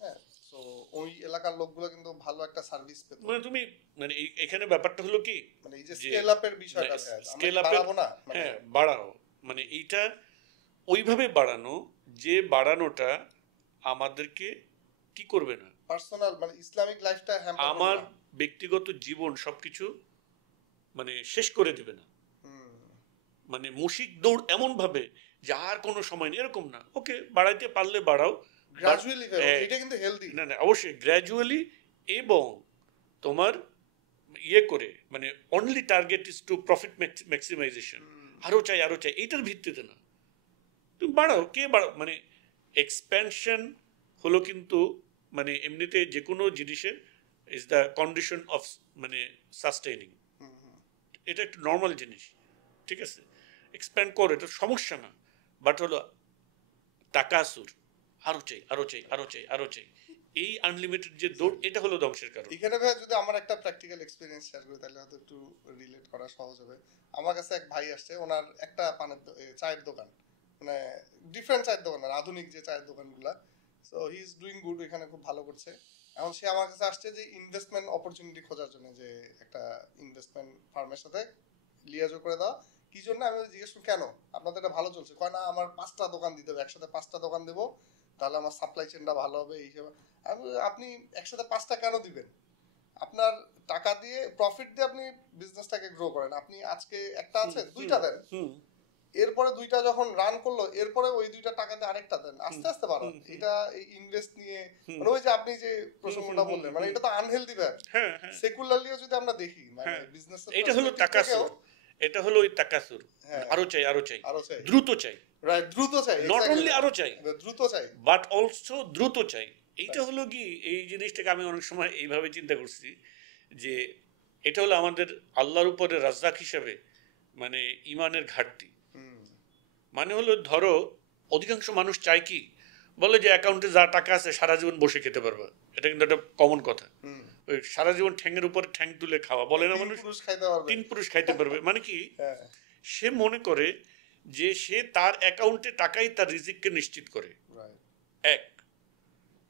হ্যাঁ, তো ওই এলাকার লোকগুলো কিন্তু ভালো একটা সার্ভিস পেত। মানে তুমি মানে এখানে ব্যাপারটা হলো কি, মানে এই যে স্কেল আপের বিষয়টা, স্কেল আপের বাড়াবো না, হ্যাঁ বাড়াও, মানে এইটা ওইভাবে বাড়ানো যে বাড়ানোটা আমাদেরকে কি করবে না, পার্সোনাল মানে ইসলামিক লাইফটা আমার ব্যক্তিগত জীবন সবকিছু মানে শেষ করে দিবে না। মানে মুশিক দৌড় এমন ভাবে যে আর কোনো সময় নেই, এরকম না। ওকে, বাড়াইতে পারলে বাড়াও, গ্র্যাজুয়ালি, এটা কিন্তু হেলদি। না না, অবশ্যই গ্র্যাজুয়ালি, এবং তোমার ইয়ে করে, মানে only target is to profit maximisation, আরো চাই আরো চাই, এইটার ভিত্তিতে না। তুমি বাড়াও, কে বাড়াও, মানে এক্সপ্যানশন হলো কিন্তু মানে এমনিতে যে কোনো জিনিসের ইজ দ্য কন্ডিশন অফ মানে সাস্টেইনিং, এটা একটা নর্মাল জিনিস, ঠিক আছে? এক্সপ্যান্ড করে, এটা সমস্যা না। বাট হলো তাকাসুর, আরো চাই আরো চাই আরো চাই আরো চাই, এই আনলিমিটেড যে দৌড়, এটা হলো ধ্বংসের কারণ। এখানে ভাই যদি আমার একটা প্র্যাকটিক্যাল এক্সপেরিয়েন্স শেয়ার করি, তাহলে হয়তো একটু রিলেট করা সহজ হবে। আমার কাছে এক ভাই আসছে, ওনার একটা চায়ের দোকান, মানে ডিফারেন্ট চায়ের দোকান, আধুনিক যে চায়ের দোকানগুলা। So he is doing good, এখানে খুব ভালো করছে। এখন সে আমার কাছে আসছে যে ইনভেস্টমেন্ট অপরচুনিটি খোঁজার জন্য, যে একটা ইনভেস্টমেন্ট ফার্মের সাথে লিয়াজো করে দেওয়া। কি জন্য আমি জিজ্ঞেস করি কেন আপনাদের এটা ভালো চলছে, কয় না আমার 5টা দোকান দিতে হবে, একসাথে 5টা দোকান দেবো, তাহলে আমার সাপ্লাই চেনটা ভালো হবে এই হিসেবে। আপনি একসাথে 5টা কেন দিবেন? আপনার টাকা দিয়ে প্রফিট দিয়ে আপনি বিজনেসটাকে গ্রো করেন। আপনি আজকে একটা আছে, 2টা দেন, এরপরে 2টা যখন রান করলো, এরপরে ওই 2টা টাকাতে আরেকটা দেন, আস্তে আস্তে বাড়ান। এটা এই ইনভেস্ট নিয়ে, মানে ওই যে আপনি যে প্রসঙ্গটা বললেন, মানে এটা তো আনহেলদি ব্যাপার। সেকুলারলিও যদি আমরা দেখি, মানে বিজনেস, এটা হলো তাকাসুর, এটা হলো ওই তাকাসুর, আরো চাই আরো চাই আরো চাই, দ্রুত চাই, রাইট, দ্রুত চাই, নট অনলি আরো চাই, দ্রুত চাই, বাট অলসো দ্রুত চাই। এইটা হলো কি, এই জিনিসটাকে আমি অনেক সময় এইভাবে চিন্তা করছি যে এটা হলো আমাদের আল্লাহর উপরে রাজ্জাক হিসেবে মানে ইমানের ঘাটতি। মানে হলো ধরো অধিকাংশ মানুষ চায় কি, বলে যে অ্যাকাউন্টে যা টাকা আছে সারা জীবন বসে খেতে পারবে, এটা কিন্তু একটা কমন কথা। ওই সারা জীবন ঠ্যাংয়ের উপর ঠ্যাং তুলে খাওয়া বলে না মানুষ, 3 পুরুষ খাইতে পারবে। মানে কি, সে মনে করে যে সে তার অ্যাকাউন্টে টাকাই তার রিজিককে নিশ্চিত করে। এক,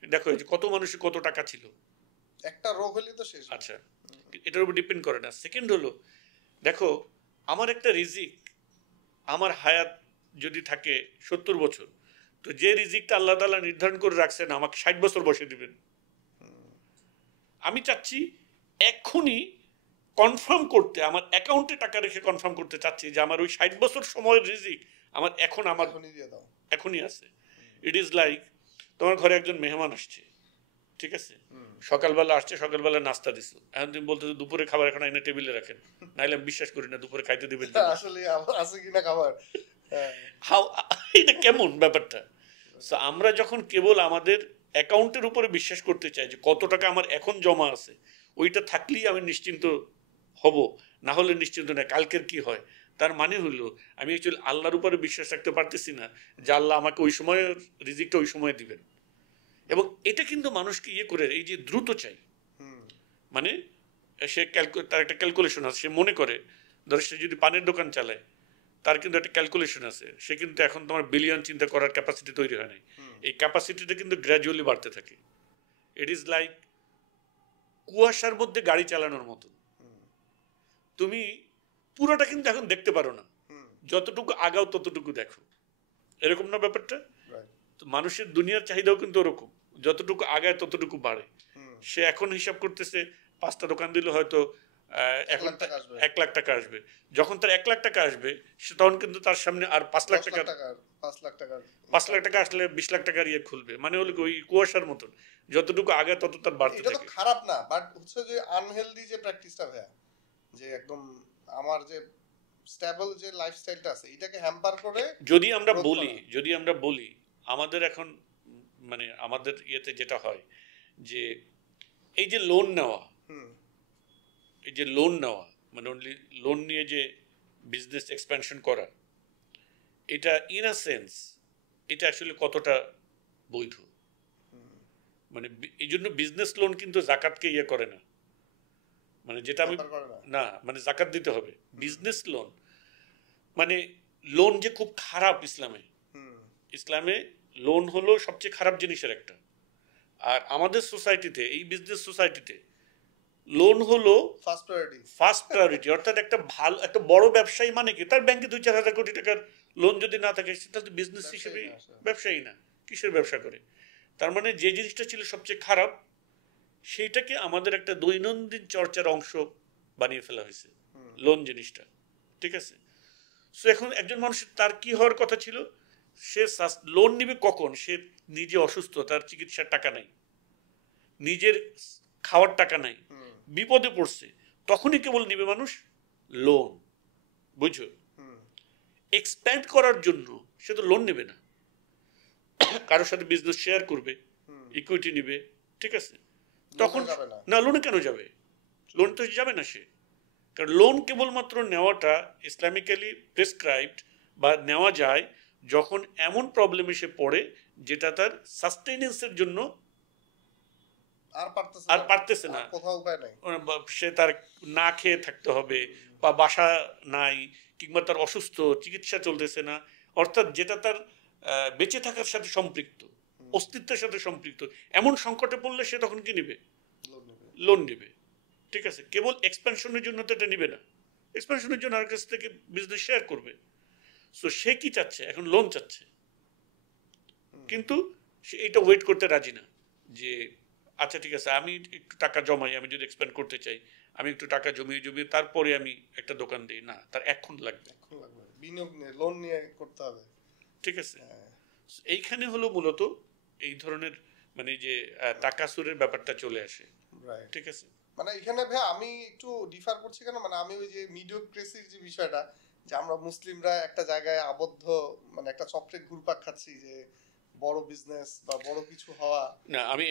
দেখো এই যে কত মানুষের কত টাকা ছিল, একটা রোগ হলে তো শেষ। আচ্ছা, এটার উপর ডিপেন্ড করে না। সেকেন্ড হলো, দেখো আমার একটা রিজিক, আমার হায়াত যদি থাকে 70 বছর, তো যে রিজিকটা আল্লাহ তাআলা নির্ধারণ করে রাখছেন আমাকে 60 বছর বসে দিবেন, আমি চাচ্ছি এখনই কনফার্ম করতে, আমার অ্যাকাউন্টে টাকা রেখে কনফার্ম করতে চাচ্ছি যে আমার ওই 60 বছর সময়ের রিজিক আমার এখন আমার এখনই আছে। ইট ইজ লাইক তোমার ঘরে একজন মেহমান আসছে, ঠিক আছে, সকালবেলা আসছে, সকালবেলা নাস্তা দিছো, এখন তুমি বলতেছো দুপুরে খাবার এখন এনে টেবিলে রাখেন, নাইলে আমি বিশ্বাস করি না দুপুরে খাইতে দিবেন। আসলে আছে কিনা খাবার, এটা কেমন ব্যাপারটা? আমরা যখন কেবল আমাদের অ্যাকাউন্টের উপরে বিশ্বাস করতে চাই যে কত টাকা আমার এখন জমা আছে, ওইটা থাকলেই আমি নিশ্চিন্ত হব, না হলে নিশ্চিন্ত না কালকের কি হয়। তার মানে হলো আমি অ্যাকচুয়ালি আল্লাহর উপরে বিশ্বাস রাখতে পারতেছি না যে আল্লাহ আমাকে ওই সময় রিজিকটা ওই সময় দিবেন। এবং এটা কিন্তু মানুষকে ইয়ে করে, এই যে দ্রুত চাই, মানে সে তার একটা ক্যালকুলেশন আছে, সে মনে করে ধরো সে যদি পানের দোকান চালায়, তার কিন্তু একটা ক্যালকুলেশন আছে, সে কিন্তু এখন তোমার বিলিয়ন চিন্তা করার ক্যাপাসিটি তৈরি হয় নাই। এই ক্যাপাসিটিটা কিন্তু গ্র্যাজুয়ালি বাড়তে থাকে। ইট ইজ লাইক কুয়াশার মধ্যে গাড়ি চালানোর মতো। তুমি পুরোটা কিন্তু এখন দেখতে পারো না, যতটুকু আগাও ততটুকু দেখো, এরকম না ব্যাপারটা? তো মানুষের দুনিয়ার চাহিদাও কিন্তু ওরকম, যতটুকু আগায় ততটুকু বাড়ে। সে এখন হিসাব করতেছে 5টা দোকান দিলে হয়তো এখন 1 লাখ টাকা আসবে। যখন তার 1 লাখ টাকা আসবে, সে তখন কিন্তু তার সামনে আর 5 লাখ টাকা 5 লাখ টাকা আসলে 20 লাখ টাকার ইয়ে খুলবে। মানে হলো ওই কুয়াশার মতন, যতটুকু আগে তত তার বাড়তে থাকে। এটা তো খারাপ না, বাট হচ্ছে যে আনহেলদি যে প্র্যাকটিসটা ভাইয়া, যে একদম আমার যে স্টেবল যে লাইফস্টাইলটা আছে এটাকে হ্যাম্পার করে। যদি আমরা বলি আমাদের এখন মানে আমাদের ইয়েতে যেটা হয় যে এই যে লোন নেওয়া, মানে অনলি লোন নিয়ে যে বিজনেস এক্সপ্যানশন করা, এটা ইন আ সেন্স এটা অ্যাকচুয়ালি কতটা বৈধ? মানে এই জন্য বিজনেস লোন কিন্তু জাকাতকে ইয়ে করে না, মানে যেটা আমি না মানে জাকাত দিতে হবে। বিজনেস লোন মানে লোন যে খুব খারাপ ইসলামে লোন হলো সবচেয়ে খারাপ জিনিসের একটা। আর আমাদের সোসাইটিতে, এই বিজনেস সোসাইটিতে লোন হলো ফার্স্ট প্রায়োরিটি। অর্থাৎ একটা ভালো একটা বড় ব্যবসায়ী মানে কি, তার ব্যাংকে 2-4 হাজার কোটি টাকার লোন যদি না থাকে, সেটা তো বিজনেস হিসেবে ব্যবসায়ী না। কিসের ব্যবসা করে? তার মানে যে জিনিসটা ছিল সবচেয়ে খারাপ, সেইটাকে আমাদের একটা দৈনন্দিন চর্চার অংশ বানিয়ে ফেলা হয়েছে লোন জিনিসটা। ঠিক আছে? সো এখন একজন মানুষের তার কি হওয়ার কথা ছিল, সে লোন নিবে কখন? সে নিজে অসুস্থ, তার চিকিৎসার টাকা নাই, নিজের খাওয়ার টাকা নাই, বিপদে পড়ছে, তখনই কেবল নিবে মানুষ লোন। বুঝছো? এক্সপ্যান্ড করার জন্য সে তো লোন নেবে না, কারোর সাথে বিজনেস শেয়ার করবে, ইকুইটি নিবে। ঠিক আছে? তখন না, লোনে কেন যাবে? লোন তো যাবে না সে, কারণ লোন কেবলমাত্র নেওয়াটা ইসলামিক্যালি প্রেসক্রাইবড বা নেওয়া যায় যখন এমন প্রবলেম এসে পড়ে যেটা তার সাস্টেইনেন্সের জন্য আর পারতেছে না, সে তার না খেয়ে থাকতে হবে, বা বাসা নাই, কিংবা তার অসুস্থ, চিকিৎসা চলতেছে না, অর্থাৎ যেটা তার বেঁচে থাকার সাথে সম্পৃক্ত, অস্তিত্বের সাথে সম্পৃক্ত, এমন সংকটে পড়লে সে তখন কি নিবে? লোন নিবে। ঠিক আছে? কেবল এক্সপ্যানশনের জন্য তো এটা নিবে না, এক্সপ্যানশনের জন্য আর কাছ থেকে বিজনেস শেয়ার করবে। সো সে কি চাচ্ছে? এখন লোন চাচ্ছে, কিন্তু সে এটা ওয়েট করতে রাজি না যে আচ্ছা ঠিক আছে, আমি একটু টাকা জমাই, আমি যদি এক্সপ্যান্ড করতে চাই, আমি একটু টাকা জমিয়ে তারপরে আমি একটা দোকান দিই না, তার এখন লাগবে, বিনিয়োগ নিয়ে লোন নিয়ে করতে হবে। ঠিক আছে? এইখানে হলো মূলত এই ধরনের মানে যে টাকা সুরের ব্যাপারটা চলে আসে। ঠিক আছে? মানে এখানে ভাই আমি একটু ডিফার করছি কেন, মানে আমি ওই যে মিডিওক্রেসির যে বিষয়টা, যে আমরা মুসলিমরা একটা জায়গায় আবদ্ধ, মানে একটা চক্রে ঘুরপাক খাচ্ছি যে বড় বিজনেস বা বড় কিছু হওয়া না। আমি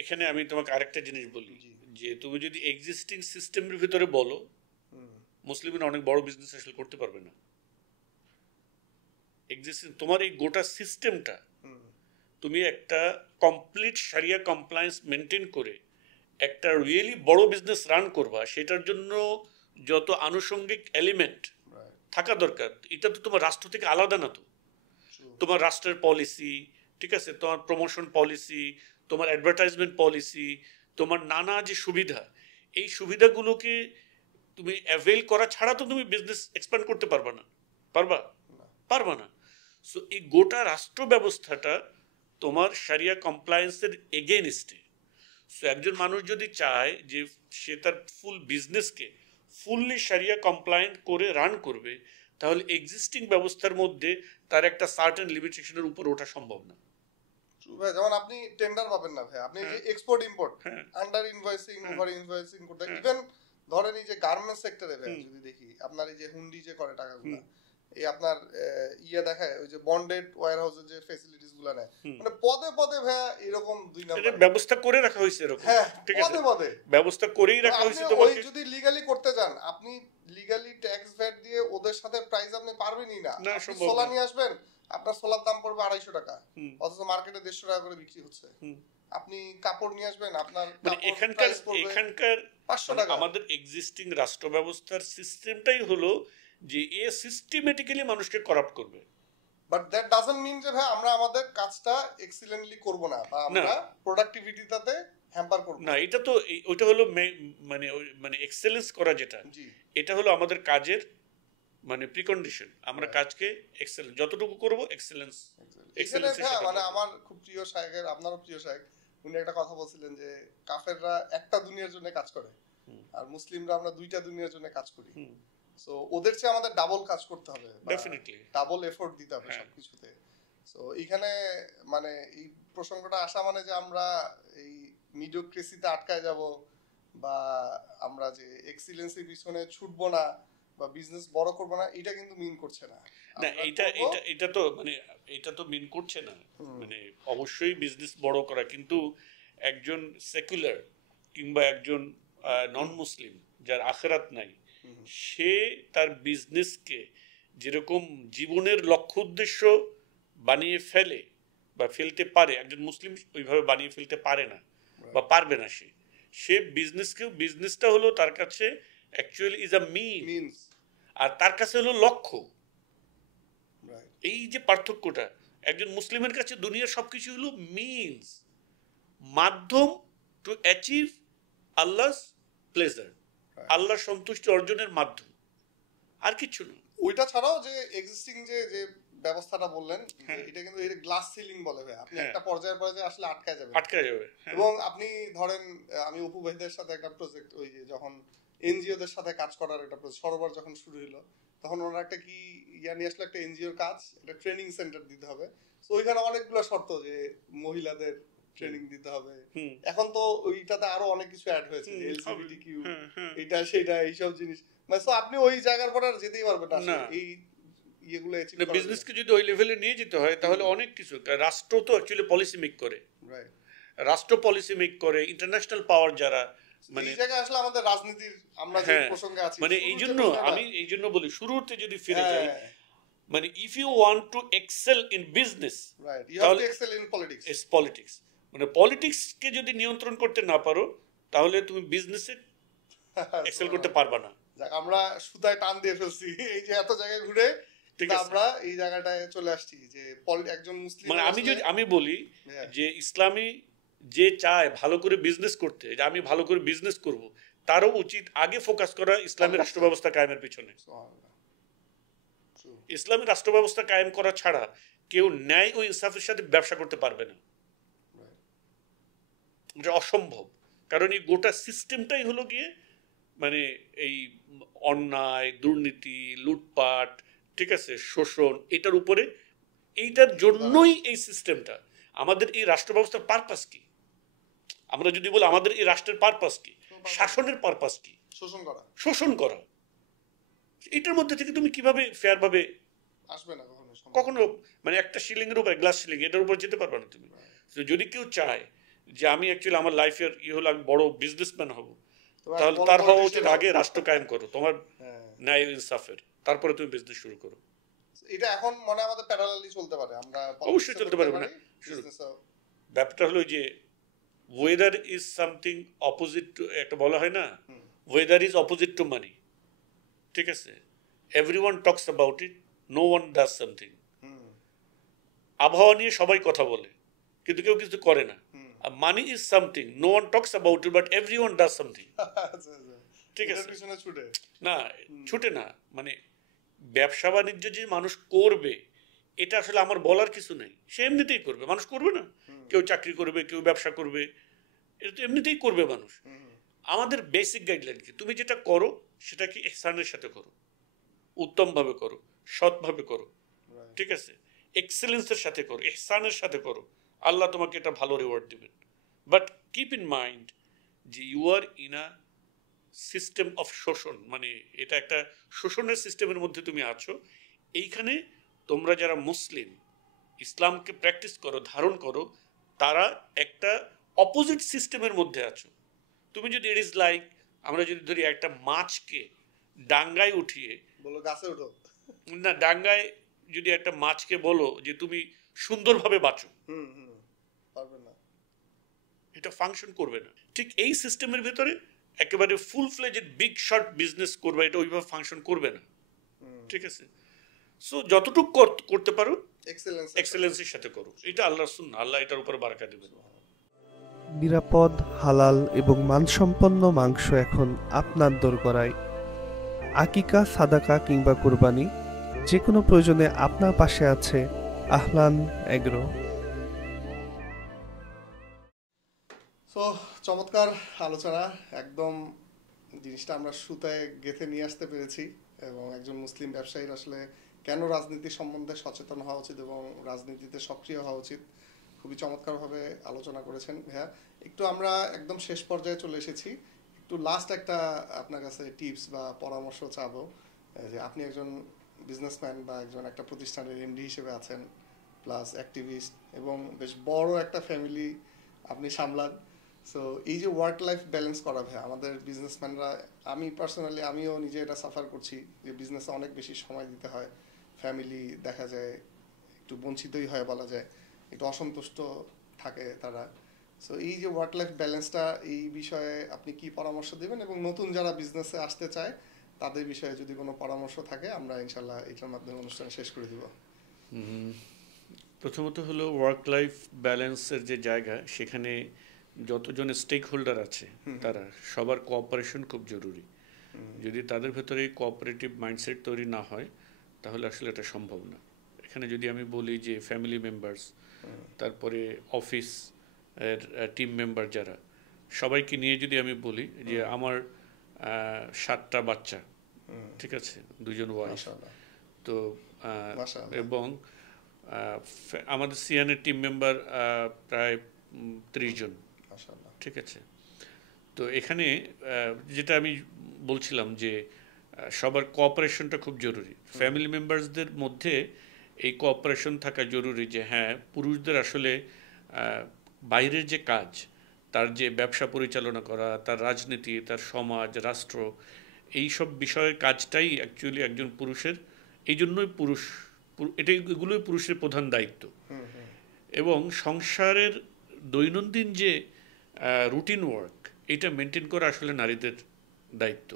এখানে আমি তোমাকে আরেকটা জিনিস বলি, যে তুমি যদি এক্সিস্টিং সিস্টেমের ভিতরে বলো, মুসলিমরা অনেক বড় বিজনেস আসলে করতে পারবে না। এক্সিস্টিং তোমার এই গোটা সিস্টেমটা, তুমি একটা কমপ্লিট শরিয়া কমপ্লায়েন্স মেনটেন করে একটা রিয়েলি বড় বিজনেস রান করবা, সেটার জন্য যত আনুষঙ্গিক এলিমেন্ট থাকা দরকার, এটা তো তোমার রাষ্ট্র থেকে আলাদা না। তো তোমার রাষ্ট্রের পলিসি, ঠিক আছে, তোমার প্রমোশন পলিসি, তোমার অ্যাডভার্টাইজমেন্ট পলিসি, তোমার নানা যে সুবিধা, এই সুবিধাগুলোকে তুমি অ্যাভেল করা ছাড়া তো তুমি বিজনেস এক্সপ্যান্ড করতে পারবা না। পারবা না। সো এই গোটা রাষ্ট্র ব্যবস্থাটা তোমার শরিয়া কমপ্লায়েন্সের এগেইনস্টে। সো একজন মানুষ যদি চায় যে সে তার ফুল বিজনেসকে ফুললি শরিয়া কমপ্লায়েন্ট করে রান করবে, তাহলে এক্সিস্টিং ব্যবস্থার মধ্যে তার একটা সার্টেন লিমিটেশনের উপর ওঠা সম্ভব না। যেমন আপনি টেন্ডার পাবেন না ভাই, আপনি যে export import under invoicing, over invoicing করতে, ইভেন ধরেন এই যে গার্মেন্টস সেক্টরে যদি দেখি, আপনার এই যে হুন্ডি যে করে টাকাগুলো, এই আপনার দেখায় ওই যে বন্ডেড ওয়্যার হাউসের যে ফ্যাসিলিটিস গুলো নেয়, মানে পদে পদে ভাইয়া এরকম 2 নাম্বার ব্যবস্থা করে রাখা হয়েছে এরকম। ঠিক আছে, পদে ব্যবস্থা করেই রাখা হয়েছে। তোমাকে যদি লিগ্যালি করতে চান, আপনি লিগ্যালি ট্যাক্স ভ্যাট দিয়ে ওদের সাথে প্রাইস আপনি পারবেনই না। সোলা নিয়ে আসবেন, আপনার সোলার দাম পড়বে 250 টাকা, অথচ মার্কেটে 150 টাকা করে বিক্রি হচ্ছে। আপনি কাপড় নিয়ে আসবেন, আপনার মানে এখানকার 500 টাকা। আমাদের এক্সিস্টিং রাষ্ট্র ব্যবস্থার সিস্টেমটাই হলো যে এ সিস্টেমেটিক্যালি মানুষকে করাপ্ট করবে। বাট দ্যাট ডাজন্ট মিন যে ভাই আমরা আমাদের কাজটা এক্সিলেন্টলি করব না বা আমরা প্রোডাক্টিভিটিটাতে হ্যাম্পার করব না। এটা তো ওইটা হলো মানে এক্সেলেন্স করা যেটা, এটা হলো আমাদের কাজের মানে প্রিকন্ডিশন। আমরা কাজকে এক্সেলেন্স যতটুকু করব এক্সেলেন্স মানে আমার খুব প্রিয় শায়েখের, আপনারও প্রিয় শায়েখ, উনি একটা কথা বলছিলেন যে কাফেররা একটা দুনিয়ার জন্য কাজ করে আর মুসলিমরা আমরা দুইটা দুনিয়ার জন্য কাজ করি। সো ওদের চেয়ে আমাদের ডাবল কাজ করতে হবে, ডেফিনেটলি ডাবল এফোর্ট দিতে হবে সবকিছুতে। সো এখানে মানে এই প্রসঙ্গটা আসা মানে যে আমরা এই মিডিওক্রেসিতে আটকায় যাব বা আমরা যে এক্সিলেন্সের পিছনে ছুটবো না বা বিজনেস বড় করব না, এটা কিন্তু মিন করছে না। না, এটা তো মিন করছে না। মানে অবশ্যই বিজনেস বড় করা, কিন্তু একজন সেকুলার কিংবা একজন নন মুসলিম যার আখিরাত নাই, সে তার বিজনেসকে যেরকম জীবনের লক্ষ্য উদ্দেশ্য বানিয়ে ফেলে বা ফেলতে পারে, একজন মুসলিম ওইভাবে বানিয়ে ফেলতে পারে না বা পারবে না। সে বিজনেসটা হলো তার কাছে অ্যাকচুয়ালি ইজ আ মিনস, আর তার কাছে হলো লক্ষ্য। এই যে পার্থক্যটা, একজন মুসলিমের কাছে দুনিয়ার সবকিছু হলো মিনস, মাধ্যম টু অ্যাচিভ আল্লাহস প্লেজার, আল্লাহর সন্তুষ্টি অর্জনের মাধ্যম, আর কিছু না। ওইটা ছাড়াও যে এক্সিস্টিং যে ব্যবস্থাটা বললেন, এটা কিন্তু এটা গ্লাস সিলিং বলে ভাই। আপনি একটা পর্যায়ের পরে আসলে আটকায় যাবে। এবং আপনি ধরেন আমি অপু ভাইদের সাথে একটা প্রজেক্ট, ওই যে যখন এনজিওদের সাথে কাজ করার একটা প্রজেক্ট সরোবর যখন শুরু হলো, তখন ওনারা একটা কি নিয়ে আসলে একটা এনজিওর কাজ, একটা ট্রেনিং সেন্টার দিতে হবে। তো ওইখানে অনেকগুলো শর্ত, যে মহিলাদের ট্রেনিং দিতে হবে। এখন তো ওইটাতে আরো অনেক কিছু অ্যাড হয়েছে, এলজিবিটিকিউ এটা সেটা এইসব জিনিস। মানে তো আপনি ওই জায়গার পর আর যেতেই পারবেন না। এই ইয়েগুলো বিজনেসকে যদি ওই লেভেলে নিয়ে যেতে হয় তাহলে অনেক কিছু, রাষ্ট্র তো অ্যাকচুয়ালি পলিসি মেক করে, রাষ্ট্র পলিসি মেক করে, ইন্টারন্যাশনাল পাওয়ার যারা, মানে এই জায়গায় আসলে আমাদের রাজনীতির আমরা যে প্রসঙ্গে আছি, মানে এই জন্য বলি শুরুতে যদি ফিরে যাই, মানে if you want to excel in business, right, you have to excel in politics. Politics মানে পলিটিক্সকে যদি নিয়ন্ত্রণ করতে না পারো তাহলে তুমি বিজনেসে এক্সেল করতে পারবা না। আমরা সুতায় টান দিয়ে ফেলছি এই যে এত জায়গায় ঘুরে, আমরা এই জায়গাটায় চলে আসছি যে একজন মুসলিম, মানে আমি বলি যে ইসলামী যে চায় ভালো করে বিজনেস করতে, যে আমি ভালো করে বিজনেস করব, তারও উচিত আগে ফোকাস করা ইসলামী রাষ্ট্র ব্যবস্থা কায়েমের পিছনে। ইসলামী রাষ্ট্র ব্যবস্থা কায়েম করা ছাড়া কেউ ন্যায় ও ইনসাফের সাথে ব্যবসা করতে পারবে না, এটা অসম্ভব। কারণ এই গোটা সিস্টেমটাই হলো গিয়ে মানে এই অন্যায়, দুর্নীতি, লুটপাট, ঠিক আছে, শোষণ, এটার উপরে, এইটার জন্যই এই সিস্টেমটা। আমাদের এই রাষ্ট্র ব্যবস্থার পারপাস কি? আমরা যদি বলি আমাদের এই রাষ্ট্রের পারপাস কি, শাসনের পারপাস কি? শোষণ করা। এটার মধ্যে থেকে তুমি কিভাবে ফেয়ার ভাবে আসবে না কখনো, মানে একটা সিলিং এর উপর, গ্লাস সিলিং, এটার উপর যেতে পারবে না তুমি। যদি কেউ চায় যে আমি অ্যাকচুয়ালি আমার লাইফের হলো আমি বড় বিজনেসম্যান হব, তাহলে তার হওয়া উচিত আগে রাষ্ট্র কায়েম করো তোমার ন্যায় ইনসাফের, তারপরে তুমি বিজনেস শুরু করো। এটা এখন মনে আমাদের প্যারালালি চলতে পারে, আমরা অবশ্যই চলতে পারবে না। ব্যাপারটা হলো যে weather is something opposite to, একটা বলা হয় না, weather is opposite to money, ঠিক আছে? Everyone talks about it, no one does something. আবহাওয়া নিয়ে সবাই কথা বলে কিন্তু কেউ কিছু করে না। Money is something, no one talks about it but everyone does something, ঠিক আছে? না, ছুটে না, মানে ব্যবসা বাণিজ্য যে মানুষ করবে এটা আসলে আমার বলার কিছু নেই, সে এমনিতেই করবে। মানুষ করবে না, কেউ চাকরি করবে, কেউ ব্যবসা করবে, এটা তো এমনিতেই করবে মানুষ। আমাদের বেসিক গাইডলাইন কি? তুমি যেটা করো সেটা কি ইহসানের সাথে করো, উত্তমভাবে করো, সৎভাবে করো, ঠিক আছে? এক্সেলেন্সের সাথে করো, ইহসানের সাথে করো, আল্লাহ তোমাকে এটা ভালো রিওয়ার্ড দিবেন। বাট কিপ ইন মাইন্ড যে you are in a system of শোষণ, মানে এটা একটা শোষণের সিস্টেমের মধ্যে তুমি আছো। এইখানে তোমরা যারা মুসলিম, ইসলামকে প্র্যাকটিস করো, ধারণ করো, তারা একটা অপোজিট সিস্টেমের মধ্যে আছো। তুমি যদি ইট ইজ লাইক, আমরা যদি ধরি একটা মাছকে ডাঙ্গায় উঠিয়ে বলো গাছে উঠো, না, ডাঙ্গায় যদি একটা মাছকে বলো যে তুমি সুন্দরভাবে বাঁচো, পারবে না। এটা ফাংশন করবে না। ঠিক এই সিস্টেমের ভেতরে একেবারে full fledged big short business করবে, এটা ওইভাবে ফাংশন করবে না। ঠিক আছে, সো যতটুকু করতে পারো এক্সেলেন্সের সাথে করো, এটা আল্লাহর সুন্নাহ, আল্লাহ এটার উপর বারাকা দেবেন। নিরাপদ, হালাল এবং মানসম্পন্ন মাংস এখন আপনার দোরগোড়ায়। আকিকা, সাদাকা কিংবা কুরবানি, যে কোনো প্রয়োজনে আপনার পাশে আছে আহলান এগ্রো। সো চমৎকার আলোচনা, একদম জিনিসটা আমরা সুতায় গেঁথে নিয়ে আসতে পেরেছি, এবং একজন মুসলিম ব্যবসায়ীর আসলে কেন রাজনীতি সম্বন্ধে সচেতন হওয়া উচিত এবং রাজনীতিতে সক্রিয় হওয়া উচিত, খুবই চমৎকারভাবে আলোচনা করেছেন ভাইয়া। একটু আমরা একদম শেষ পর্যায়ে চলে এসেছি, একটু লাস্ট একটা আপনার কাছে টিপস বা পরামর্শ চাবো, যে আপনি একজন বিজনেসম্যান বা একজন একটা প্রতিষ্ঠানের এমডি হিসেবে আছেন, প্লাস অ্যাক্টিভিস্ট, এবং বেশ বড় একটা ফ্যামিলি আপনি সামলান। সো এই যে ওয়ার্ক লাইফ ব্যালেন্স করা ভাই, আমাদের বিজনেসম্যানরা, আমি পার্সোনালি আমিও নিজে এটা সাফার করছি, যে বিজনেসে অনেক বেশি সময় দিতে হয়, ফ্যামিলি দেখা যায় একটু বঞ্চিতই হয় বলা যায়, একটু অসন্তুষ্ট থাকে তারা। সো এই যে ওয়ার্ক লাইফ ব্যালেন্সটা, এই বিষয়ে আপনি কি পরামর্শ দেবেন, এবং নতুন যারা বিজনেসে আসতে চায় তাদের বিষয়ে যদি কোনো পরামর্শ থাকে, আমরা ইনশাল্লাহ এটার মাধ্যমে অনুষ্ঠান শেষ করে দিব। প্রথমত হলো ওয়ার্ক লাইফ ব্যালেন্সের যে জায়গা, সেখানে যতজন স্টেক হোল্ডার আছে তারা সবার কোঅপারেশন খুব জরুরি। যদি তাদের ভেতরে কোঅপারেটিভ মাইন্ডসেট তৈরি না হয় তাহলে আসলে এটা সম্ভব না। এখানে যদি আমি বলি যে ফ্যামিলি মেম্বার্স, তারপরে অফিস এর টিম মেম্বার যারা, সবাইকে নিয়ে যদি আমি বলি যে আমার 7টা বাচ্চা, ঠিক আছে, 2জন ওয়াইফ, তো এবং আমাদের সিয়ানের টিম মেম্বার প্রায় 30 জন, ঠিক আছে। তো এখানে যেটা আমি বলছিলাম যে সবার কোঅপারেশনটা খুব জরুরি। ফ্যামিলি মেম্বার্সদের মধ্যে এই কোঅপারেশন থাকা জরুরি, যে হ্যাঁ, পুরুষদের আসলে বাইরের যে কাজ, তার যে ব্যবসা পরিচালনা করা, তার রাজনীতি, তার সমাজ, রাষ্ট্র, এই সব বিষয়ের কাজটাই অ্যাকচুয়ালি একজন পুরুষের, এই জন্যই এগুলোই পুরুষের প্রধান দায়িত্ব। এবং সংসারের দৈনন্দিন যে রুটিন ওয়ার্ক, এটা মেনটেন করা আসলে নারীদের দায়িত্ব।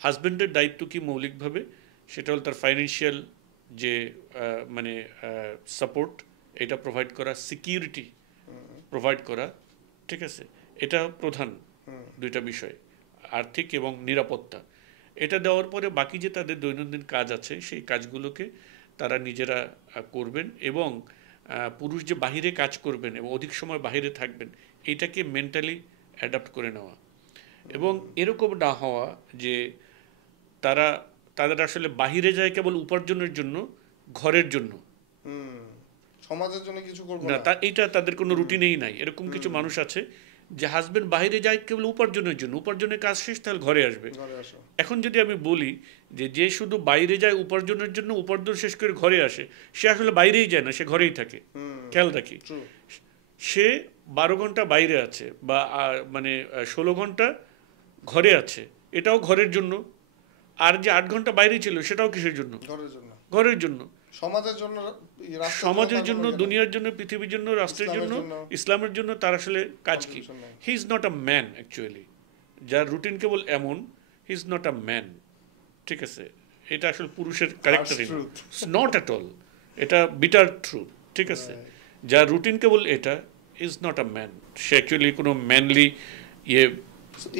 হাজব্যান্ডের দায়িত্ব কি মৌলিকভাবে, সেটা হল তার ফাইন্যান্সিয়াল যে মানে সাপোর্ট, এটা প্রোভাইড করা, সিকিউরিটি প্রোভাইড করা, ঠিক আছে, এটা প্রধান দুইটা বিষয়, আর্থিক এবং নিরাপত্তা। এটা দেওয়ার পরে বাকি যে তাদের দৈনন্দিন কাজ আছে, সেই কাজগুলোকে তারা নিজেরা করবেন, এবং পুরুষ যে বাহিরে কাজ করবেন এবং অধিক সময় বাহিরে থাকবেন, এইটাকে মেন্টালি অ্যাডাপ্ট করে নেওয়া, এবং এরকম না হওয়া যে তাদের আসলে বাহিরে যায় কেবল উপার্জনের জন্য, ঘরের জন্য, সমাজের জন্য কিছু করব না, এইটা তাদের কোনো রুটিনেই নাই। এরকম কিছু মানুষ আছে যে হাজবেন্ড বাইরে যায় কেবল উপার্জনের জন্য, উপার্জনের কাজ শেষ তাহলে ঘরে আসবে। এখন যদি আমি বলি যে শুধু বাইরে যায় উপার্জনের জন্য, উপার্জন শেষ করে ঘরে আসে, সে আসলে বাইরেই যায় না, সে ঘরেই থাকে। খেয়াল রাখি, সে 12 ঘন্টা বাইরে আছে বা মানে 16 ঘন্টা ঘরে আছে, এটাও ঘরের জন্য। আর যে 8 ঘন্টা বাইরে ছিল, সেটাও কিসের জন্য? ঘরের জন্য, সমাজের জন্য, দুনিয়ার জন্য, পৃথিবীর জন্য, রাষ্ট্রের জন্য, ইসলামের জন্য। তার আসলে কাজ কি? He is not a man actually. যার রুটিন কেবল এমন, he is not a man, ঠিক আছে। এটা আসলে পুরুষের ক্যারেক্টারই নট অ্যাট অল, এটা বিটার ট্রুথ, ঠিক আছে। যার রুটিন কেবল এটা, is not a man, say actually কোনো ম্যানলি ইয়ে।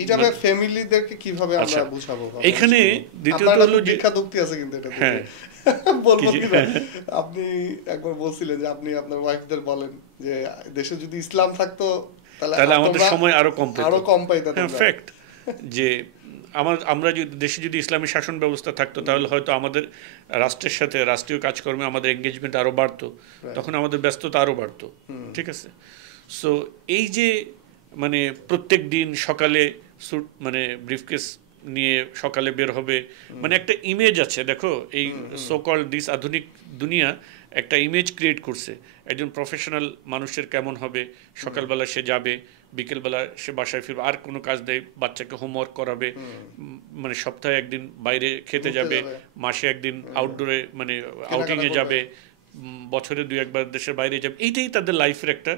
এইভাবে ফ্যামিলিদেরকে কিভাবে আমরা বুঝাবো? এখানে দ্বিতীয়ত হলো যে বিখ্যাত উক্তি আছে কিন্তু এটা, হ্যাঁ বলবো কিনা, আপনি একবার বলছিলেন যে আপনি আপনার ওয়াইফদের বলেন যে দেশে যদি ইসলাম থাকতো তাহলে আমাদের সময় আরো কম পাইতাম। হ্যাঁ, ফ্যাক্ট যে আমরা যদি দেশে যদি ইসলামী শাসন ব্যবস্থা থাকতো, তাহলে হয়তো আমাদের রাষ্ট্রের সাথে, রাষ্ট্রীয় কাজকর্মে আমাদের এঙ্গেজমেন্ট আরো বাড়তো, তখন আমাদের ব্যস্ততা আরো বাড়তো, ঠিক আছে। সো এই যে মানে প্রত্যেক দিন সকালে মানে ব্রিফকেস নিয়ে সকালে বের হবে, মানে একটা ইমেজ আছে, দেখো এই সো কল্ড দিস আধুনিক দুনিয়া একটা ইমেজ ক্রিয়েট করছে একজন প্রফেশনাল মানুষের কেমন হবে। সকালবেলা সে যাবে, বিকেলবেলা সে বাসায় ফিরবে, আর কোনো কাজ দেয়, বাচ্চাকে হোমওয়ার্ক করাবে, মানে সপ্তাহে একদিন বাইরে খেতে যাবে, মাসে একদিন আউটডোরে মানে আউটিংয়ে যাবে, বছরে 2-1 বার দেশের বাইরে যাবে। এইটাই তাদের লাইফের একটা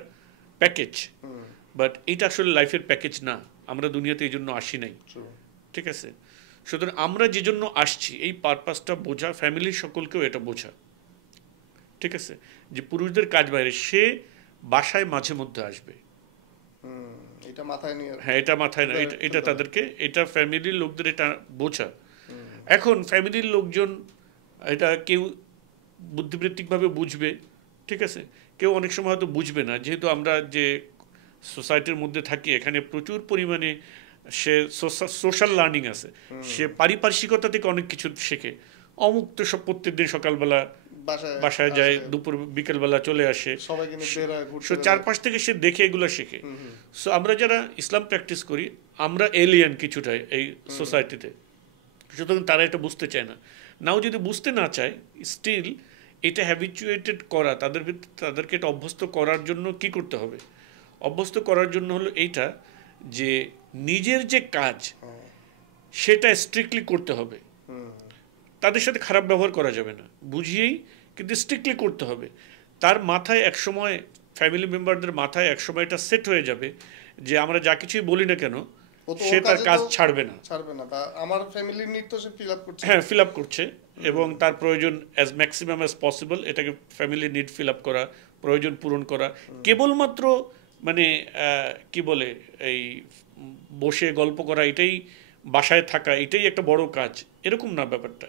প্যাকেজ। বাট এটা আসলে লাইফের প্যাকেজ না, আমরা দুনিয়াতে এই জন্য আসি নাই, True. ঠিক আছে? সুতরাং আমরা যে জন্য আসছি এই পারপাসটা বোঝা, ফ্যামিলির সকলকেও এটা বোঝা, ঠিক আছে? যে পুরুষদের কাজ বাইরে, সে বাসায় মাঝে মধ্যে আসবে, এটা মাথায় নিয়ে, হ্যাঁ এটা মাথায় না, এটা তাদেরকে, এটা ফ্যামিলির লোকদের এটা বোঝা। এখন ফ্যামিলির লোকজন এটা কেউ বুদ্ধিবৃত্তিকভাবে বুঝবে, ঠিক আছে, কেউ অনেক সময় হয়তো বুঝবে না, যেহেতু আমরা যে সোসাইটির মধ্যে থাকি এখানে প্রচুর পরিমাণে সে সোশ্যাল লার্নিং আছে, সে পারিপার্শ্বিকতা থেকে অনেক কিছু শেখে। অমুক তো সব প্রত্যেকদিন সকালবেলা বাসায় যায়, দুপুর বিকেলবেলা চলে আসে, সো চারপাশ থেকে সে দেখে এগুলো শেখে। সো আমরা যারা ইসলাম প্র্যাকটিস করি আমরা এলিয়ান কিছুটাই এই সোসাইটিতে, সুতরাং তারা এটা বুঝতে চায় না। নাও যদি বুঝতে না চায়, স্টিল এটা হ্যাবিচুয়েটেড করা, তাদেরকে এটা অভ্যস্ত করার জন্য কি করতে হবে? অভ্যস্ত করার জন্য হলো এইটা যে নিজের যে কাজ সেটা স্ট্রিক্টলি করতে হবে, তাদের সাথে খারাপ ব্যবহার করা যাবে না, বুঝিয়েই কিন্তু স্ট্রিক্টলি করতে হবে। তার মাথায় একসময়, ফ্যামিলি মেম্বারদের মাথায় একসময় এটা সেট হয়ে যাবে যে আমরা যা কিছুই বলি না কেন সে তার কাজ ছাড়বে না, আমার ফ্যামিলির নিড তো সে ফিল আপ করছে, হ্যাঁ ফিল আপ করছে, এবং তার প্রয়োজন অ্যাজ ম্যাক্সিমাম অ্যাজ পসিবল এটাকে ফ্যামিলির নিড ফিল আপ করা, প্রয়োজন পূরণ করা। কেবলমাত্র মানে কি বলে এই বসে গল্প করা, এটাই বাসায় থাকা, এটাই একটা বড় কাজ, এরকম না ব্যাপারটা।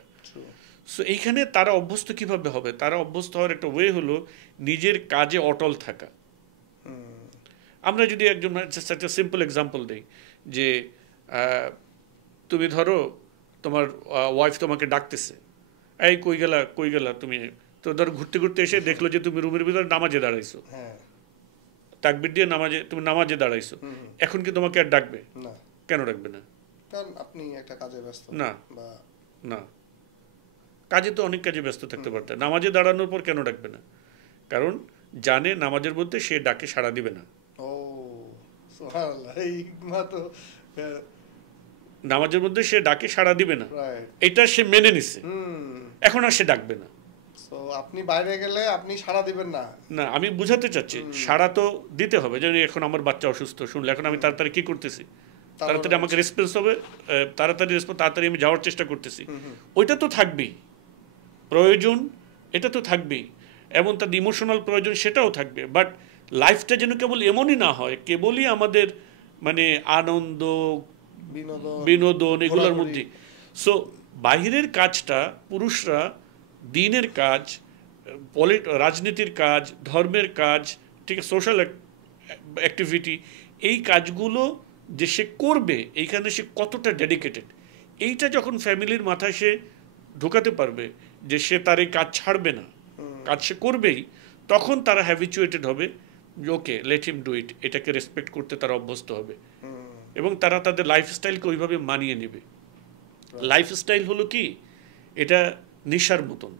সো এইখানে তারা অভ্যস্ত কিভাবে হবে? তারা অভ্যস্ত হওয়ার একটা ওয়ে হলো নিজের কাজে অটল থাকা। আমরা যদি একজন একটা সিম্পল এক্সাম্পল দিই, যে তুমি ধরো তোমার ওয়াইফ তোমাকে ডাকতেছে, এই কই গেলা তুমি, তো ধরো ঘুরতে ঘুরতে এসে দেখলো যে তুমি রুমের ভিতরে নামাজে দাঁড়াইছো, তাকবীর দিয়ে তুমি নামাজে দাঁড়াইছো, এখন কি তোমাকে আর ডাকবে? কেন ডাকবে না? কারণ আপনি একটা কাজে ব্যস্ত। না, কাজে তো অনেক কাজে ব্যস্ত থাকতে পারতেন, নামাজে দাঁড়ানোর পর কেন ডাকবে না? কারণ জানে নামাজের মধ্যে সে ডাকে সাড়া দিবে না। নামাজের মধ্যে সে ডাকে সাড়া দিবে না, এটা সে মেনে নিছে, এখন আর সে ডাকবে না। আপনি বাইরে গেলে আপনি সাড়া দিবেন না, না আমি বুঝাতে চাচ্ছি সাড়া তো দিতে হবে। যেন এখন আমার বাচ্চা অসুস্থ শুনলে এখন আমি তাড়াতাড়ি কি করতেছি, তাড়াতাড়ি আমাকে রেসপন্স হবে, তাড়াতাড়ি আমি যাওয়ার চেষ্টা করতেছি, ওইটা তো থাকবেই, প্রয়োজন এটা তো থাকবেই, এবং তার ইমোশনাল প্রয়োজন সেটাও থাকবে। বাট লাইফটা যেন কেবল এমনই না হয়, কেবলই আমাদের মানে আনন্দ বিনোদন এগুলোর মধ্যে। সো বাহিরের কাজটা পুরুষরা, দিনের কাজ, রাজনীতির কাজ, ধর্মের কাজ, ঠিক আছে, সোশ্যাল অ্যাক্টিভিটি, এই কাজগুলো যে সে করবে এইখানে সে কতটা ডেডিকেটেড, এইটা যখন ফ্যামিলির মাথায় সে ঢোকাতে পারবে যে সে তার এই কাজ ছাড়বে না, কাজ সে করবেই, তখন তারা হ্যাবিচুয়েটেড হবে যে okay let him do it, এটাকে রেসপেক্ট করতে তারা অভ্যস্ত হবে, এবং তারা তাদের লাইফস্টাইলকে ওইভাবে মানিয়ে নেবে। লাইফস্টাইল হলো কি, এটা নেশার মতন,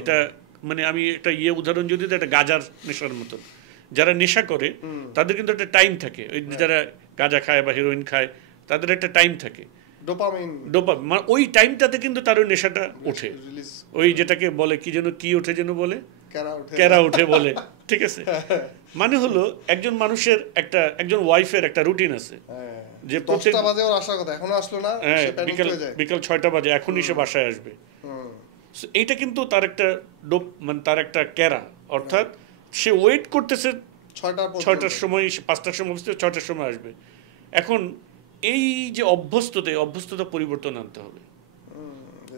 এটা মানে আমি একটা উদাহরণ যদি দিই, একটা গাঁজার নেশার মতন। যারা নেশা করে তাদের কিন্তু একটা টাইম থাকে, ওই যারা গাঁজা খায় বা হেরোইন খায় তাদের একটা টাইম থাকে, ডোপামিন, মানে ওই টাইমটাতে কিন্তু তার ওই নেশাটা ওঠে, ওই যেটাকে বলে কি যেন, কি ওঠে যেন বলে, ক্যারা ওঠে বলে, ঠিক আছে? মানে হলো একজন মানুষের একজন ওয়াইফের একটা রুটিন আছে, যে বিকাল 6টা বাজে এখনই সে বাসায় আসবে, এইটা কিন্তু তার একটা মানে তার একটা ক্যারা, অর্থাৎ সে ওয়েট করতেছে 6টার সময়, 5টার সময় 6টার সময় আসবে। এখন এই যে অভ্যস্ততা পরিবর্তন আনতে হবে,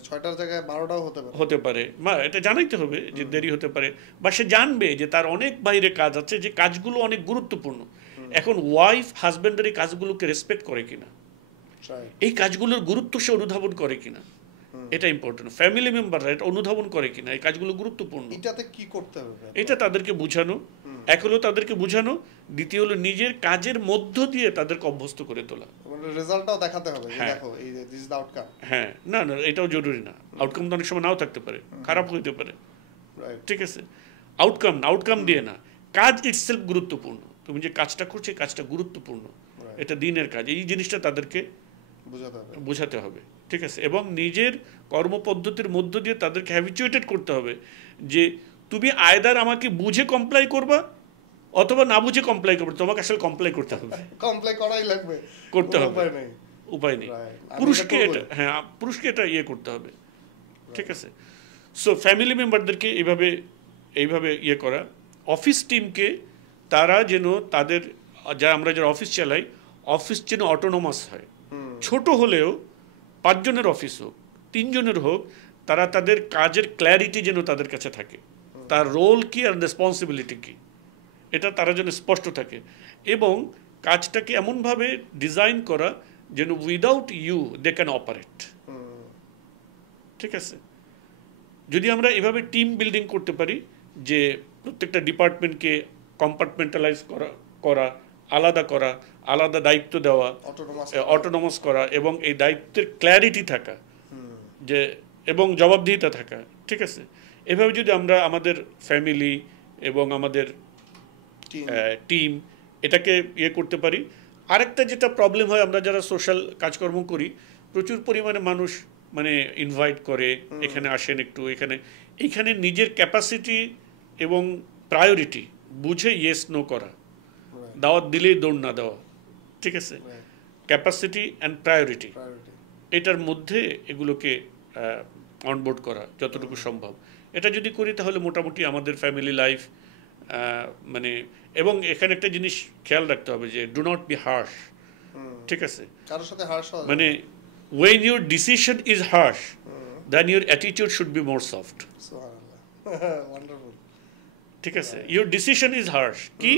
6টার জায়গায় 12টাও হতে পারে, বা এটা জানাইতে হবে যে দেরি হতে পারে, বা সে জানবে যে তার অনেক বাইরে কাজ আছে, যে কাজগুলো অনেক গুরুত্বপূর্ণ। এখন ওয়াইফ হাজব্যান্ডের এই কাজগুলোকে রেসপেক্ট করে কিনা, এই কাজগুলোর গুরুত্ব সে অনুধাবন করে কিনা, এটা ইম্পর্টেন্ট। ফ্যামিলি মেম্বাররা এটা অনুধাবন করে কিনা, এই কাজগুলো গুরুত্বপূর্ণ, এটাতে কি করতে হবে, এটা তাদেরকে বোঝানো। এক হলো তাদেরকে বোঝানো, দ্বিতীয় হলো নিজের কাজের মধ্য দিয়ে তাদেরকে অভ্যস্ত করে তোলা, রেজাল্টটাও দেখাতে হবে যে দেখো এই দিস ইজ দ্য আউটকাম। হ্যাঁ, না এটাও জরুরি না, আউটকাম তো অনেক সময় নাও থাকতে পারে, খারাপ হইতে পারে, ঠিক আছে? আউটকাম দিয়ে না, কাজ ইটসেলফ গুরুত্বপূর্ণ, তুমি যে কাজটা করছো কাজটা গুরুত্বপূর্ণ, এটা দিনের কাজ, এই জিনিসটা তাদেরকে বোঝাতে হবে, ঠিক আছে? এবং নিজের কর্মপদ্ধতির মধ্য দিয়ে তাদেরকে হ্যাবিচুয়েটেড করতে হবে যে তুমি আয়দার আমাকে বুঝে কমপ্লাই করবা, অথবা না বুঝে কমপ্লাই করবে, তোমাকে আসলে কমপ্লাই করতে হবে, কমপ্লাই করাই লাগবে, করতে কোনো হবে, উপায় নেই। উপায় নেই। Right. আমি পুরুষকে এটা এটা, করবোই। হ্যাঁ পুরুষকে এটা ইয়ে করতে হবে, ঠিক আছে। সো ফ্যামিলি মেম্বারদেরকে এইভাবে ইয়ে করা। অফিস টিমকে তারা যেন তাদের আমরা যারা অফিস চালাই, অফিস যেন অটোনোমাস হয়, ছোট হলেও 5 জনের অফিস হোক, 3 জনের হোক, তারা তাদের কাজের ক্ল্যারিটি যেন তাদের কাছে থাকে, তার রোল কি আর রেসপন্সিবিলিটি কি, এটা তারা যেন স্পষ্ট থাকে, এবং কাজটাকে এমনভাবে ডিজাইন করা যেন without you they can operate, ঠিক আছে। যদি আমরা এভাবে টিম বিল্ডিং করতে পারি, যে প্রত্যেকটা ডিপার্টমেন্টকে কম্পার্টমেন্টালাইজ করা, আলাদা করা, আলাদা দায়িত্ব দেওয়া, অটোনমাস করা, এবং এই দায়িত্বের ক্ল্যারিটি থাকা, যে এবং জবাবদিহিতা থাকা, ঠিক আছে। এভাবে যদি আমরা আমাদের ফ্যামিলি এবং আমাদের টিম এটাকে ইয়ে করতে পারি। আরেকটা যেটা প্রবলেম হয়, আমরা যারা সোশ্যাল কাজকর্ম করি, প্রচুর পরিমাণে মানুষ মানে ইনভাইট করে, এখানে আসেন একটু, এইখানে নিজের ক্যাপাসিটি এবং প্রায়োরিটি বুঝে ইয়েস নো করা, দাওয়াত দিলেই দৌড় না দেওয়া, ঠিক আছে। ক্যাপাসিটি অ্যান্ড প্রায়োরিটি, এটার মধ্যে এগুলোকে অনবোর্ড করা যতটুকু সম্ভব। এটা যদি করি তাহলে মোটামুটি আমাদের ফ্যামিলি লাইফ মানে, এবং এখানে একটা জিনিস খেয়াল রাখতে হবে যে ডু নট বি হার্শ, ঠিক আছে। কারোর সাথে হার্শ হওয়া মানে when your decision is harsh, then your attitude should be more soft, wonderful. ঠিক আছে। your decision is harsh কি,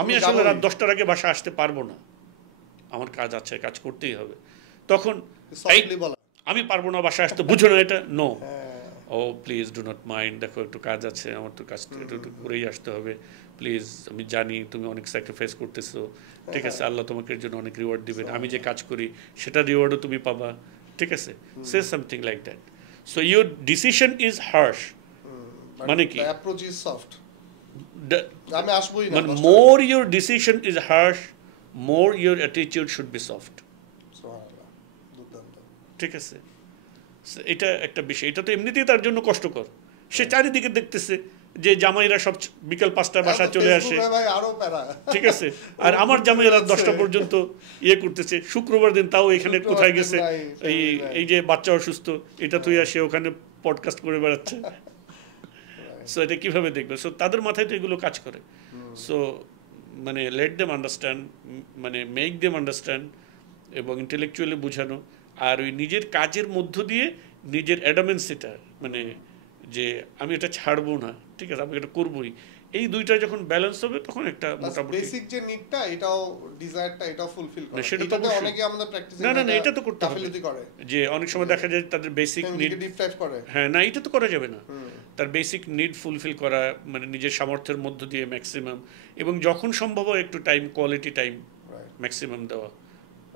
আমি আসলে রাত 10টার আগে বাসা আসতে পারবো না, আমার কাজ আছে, কাজ করতেই হবে, তখন সফটলি বলা, আমি পারবো না বাসা আসতে, বুঝো না এটা, no, oh please do not mind, দেখো একটু কাজ আছে, আমার তো কাজ একটু করেই আসতে হবে, প্লিজ, আমি জানি তুমি অনেক স্যাক্রিফাইস করতেছো, ঠিক আছে, আল্লাহ তোমাকে এর জন্য অনেক রিওয়ার্ড দিবেন, আমি যে কাজ করি সেটা রিওয়ার্ডও তুমি পাবা, ঠিক আছে। সে something like that. So your decision is harsh, মানে কি, অ্যাপ্রোচ ইজ সফট, আমি আসবই না, মানে more your decision is harsh, more your attitude should be soft, সুবহানাল্লাহ, দুর্দান্ত, ঠিক আছে। এটা একটা বিষয়, এটা তো এমনিতেই তার জন্য কষ্টকর, সে চারিদিকে দেখতেছে যে জামাইরা সব বিকেল 5টায় বাসায় চলে আসে, ভাই আরো প্যারা, ঠিক আছে, আর আমার জামাইরা 10টা পর্যন্ত ইয়ে করতেছে, শুক্রবার দিন তাও এখানে কোথায় গেছে, এই যে বাচ্চা অসুস্থ, এটা তুই আসে ওখানে পডকাস্ট করে বেড়াচ্ছে, সো এটা কিভাবে দেখবে। সো তাদের মাথায় তো এগুলো কাজ করে। সো মানে লেট দেম আন্ডারস্ট্যান্ড, মানে মেক দেম আন্ডারস্ট্যান্ড, এবং ইন্টেলেকচুয়ালি বোঝানো, আর ওই নিজের কাজের মধ্য দিয়ে নিজের অ্যাডামেন্সিটা, মানে যে আমি এটা ছাড়বো না, ঠিক আছে, আমি এটা করবোই, এই দুইটা যখন ব্যালেন্স হবে তখন একটা মোটামুটি বেসিক যে নিডটা, এটাও ডিজায়ারটা, এটাও ফুলফিল করে, সেটা তো এটাতে অবশ্যই। অনেকে আমাদের প্র্যাকটিসে না এটা তো করতে হবে, করে যে অনেক সময় দেখা যায় তাদের বেসিক নিড, ডিপ টাইপ করে, হ্যাঁ না এটা তো করা যাবে না, তার বেসিক নিড ফুলফিল করা, মানে নিজের সামর্থ্যের মধ্য দিয়ে ম্যাক্সিমাম, এবং যখন সম্ভব হয় একটু টাইম, কোয়ালিটি টাইম ম্যাক্সিমাম দেওয়া,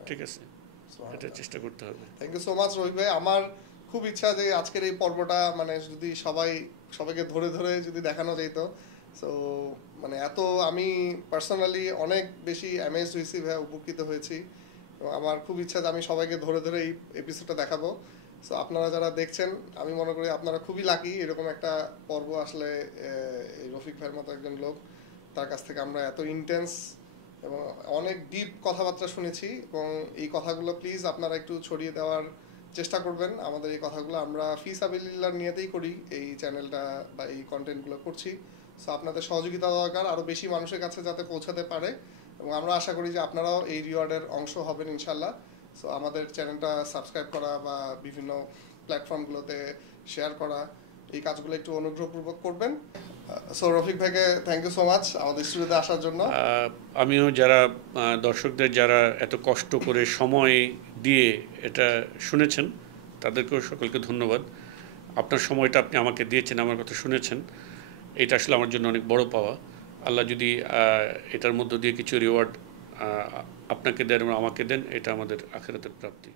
ঠিক আছে, এটা চেষ্টা করতে হবে। Thank you so much Rohit ভাই। আমার খুব ইচ্ছা যে আজকের এই পর্বটা মানে যদি সবাইকে ধরে ধরে যদি দেখানো যেত, সো মানে এত আমি পার্সোনালি অনেক বেশি অ্যামেজড হয়েছি ভাই, উপকৃত হয়েছি, এবং আমার খুব ইচ্ছা যে আমি সবাইকে ধরে ধরে এই এপিসোডটা দেখাবো। সো আপনারা যারা দেখছেন, আমি মনে করি আপনারা খুবই লাকি, এরকম একটা পর্ব আসলে এই রফিক ভাইয়ের মতো একজন লোক, তার কাছ থেকে আমরা এত ইন্টেন্স এবং অনেক ডিপ কথাবার্তা শুনেছি, এবং এই কথাগুলো প্লিজ আপনারা একটু ছড়িয়ে দেওয়ার চেষ্টা করবেন। আমাদের এই কথাগুলো আমরা ফিসাবিলিল্লাহর নিয়তেই করি, এই চ্যানেলটা বা এই কন্টেন্টগুলো করছি। সো আপনাদের সহযোগিতা দরকার, আরও বেশি মানুষের কাছে যাতে পৌঁছাতে পারে, এবং আমরা আশা করি যে আপনারাও এই রিওয়ার্ডের অংশ হবেন ইনশাল্লাহ। সো আমাদের চ্যানেলটা সাবস্ক্রাইব করা বা বিভিন্ন প্ল্যাটফর্মগুলোতে শেয়ার করা, এই কাজগুলো একটু অনুগ্রহপূর্বক করবেন। সো রফিক ভাইকে থ্যাংক ইউ সো মাচ আমাদের স্টুডিওতে আসার জন্য। আমিও যারা দর্শকদের যারা এত কষ্ট করে সময় দিয়ে এটা শুনেছেন, তাদেরকেও সকলকে ধন্যবাদ। আপনার সময়টা আপনি আমাকে দিয়েছেন, আমার কথা শুনেছেন, এটা আসলে আমার জন্য অনেক বড় পাওয়া। আল্লাহ যদি এটার মধ্য দিয়ে কিছু রিওয়ার্ড আপনাকে দেন এবং আমাকে দেন, এটা আমাদের আখিরাতের প্রাপ্তি।